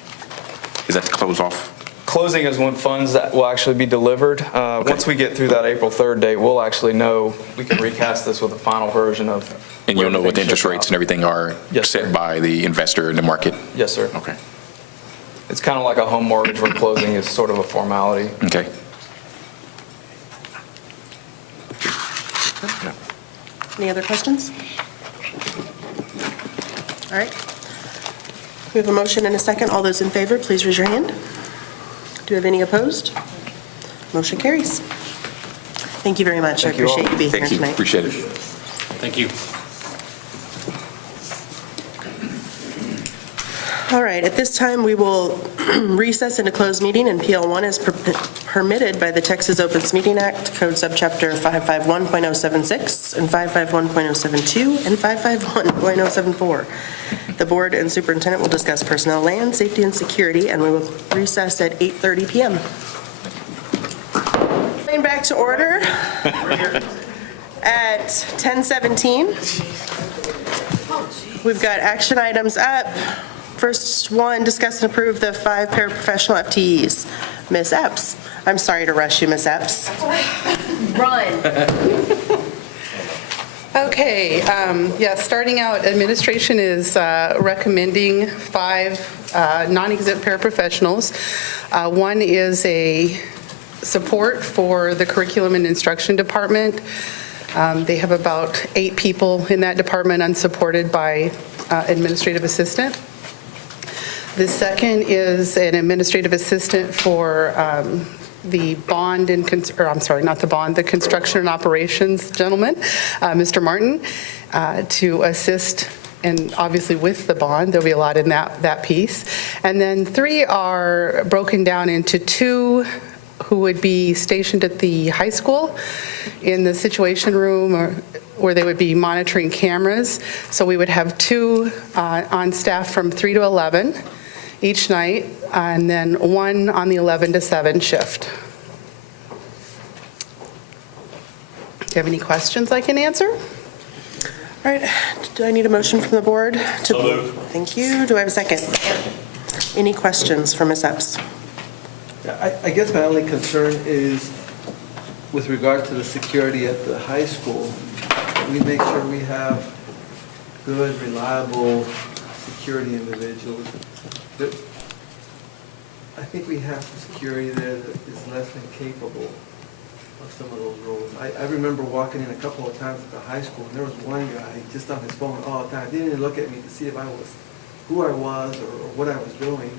Is that the close off? Closing is when funds that will actually be delivered. Once we get through that April 3rd date, we'll actually know, we can recast this with a final version of. And you'll know what the interest rates and everything are set by the investor in the market? Yes, sir. Okay. It's kind of like a home mortgage where closing is sort of a formality. Okay. Any other questions? All right. We have a motion and a second. All those in favor, please raise your hand. Do you have any opposed? Motion carries. Thank you very much. I appreciate you being here tonight. Appreciate it. Thank you. All right, at this time, we will recess into closed meeting, and PL1 is permitted by the Texas Opens Meeting Act, Code Subchapter 551.076 and 551.072 and 551.074. The board and superintendent will discuss personnel, land, safety, and security, and we will recess at 8:30 p.m. Going back to order at 10:17. We've got action items up. First one, discuss and approve the 5 paraprofessional FTEs. Ms. Epps. I'm sorry to rush you, Ms. Epps. Run. Okay, starting out, administration is recommending 5 non-exempt paraprofessionals. One is a support for the curriculum and instruction department. They have about 8 people in that department unsupported by administrative assistant. The second is an administrative assistant for the bond and, the construction and operations gentleman, Mr. Martin, to assist, and obviously with the bond, there'll be a lot in that piece. And then 3 are broken down into 2 who would be stationed at the high school in the situation room, or where they would be monitoring cameras. So we would have 2 on staff from 3 to 11 each night, and then 1 on the 11 to 7 shift. Do you have any questions I can answer? All right, do I need a motion from the board? Thank you. Do I have a second? Any questions for Ms. Epps? I guess my only concern is with regard to the security at the high school. We make sure we have good, reliable security individuals. That I think we have security there that is less than capable of some of those roles. I remember walking in a couple of times at the high school, and there was one guy just on his phone all the time. Didn't even look at me to see if I was, who I was or what I was doing.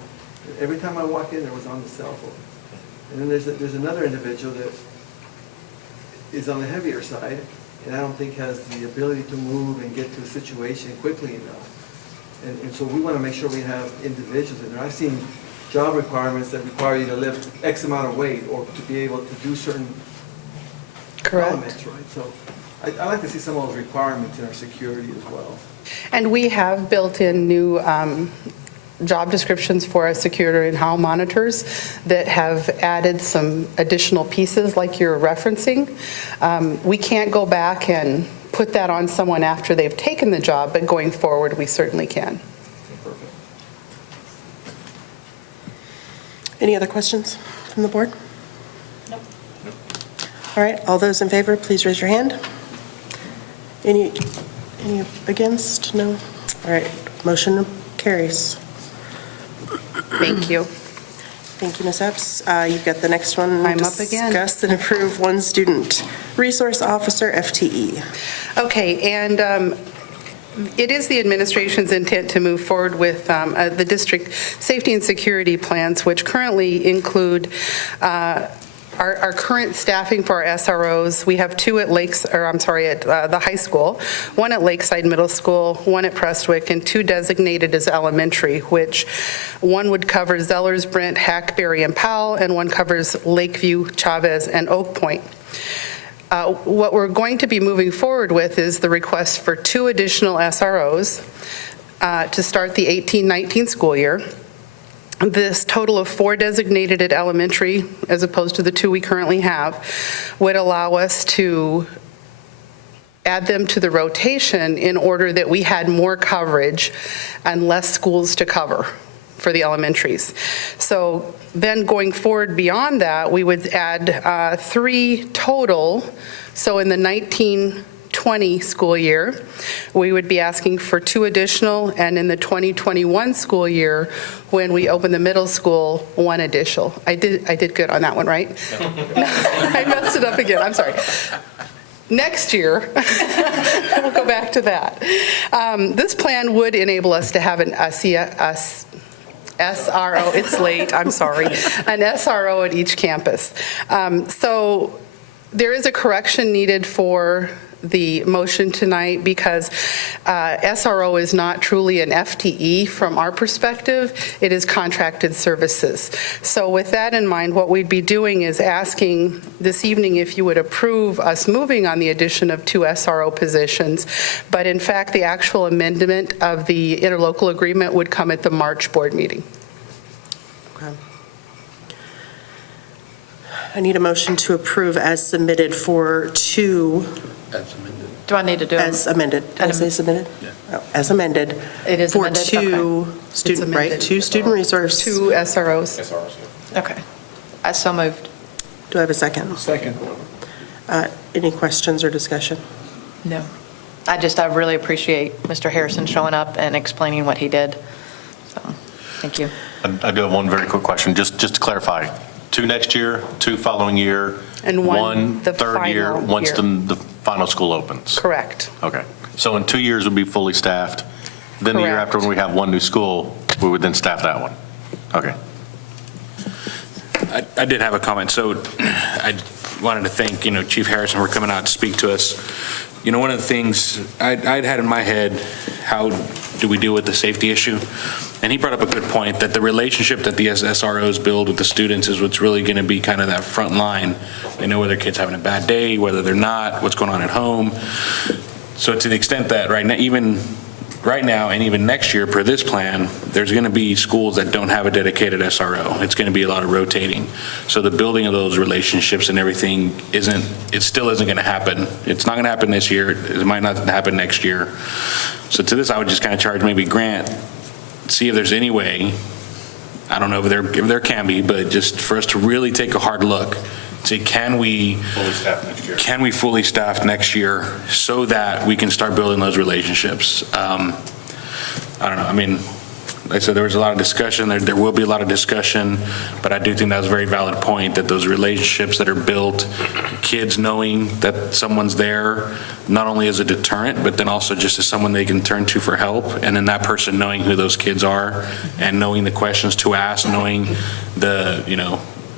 Every time I walk in, there was on the cell phone. And then there's another individual that is on the heavier side, and I don't think has the ability to move and get to a situation quickly enough. And so we want to make sure we have individuals in there. I've seen job requirements that require you to lift X amount of weight or to be able to do certain elements, right? So I like to see some of those requirements in our security as well. And we have built in new job descriptions for our security and hall monitors that have added some additional pieces like you're referencing. We can't go back and put that on someone after they've taken the job, but going forward, we certainly can. Any other questions from the board? No. All right, all those in favor, please raise your hand. Any against? No? All right, motion carries. Thank you. Thank you, Ms. Epps. You've got the next one. I'm up again. Discuss and approve one student resource officer FTE. Okay, and it is the administration's intent to move forward with the district safety and security plans, which currently include our current staffing for our SROs. We have two at the high school, one at Lakeside Middle School, one at Prestwick, and two designated as elementary, which one would cover Zellers, Brent, Hackberry, and Powell, and one covers Lakeview, Chavez, and Oak Point. What we're going to be moving forward with is the request for two additional SROs to start the 18-19 school year. This total of 4 designated at elementary, as opposed to the 2 we currently have, would allow us to add them to the rotation in order that we had more coverage and less schools to cover for the elementaries. So then going forward beyond that, we would add 3 total. So in the 19-20 school year, we would be asking for 2 additional, and in the 2021 school year, when we open the middle school, 1 additional. I did good on that one, right? I messed it up again, I'm sorry. Next year, we'll go back to that. This plan would enable us to have an SRO, it's late, I'm sorry, an SRO at each campus. So there is a correction needed for the motion tonight because SRO is not truly an FTE from our perspective. It is contracted services. So with that in mind, what we'd be doing is asking this evening if you would approve us moving on the addition of 2 SRO positions. But in fact, the actual amendment of the interlocal agreement would come at the March board meeting. Okay. I need a motion to approve as submitted for 2. As amended. Do I need to do it? As amended. Did I say submitted? Yeah. Oh, as amended. It is amended? For 2 student, right? 2 student resource. 2 SROs. Okay. I so moved. Do I have a second? Second. Any questions or discussion? No. I really appreciate Mr. Harrison showing up and explaining what he did. So, thank you. I do have one very quick question, just to clarify. 2 next year, 2 following year, And one the third year, final once year. the final school opens. Correct. Okay. So in 2 years, we'll be fully staffed. Then the year Correct. after, when we have 1 new school, we would then staff that one. Okay. I did have a comment. So I wanted to thank, Chief Harrison for coming out to speak to us. One of the things I'd had in my head, how do we deal with the safety issue? And he brought up a good point that the relationship that the SROs build with the students is what's really going to be kind of that front line. They know whether kids having a bad day, whether they're not, what's going on at home. So to the extent that even right now and even next year per this plan, there's going to be schools that don't have a dedicated SRO. It's going to be a lot of rotating. So the building of those relationships and everything still isn't going to happen. It's not going to happen this year. It might not happen next year. So to this, I would just kind of charge maybe Grant, see if there's any way, I don't know if there can be, but just for us to really take a hard look, say, can we fully staff next year so that we can start building those relationships? I don't know, I mean, like I said, there was a lot of discussion, there will be a lot of discussion, but I do think that was a very valid point, that those relationships that are built, kids knowing that someone's there, not only as a deterrent, but then also just as someone they can turn to for help, and then that person knowing who those kids are, and knowing the questions to ask, knowing the,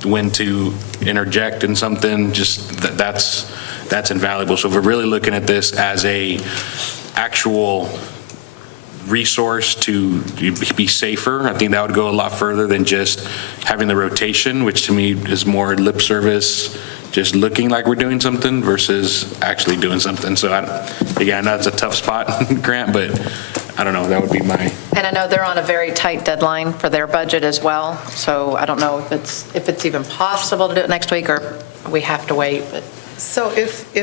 when to interject in something, just that's invaluable. So if we're really looking at this as a actual resource to be safer, I think that would go a lot further than just having the rotation, which to me is more lip service, just looking like we're doing something versus actually doing something. So again, I know it's a tough spot, Grant, but I don't know, that would be my. And I know they're on a very tight deadline for their budget as well, so I don't know if it's even possible to do it next week or we have to wait, but. So if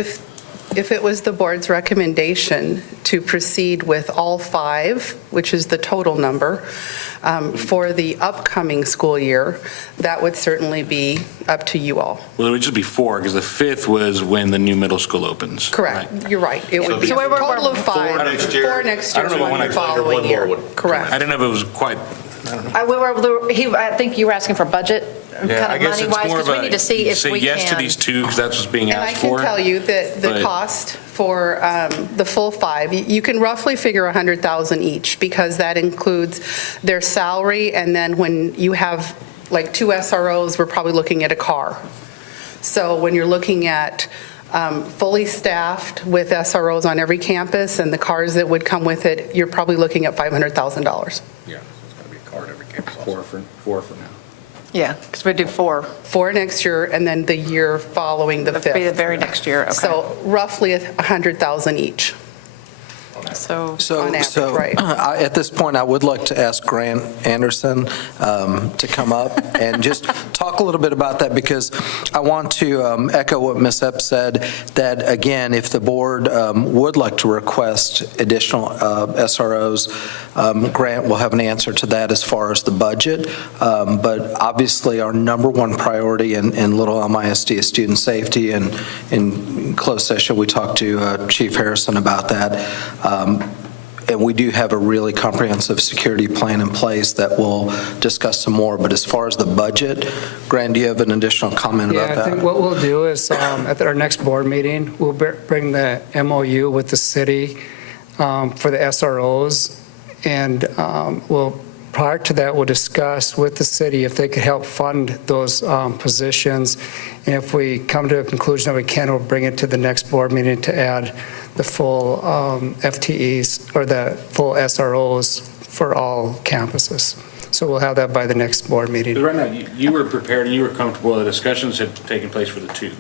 it was the board's recommendation to proceed with all 5, which is the total number, for the upcoming school year, that would certainly be up to you all. Well, it would just be 4, because the 5th was when the new middle school opens. Correct. Right? I didn't know if it was quite, I don't know. I think you were asking for budget, Yeah, I kind of guess it's money-wise, more because of we a, need to see if we can. say yes to these 2, because that's what's being And I asked can for. tell you that the but- cost for the full 5, you can roughly figure 100,000 each, because that includes their salary, and then when you have like 2 SROs, we're probably looking at a car. So when you're looking at fully staffed with SROs on every campus and the cars that would come with it, you're probably looking at $500,000. Yeah, so it's going to be a car at every campus. 4 for now. Yeah, because we do 4. 4 next year, and then the year following the 5th. Be the very next year, okay. So roughly 100,000 each. So on average, right. At this point, I would like to ask Grant Anderson to come up and just talk a little bit about that, because I want to echo what Ms. Epps said, that again, if the board would like to request additional SROs, Grant will have an answer to that as far as the budget. But obviously, our number one priority in Little Elm ISD is student safety, and in closed session, we talked to Chief Harrison about that. And we do have a really comprehensive security plan in place that we'll discuss some more. But as far as the budget, Grant, do you have an additional comment about that? Yeah, I think what we'll do is at our next board meeting, we'll bring the MOU with the city for the SROs. And prior to that, we'll discuss with the city if they could help fund those positions. And if we come to a conclusion that we can, we'll bring it to the next board meeting to add the full FTEs or the full SROs for all campuses. So we'll have that by the next board meeting. Right now, you were prepared and you were comfortable, the discussions had taken place for the 2.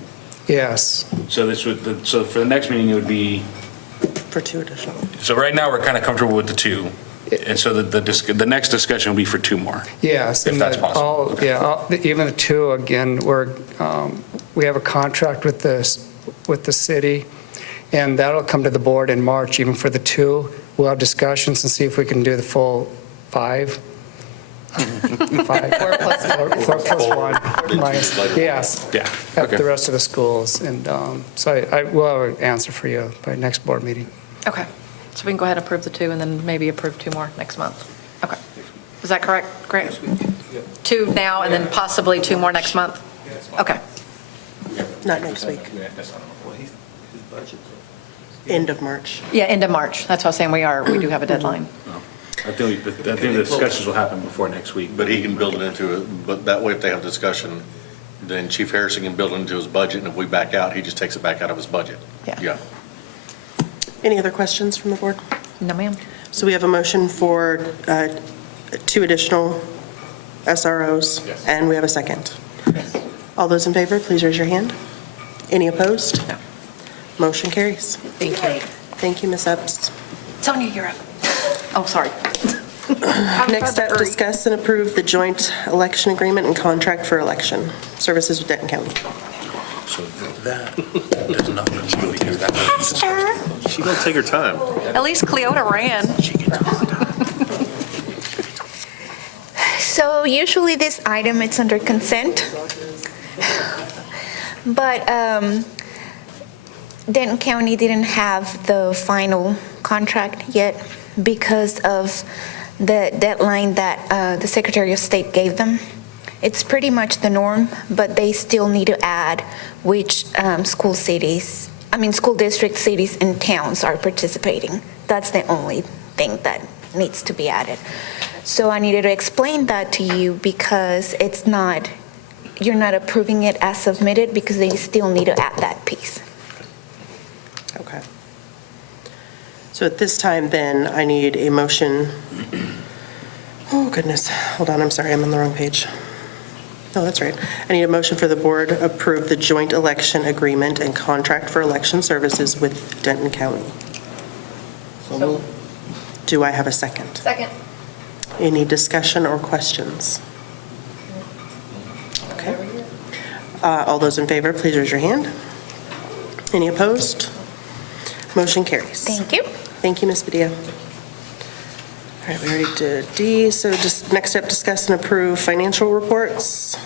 Yes. So so for the next meeting, it would be? For 2 additional. So right now, we're kind of comfortable with the 2. And so the next discussion will be for 2 more. Yes. If that's possible. Even the 2, again, we have a contract with the city, and that'll come to the board in March, even for the 2. We'll have discussions and see if we can do the full 5. 4 plus 1. Yes. Yeah. At Okay. the rest of the schools. And so I will have an answer for you by next board meeting. Okay, so we can go ahead and approve the 2 and then maybe approve 2 more next month. Okay. Is that correct, Grant? 2 now and then possibly 2 more next month? Okay. Not next week. End of March. Yeah, end of March. That's what I was saying, we do have a deadline. I think the discussions will happen before next week. But he can build it into it, but that way if they have discussion, then Chief Harrison can build it into his budget, and if we back out, he just takes it back out of his budget. Yeah. Any other questions from the board? No, ma'am. So we have a motion for 2 additional SROs, and we have a second. All those in favor, please raise your hand. Any opposed? No. Motion carries. Thank you. Thank you, Ms. Epps. Sonia, you're up. Oh, sorry. Next up, discuss and approve the joint election agreement and contract for election services with Denton County. So that does not really do that. She gonna take her time. At least Cleota ran. So usually this item, it's under consent, but Denton County didn't have the final contract yet, because of the deadline that the Secretary of State gave them. It's pretty much the norm, but they still need to add which school districts, cities, and towns are participating. That's the only thing that needs to be added. So I needed to explain that to you because you're not approving it as submitted because they still need to add that piece. Okay. So at this time, then, I need a motion. Oh, goodness. Hold on, I'm sorry, I'm on the wrong page. No, that's right. I need a motion for the board approve the joint Election Agreement and Contract for Election Services with Denton County. Do I have a second? Second. Any discussion or questions? Okay. All those in favor, please raise your hand. Any opposed? Motion carries. Thank you. Thank you, Ms. Padilla. All right, we already did D, so just next step, discuss and approve financial reports.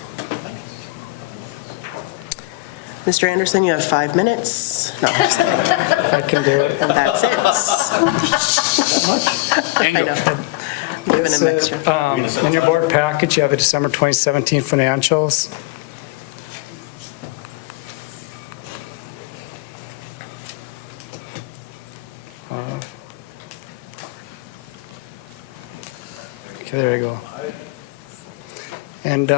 Mr. Anderson, you have 5 minutes. No, I'm just kidding. I can do it. And that's it. I know. I'm giving him extra. In your board package, you have the December 2017 financials. Okay, there you go. And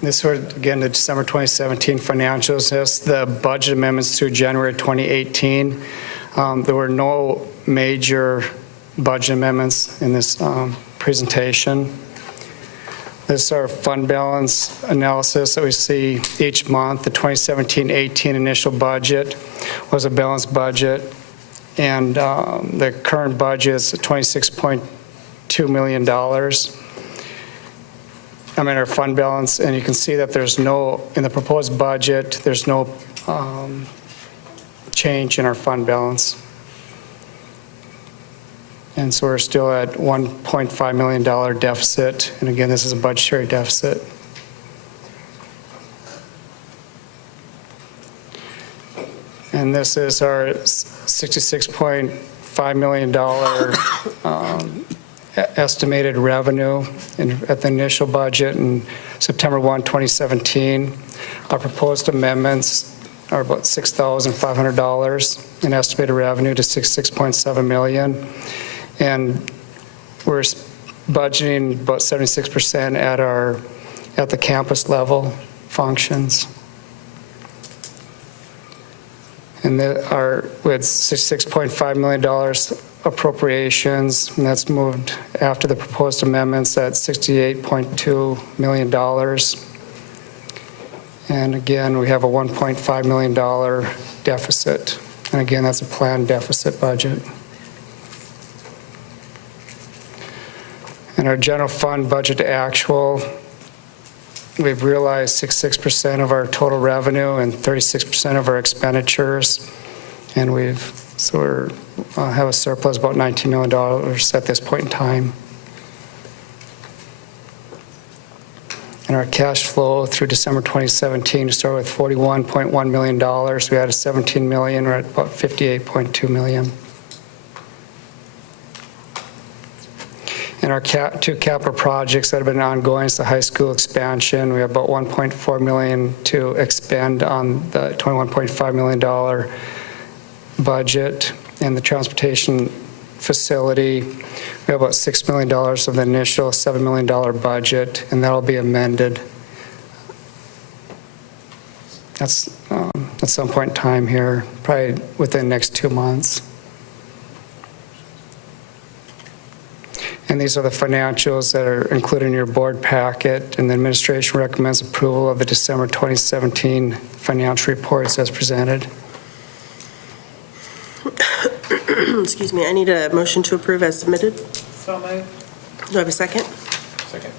this were, again, the December 2017 financials. This the budget amendments through January 2018. There were no major budget amendments in this presentation. This is our fund balance analysis that we see each month. The 2017-18 initial budget was a balanced budget, and the current budget is $26.2 million. I'm in our fund balance, and you can see that there's no, in the proposed budget, there's no change in our fund balance. And so we're still at $1.5 million deficit. And again, this is a budgetary deficit. And this is our $66.5 million estimated revenue at the initial budget in September 1, 2017. Our proposed amendments are about $6,500 in estimated revenue to $66.7 million. And we're budgeting about 76% at the campus level functions. And we had $66.5 million appropriations, and that's moved after the proposed amendments at $68.2 million. And again, we have a $1.5 million deficit. And again, that's a planned deficit budget. And our general fund budget to actual, we've realized 66% of our total revenue and 36% of our expenditures. And we have a surplus about $19 million at this point in time. And our cash flow through December 2017 started with $41.1 million. We had a $17 million, we're at about $58.2 million. And our two capital projects that have been ongoing is the high school expansion. We have about $1.4 million to expend on the $21.5 million budget. And the transportation facility, we have about $6 million of the initial $7 million budget, and that'll be amended. That's at some point in time here, probably within the next 2 months. And these are the financials that are included in your board packet, and the administration recommends approval of the December 2017 financial reports as presented. Excuse me, I need a motion to approve as submitted. So moved. Do I have a second? Second.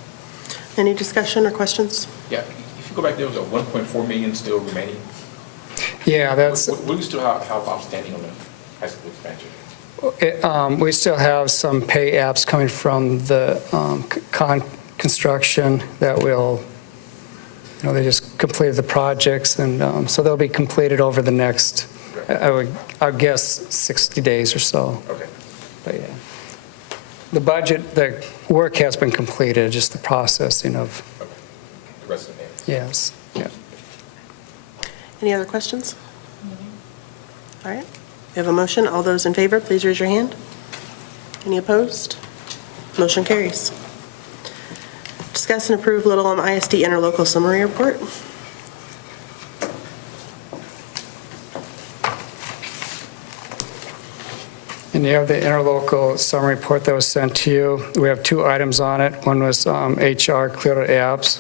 Any discussion or questions? Yeah, if you go back, there was a 1.4 million still remaining. Yeah, that's. What do we still have outstanding on the high school expansion? We still have some pay apps coming from the construction that will, they just completed the projects, and so they'll be completed over the next, I guess, 60 days or so. Okay. But yeah. The budget, the work has been completed, just the processing of, The rest of the payments. yes, yeah. Any other questions? All right, we have a motion. All those in favor, please raise your hand. Any opposed? Motion carries. Discuss and approve Little Elm ISD interlocal summary report. And you have the interlocal summary report that was sent to you. We have 2 items on it. One was HR cleared apps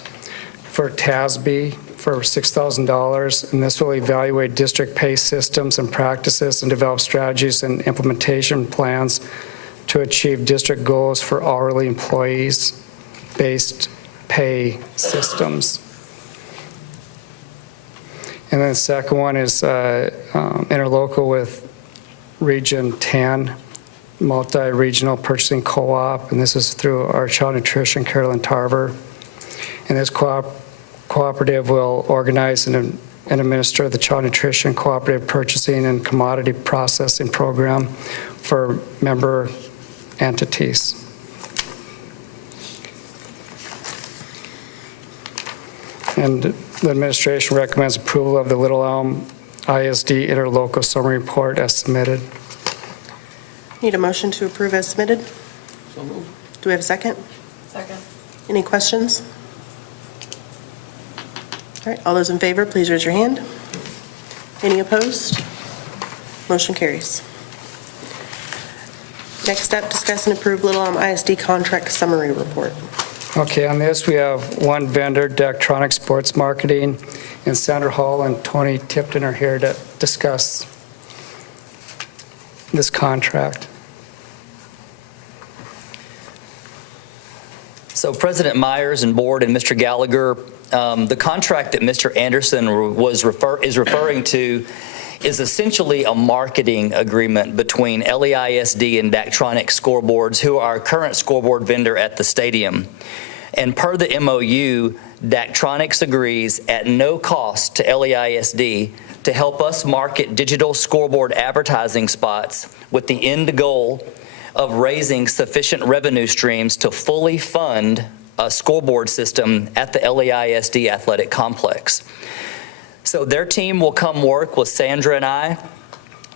for TASB for $6,000, and this will evaluate district pay systems and practices and develop strategies and implementation plans to achieve district goals for hourly employees-based pay systems. And then the second one is interlocal with Region 10, multi-regional purchasing co-op, and this is through our child nutrition, Carolyn Tarver. And this cooperative will organize and administer the child nutrition cooperative purchasing and commodity processing program for member entities. And the administration recommends approval of the Little Elm ISD interlocal summary report as submitted. Need a motion to approve as submitted? So moved. Do we have a second? Second. Any questions? All right, all those in favor, please raise your hand. Any opposed? Motion carries. Next up, discuss and approve Little Elm ISD contract summary report. Okay, on this, we have one vendor, Daktronic Sports Marketing, and Sandra Hall and Tony Tipton are here to discuss this contract. So President Myers and board and Mr. Gallagher, the contract that Mr. Anderson is referring to is essentially a marketing agreement between LEISD and Daktronic Scoreboards, who are our current scoreboard vendor at the stadium. And per the MOU, Daktronics agrees at no cost to LEISD to help us market digital scoreboard advertising spots with the end goal of raising sufficient revenue streams to fully fund a scoreboard system at the LEISD athletic complex. So their team will come work with Sandra and I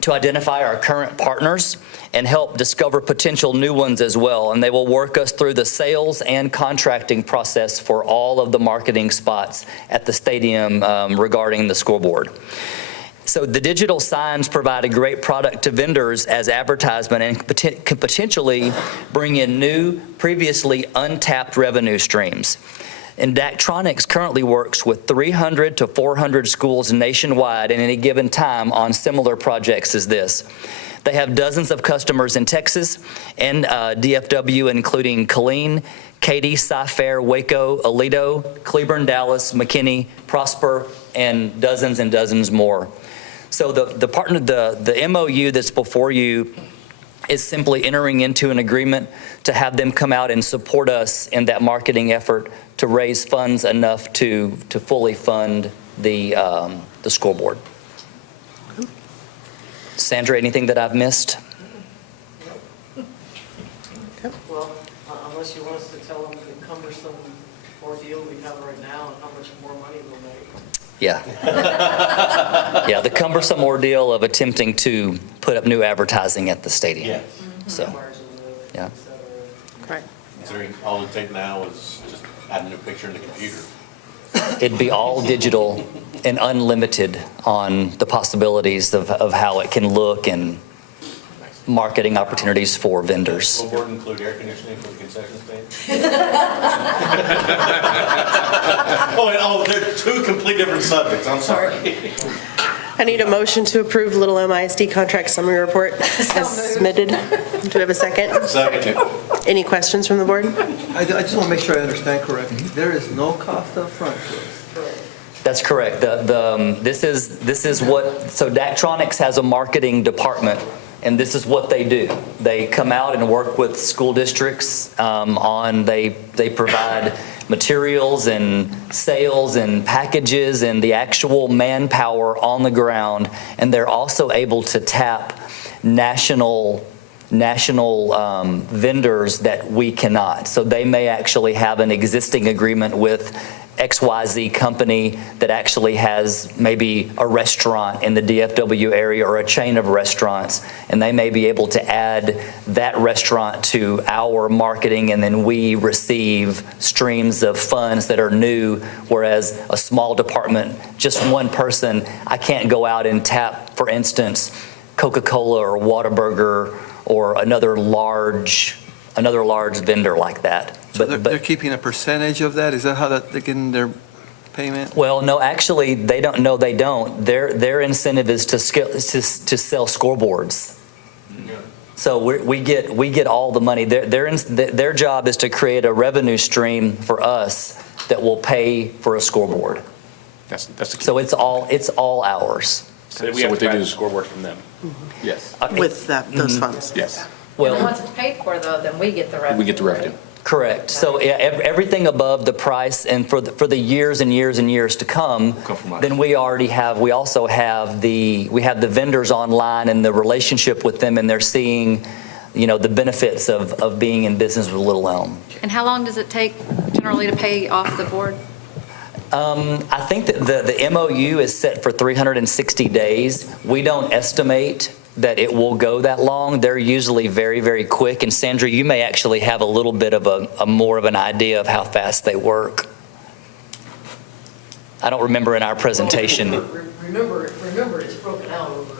to identify our current partners and help discover potential new ones as well. And they will work us through the sales and contracting process for all of the marketing spots at the stadium regarding the scoreboard. So the digital signs provide a great product to vendors as advertisement and can potentially bring in new, previously untapped revenue streams. And Daktronics currently works with 300 to 400 schools nationwide at any given time on similar projects as this. They have dozens of customers in Texas and DFW, including Killeen, Katy, Cy-Fair, Waco, Aledo, Cleburne, Dallas, McKinney, Prosper, and dozens more. So the MOU that's before you is simply entering into an agreement to have them come out and support us in that marketing effort to raise funds enough to fully fund the scoreboard. Sandra, anything that I've missed? Well, unless you want us to tell them the cumbersome ordeal we have right now and how much more money we'll make. Yeah. Yeah, the cumbersome ordeal of attempting to put up new advertising at the stadium. Yes. So, yeah. Right. Considering all it takes now is just add a new picture in the computer. It'd be all digital and unlimited on the possibilities of how it can look and marketing opportunities for vendors. Will board include air conditioning for the concession stand? Oh, they're two complete different subjects. I'm sorry. I need a motion to approve Little Elm ISD contract summary report as submitted. Do we have a second? Second. Any questions from the board? I just want to make sure I understand correctly. There is no cost up front to us. That's correct. This is what, so Daktronics has a marketing department, and this is what they do. They come out and work with school districts they provide materials and sales and packages and the actual manpower on the ground, and they're also able to tap national national vendors that we cannot. So they may actually have an existing agreement with XYZ company that actually has maybe a restaurant in the DFW area or a chain of restaurants, and they may be able to add that restaurant to our marketing, and then we receive streams of funds that are new, whereas a small department, just one person, I can't go out and tap, for instance, Coca-Cola or Whataburger or another large vendor like that. So they're keeping a percentage of that? Is that how they're getting their payment? Well, no, actually, they don't. No, they don't. Their incentive is to sell scoreboards. So we get all the money. Their job is to create a revenue stream for us that will pay for a scoreboard. That's the key. So it's all ours. So we have to buy the scoreboard from them. Yes. With those funds. Yes. And then once it's paid for, though, then we get the revenue. We get the revenue. Correct. So yeah, everything above the price, and for the years and years and years to come, then we also have the vendors online and the relationship with them, and they're seeing, the benefits of being in business with Little Elm. And how long does it take generally to pay off the board? I think that the MOU is set for 360 days. We don't estimate that it will go that long. They're usually very, very quick. And Sandra, you may actually have a little bit of a more of an idea of how fast they work. I don't remember in our presentation. Remember, it's broken out over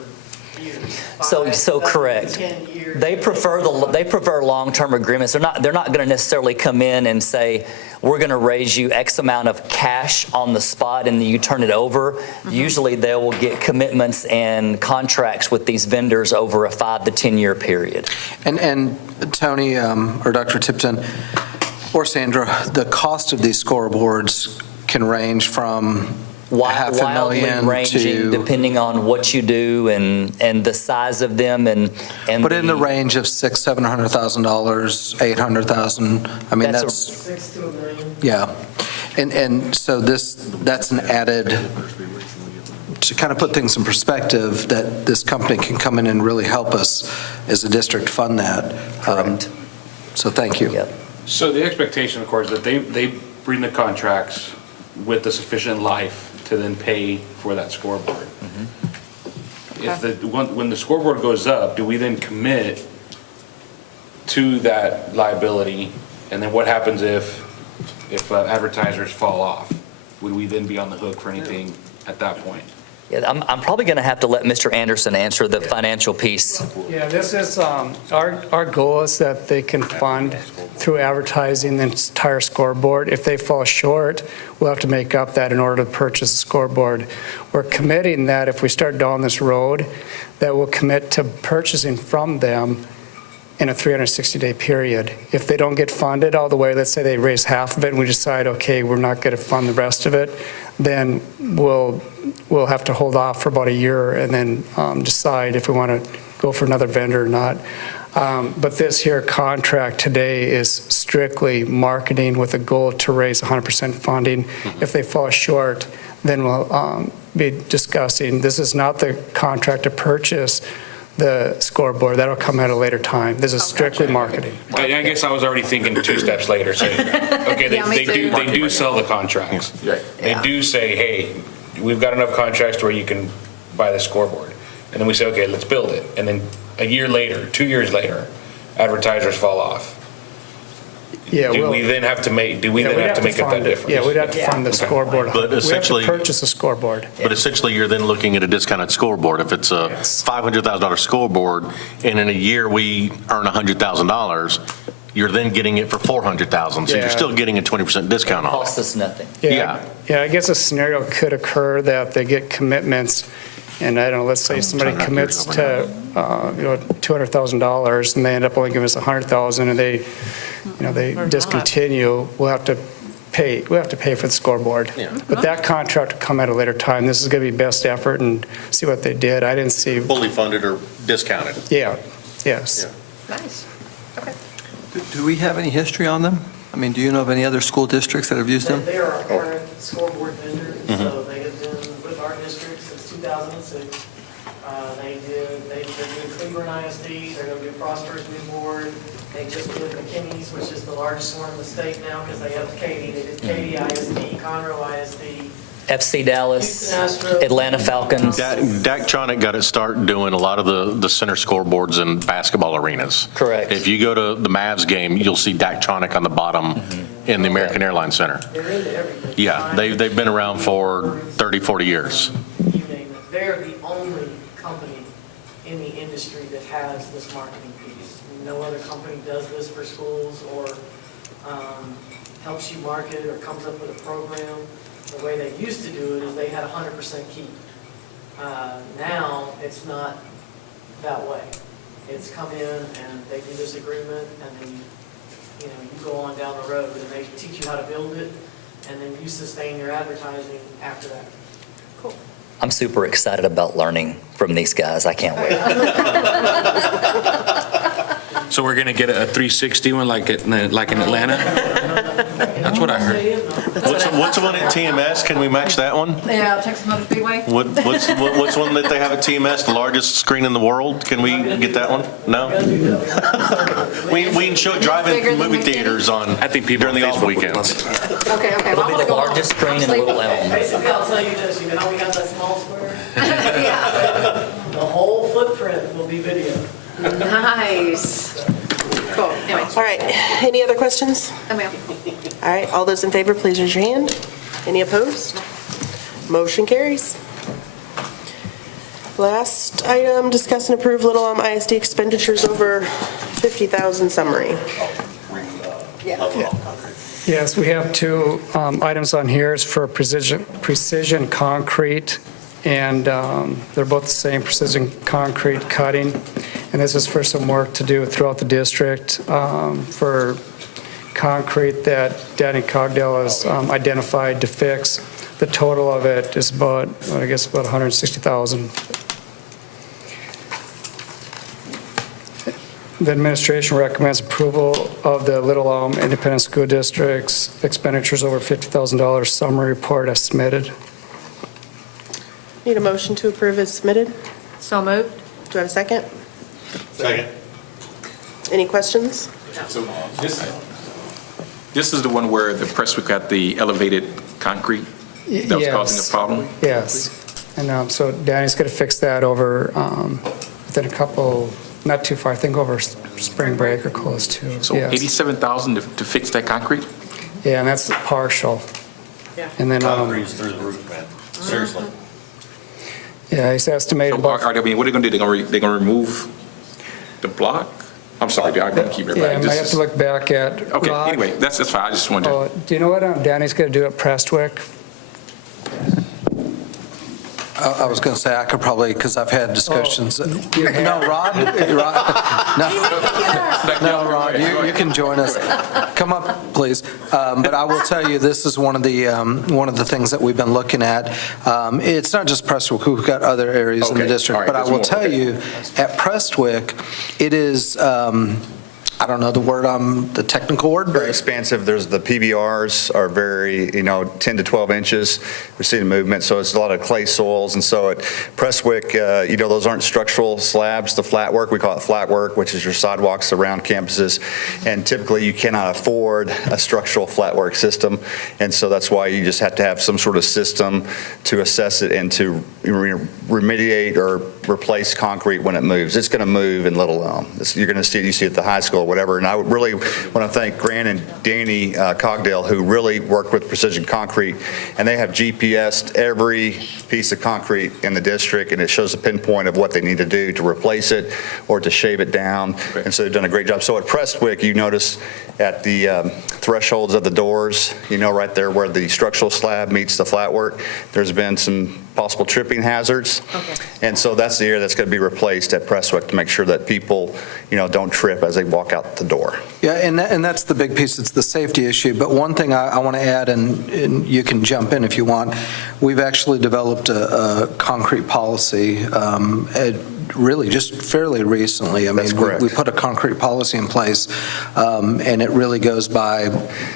years. So correct. 10 years. They prefer long-term agreements. They're not going to necessarily come in and say, we're going to raise you X amount of cash on the spot and then you turn it over. Usually they will get commitments and contracts with these vendors over a 5 to 10 year period. And Tony, or Dr. Tipton, or Sandra, the cost of these scoreboards can range from Wildly ranging, depending on what you do and the size of them But in the range of $600,000, $700,000, $800,000. I mean, that's 6 to $1 million. yeah. And so that's an added, to kind of put things in perspective, that this company can come in and really help us as a district fund that. Correct. So thank you. Yep. So the expectation, of course, that they bring the contracts with the sufficient life to then pay for that scoreboard. When the scoreboard goes up, do we then commit to that liability? And then what happens if advertisers fall off? Would we then be on the hook for anything at that point? Yeah, I'm probably going to have to let Mr. Anderson answer the financial piece. Yeah, this is, our goal is that they can fund through advertising the entire scoreboard. If they fall short, we'll have to make up that in order to purchase a scoreboard. We're committing that if we start down this road, that we'll commit to purchasing from them in a 360-day period. If they don't get funded all the way, let's say they raise half of it and we decide, okay, we're not going to fund the rest of it, then we'll have to hold off for about a year and then decide if we want to go for another vendor or not. But this here contract today is strictly marketing with a goal to raise 100% funding. If they fall short, then we'll be discussing. This is not the contract to purchase the scoreboard. That'll come at a later time. This is strictly marketing. I guess I was already thinking 2 steps later, saying, okay, they do sell the contracts. They do say, hey, we've got enough contracts to where you can buy the scoreboard. And then we say, okay, let's build it. And then a year later, 2 years later, advertisers fall off. Yeah, do we then have to make up that difference? Yeah, we'd have to fund the scoreboard. But essentially, we have to purchase a scoreboard. But essentially, you're then looking at a discounted scoreboard. If it's a $500,000 scoreboard, and in a year we earn $100,000, you're then getting it for $400,000. So you're still getting a 20% discount on it. Costs us nothing. Yeah. Yeah, I guess a scenario could occur that they get commitments, and I don't know, let's say somebody commits to, $200,000, and they end up only giving us $100,000, and they discontinue. We'll have to pay for the scoreboard. But that contract will come at a later time. This is going to be best effort and see what they did. I didn't see. Fully funded or discounted. Yeah, yes. Nice. Okay. Do we have any history on them? I mean, do you know of any other school districts that have used them? They are our current scoreboard vendor, so they have been with our district since 2006. They're doing Cleveland ISD, they're going to do Prospect Developers New Board. They just did McKinney's, which is the largest one in the state now because they have Katy. They did Katy ISD, Conroe ISD. FC Dallas, Houston Astros. Atlanta Falcons. Daktronic got its start doing a lot of the center scoreboards in basketball arenas. Correct. If you go to the Mavs game, you'll see Daktronic on the bottom in the American Airlines Center. They're into everything. Yeah, they've been around for 30, 40 years. You name it. They're the only company in the industry that has this marketing piece. No other company does this for schools or helps you market or comes up with a program. The way they used to do it is they had 100% keep. Now, it's not that way. It's come in and they do this agreement and then you go on down the road and they teach you how to build it and then you sustain your advertising after that. Cool. I'm super excited about learning from these guys. I can't wait. So we're going to get a 360 one like in Atlanta? That's what I heard. What's the one at TMS? Can we match that one? Yeah, Texas Motor Speedway. What's one that they have at TMS, the largest screen in the world? Can we get that one? No? We can show it drive-in movie theaters on during the off weekends. Okay. It'll be the largest screen in Little Elm. Basically, I'll tell you this, you know how we have that small square? The whole footprint will be video. Nice. Cool. Anyway. All right, any other questions? All right, all those in favor, please raise your hand. Any opposed? Motion carries. Last item, discuss and approve Little Elm ISD expenditures over 50,000 summary. Yes, we have two items on here. It's for precision concrete, and they're both the same, precision concrete cutting. And this is for some work to do throughout the district for concrete that Danny Cogdell has identified to fix. The total of it is about, I guess, about $160,000. The administration recommends approval of the Little Elm Independent School District's expenditures over $50,000 summary report as submitted. Need a motion to approve as submitted? So moved. Do I have a second? Second. Any questions? So this is the one where the Prestwick got the elevated concrete that was causing the problem? Yes. And so Danny's going to fix that over within a couple, not too far, I think over spring break or close to. So Yes. $87,000 to fix that concrete? Yeah, and that's partial. Yeah. And then, Concrete's through the roof, man. Seriously. yeah, he's estimated So about. what are they going to do? They're going to remove the block? I'm sorry, I'm going to keep it Yeah, I right. might have to look back at. Okay, Rod. anyway, that's fine. I just wanted to. Do you know what Danny's going to do at Prestwick? I was going to say, I could probably, because I've had discussions. No, Rod? No, Rod, you can join us. Come up, please. But I will tell you, this is one of the things that we've been looking at. It's not just Prestwick, we've got other areas in the Okay, district. all right, But I there's will more, tell okay. you, at Prestwick, it is, I don't know the word, the technical word. Very expansive. There's the PBRs are very, 10 to 12 inches. We're seeing movement, so it's a lot of clay soils. And so at Prestwick, those aren't structural slabs. The flat work, we call it flat work, which is your sidewalks around campuses. And typically, you cannot afford a structural flat work system. And so that's why you just have to have some sort of system to assess it and to remediate or replace concrete when it moves. It's going to move in Little Elm. You're going to see it at the high school, whatever. And I would really want to thank Grant and Danny Cogdell, who really work with Precision Concrete, and they have GPSed every piece of concrete in the district, and it shows a pinpoint of what they need to do to replace it or to shave it down. And so they've done a great job. So at Prestwick, you notice at the thresholds of the doors, right there where the structural slab meets the flat work, there's been some possible tripping hazards. Okay. And so that's the area that's going to be replaced at Prestwick to make sure that people, don't trip as they walk out the door. Yeah, and that's the big piece. It's the safety issue. But one thing I want to add, and you can jump in if you want, we've actually developed a concrete policy really just fairly recently. I That's mean, correct. we put a concrete policy in place, and it really goes by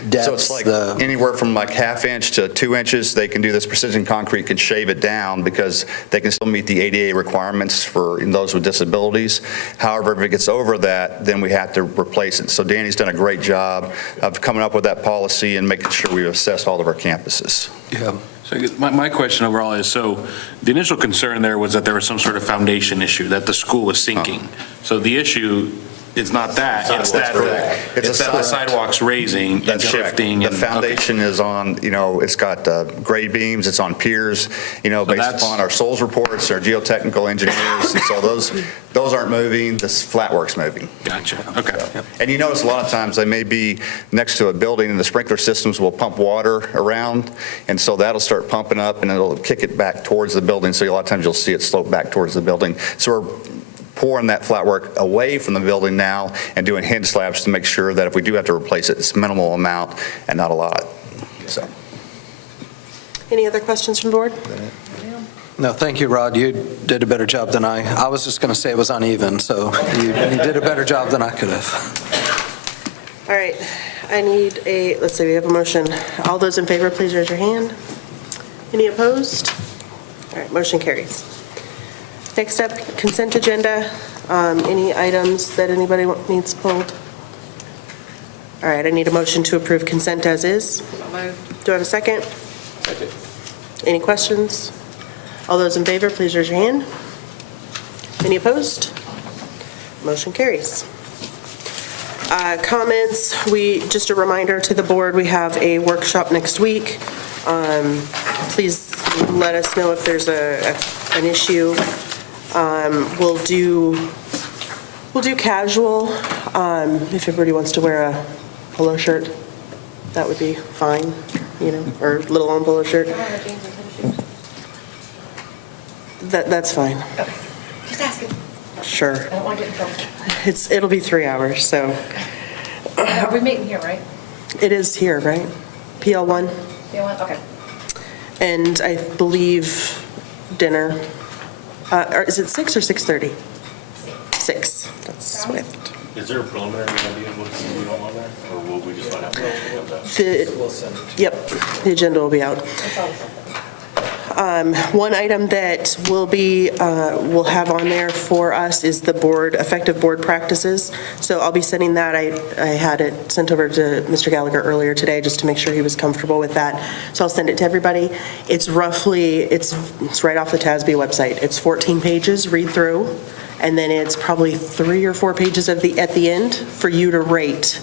depth. So it's like anywhere from like ½ inch to 2 inches, they can do this. Precision Concrete can shave it down because they can still meet the ADA requirements for those with disabilities. However, if it gets over that, then we have to replace it. So Danny's done a great job of coming up with that policy and making sure we assess all of our campuses. Yeah. So I guess my question overall is, so the initial concern there was that there was some sort of foundation issue, that the school was sinking. So the issue is not that, it's that the sidewalk's raising and That's correct. shifting. The and- foundation is on, it's got grade beams, it's on piers, based that's- upon our SOLS reports, our geotechnical engineers, and so those aren't moving, this flat work's moving. Gotcha, okay. And you notice a lot of times they may be next to a building and the sprinkler systems will pump water around, and so that'll start pumping up and it'll kick it back towards the building, so a lot of times you'll see it slope back towards the building. So we're pouring that flat work away from the building now and doing hinge slabs to make sure that if we do have to replace it, it's minimal amount and not a lot. So. Any other questions from the board? No, thank you, Rod. You did a better job than I was just going to say it was uneven, so you did a better job than I could have. All right, I need let's see, we have a motion. All those in favor, please raise your hand. Any opposed? All right, motion carries. Next up, consent agenda. Any items that anybody needs pulled? All right, I need a motion to approve consent as is. Do I have a second? Second. Any questions? All those in favor, please raise your hand. Any opposed? Motion carries. Comments, just a reminder to the board, we have a workshop next week. Please let us know if there's an issue. We'll do casual. If everybody wants to wear a polo shirt, that would be fine, or little on polo shirt. That's fine. Okay, just asking. Sure. I don't want to get in trouble. It'll be 3 hours, so. Are we meeting here, right? It is here, right? PL1? Okay. And I believe dinner, or is it 6 or 6:30? 6. That's Swift. Is there a preliminary idea of what's going on there, or will we just find out? Yep, the agenda will be out. One item that we'll have on there for us is the effective board practices. So I'll be sending that. I had it sent over to Mr. Gallagher earlier today just to make sure he was comfortable with that. So I'll send it to everybody. It's right off the TASB website. It's 14 pages, read through, and then it's probably 3 or 4 pages at the end for you to rate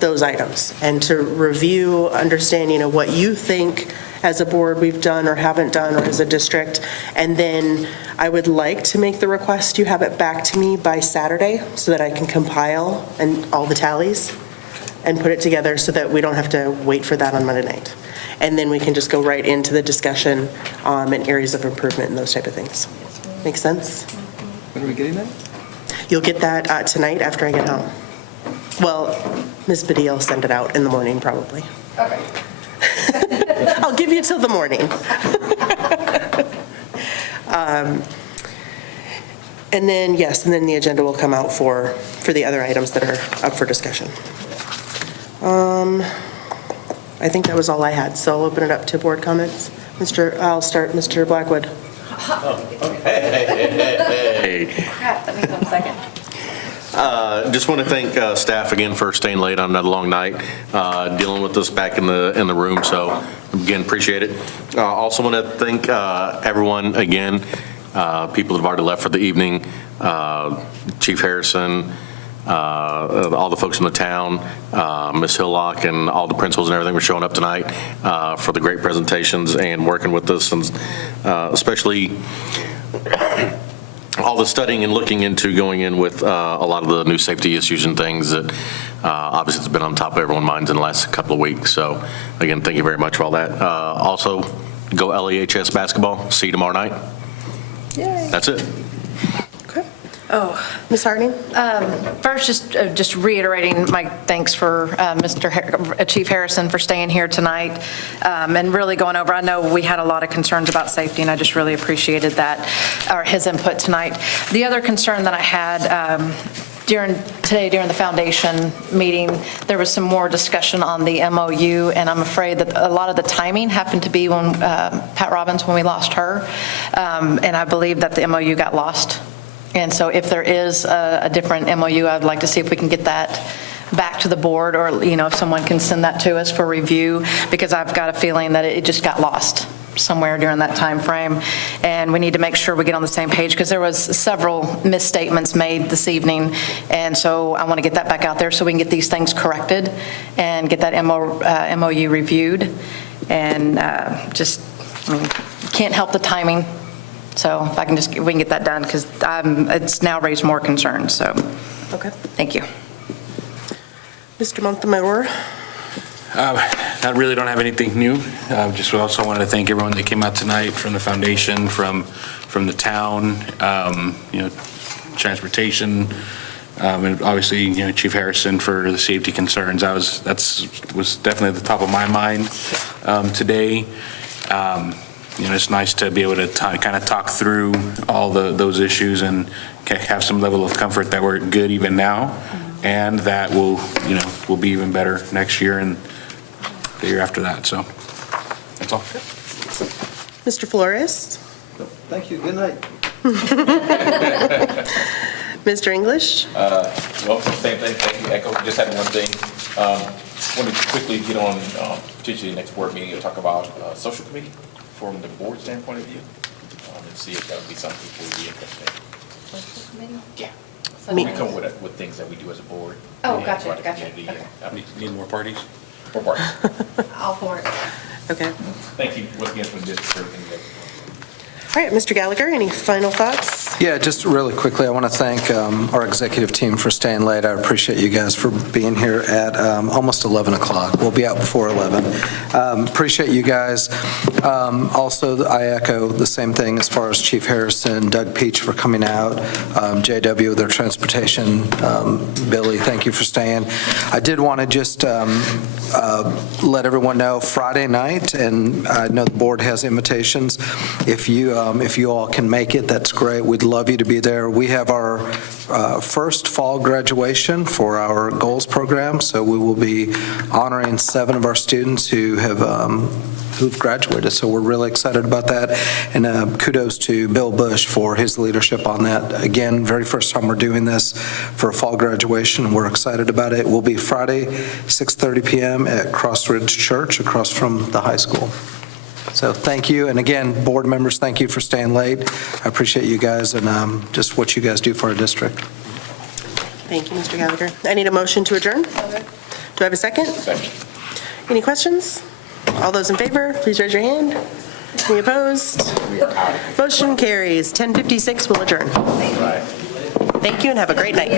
those items and to review, understand, what you think as a board we've done or haven't done, or as a district. And then I would like to make the request you have it back to me by Saturday so that I can compile all the tallies and put it together so that we don't have to wait for that on Monday night. And then we can just go right into the discussion and areas of improvement and those type of things. Make sense? When are we getting that? You'll get that tonight after I get home. Well, Ms. Badil will send it out in the morning probably. Okay. I'll give you till the morning. And then the agenda will come out for the other items that are up for discussion. I think that was all I had, so I'll open it up to board comments. I'll start, Mr. Blackwood. Hey. Crap, that means 1 second. Just want to thank staff again for staying late on another long night, dealing with us back in the room. So again, appreciate it. Also want to thank everyone again, people that have already left for the evening, Chief Harrison, all the folks in the town, Ms. Hillock, and all the principals and everything for showing up tonight for the great presentations and working with us, and especially all the studying and looking into going in with a lot of the new safety issues and things that obviously has been on top of everyone's minds in the last couple of weeks. So again, thank you very much for all that. Also, go LEHS basketball. See you tomorrow night. Yay. That's it. Okay. Oh. Ms. Harding? First, just reiterating my thanks for Chief Harrison for staying here tonight and really going over. I know we had a lot of concerns about safety, and I just really appreciated that, or his input tonight. The other concern that I had during the foundation meeting, there was some more discussion on the MOU, and I'm afraid that a lot of the timing happened to be when Pat Robbins, when we lost her, and I believe that the MOU got lost. And so if there is a different MOU, I'd like to see if we can get that back to the board, or, if someone can send that to us for review, because I've got a feeling that it just got lost somewhere during that time frame. And we need to make sure we get on the same page, because there was several misstatements made this evening. And so I want to get that back out there so we can get these things corrected and get that MOU reviewed. And can't help the timing. So if we can get that done, because it's now raised more concerns, so. Okay. Thank you. Mr. Montemor? I really don't have anything new. Just also wanted to thank everyone that came out tonight, from the foundation, from the town, transportation, and obviously, Chief Harrison for the safety concerns. That was definitely at the top of my mind today. It's nice to be able to kind of talk through all those issues and have some level of comfort that we're good even now, and that we'll be even better next year and the year after that. So that's all. Mr. Flores? Thank you. Good night. Mr. English? Well, same thing. Thank you. Echo. Just had one thing. Want to quickly get on potentially the next board meeting and talk about social committee from the board standpoint of view, and see if that would be something people would be interested in. Social committee? Yeah. We come with things that we do as a board. Oh, and gotcha, provide the gotcha. community, Okay. Need more parties? More parties. All for it. Okay. Thank you once again for the district for everything that. All right, Mr. Gallagher, any final thoughts? Yeah, just really quickly, I want to thank our executive team for staying late. I appreciate you guys for being here at almost 11 o'clock. We'll be out before 11. Appreciate you guys. Also, I echo the same thing as far as Chief Harrison, Doug Peach for coming out, JW, their transportation, Billy, thank you for staying. I did want to just let everyone know Friday night, and I know the board has invitations. If you all can make it, that's great. We'd love you to be there. We have our first fall graduation for our goals program, so we will be honoring 7 of our students who've graduated. So we're really excited about that, and kudos to Bill Bush for his leadership on that. Again, very first time we're doing this for a fall graduation, and we're excited about it. It will be Friday, 6:30 p.m. at Crossridge Church across from the high school. So thank you, and again, board members, thank you for staying late. I appreciate you guys and just what you guys do for our district. Thank you, Mr. Gallagher. I need a motion to adjourn. Okay. Do I have a second? Second. Any questions? All those in favor, please raise your hand. Any opposed? Motion carries. 10:56, we'll adjourn. Thank you and have a great night.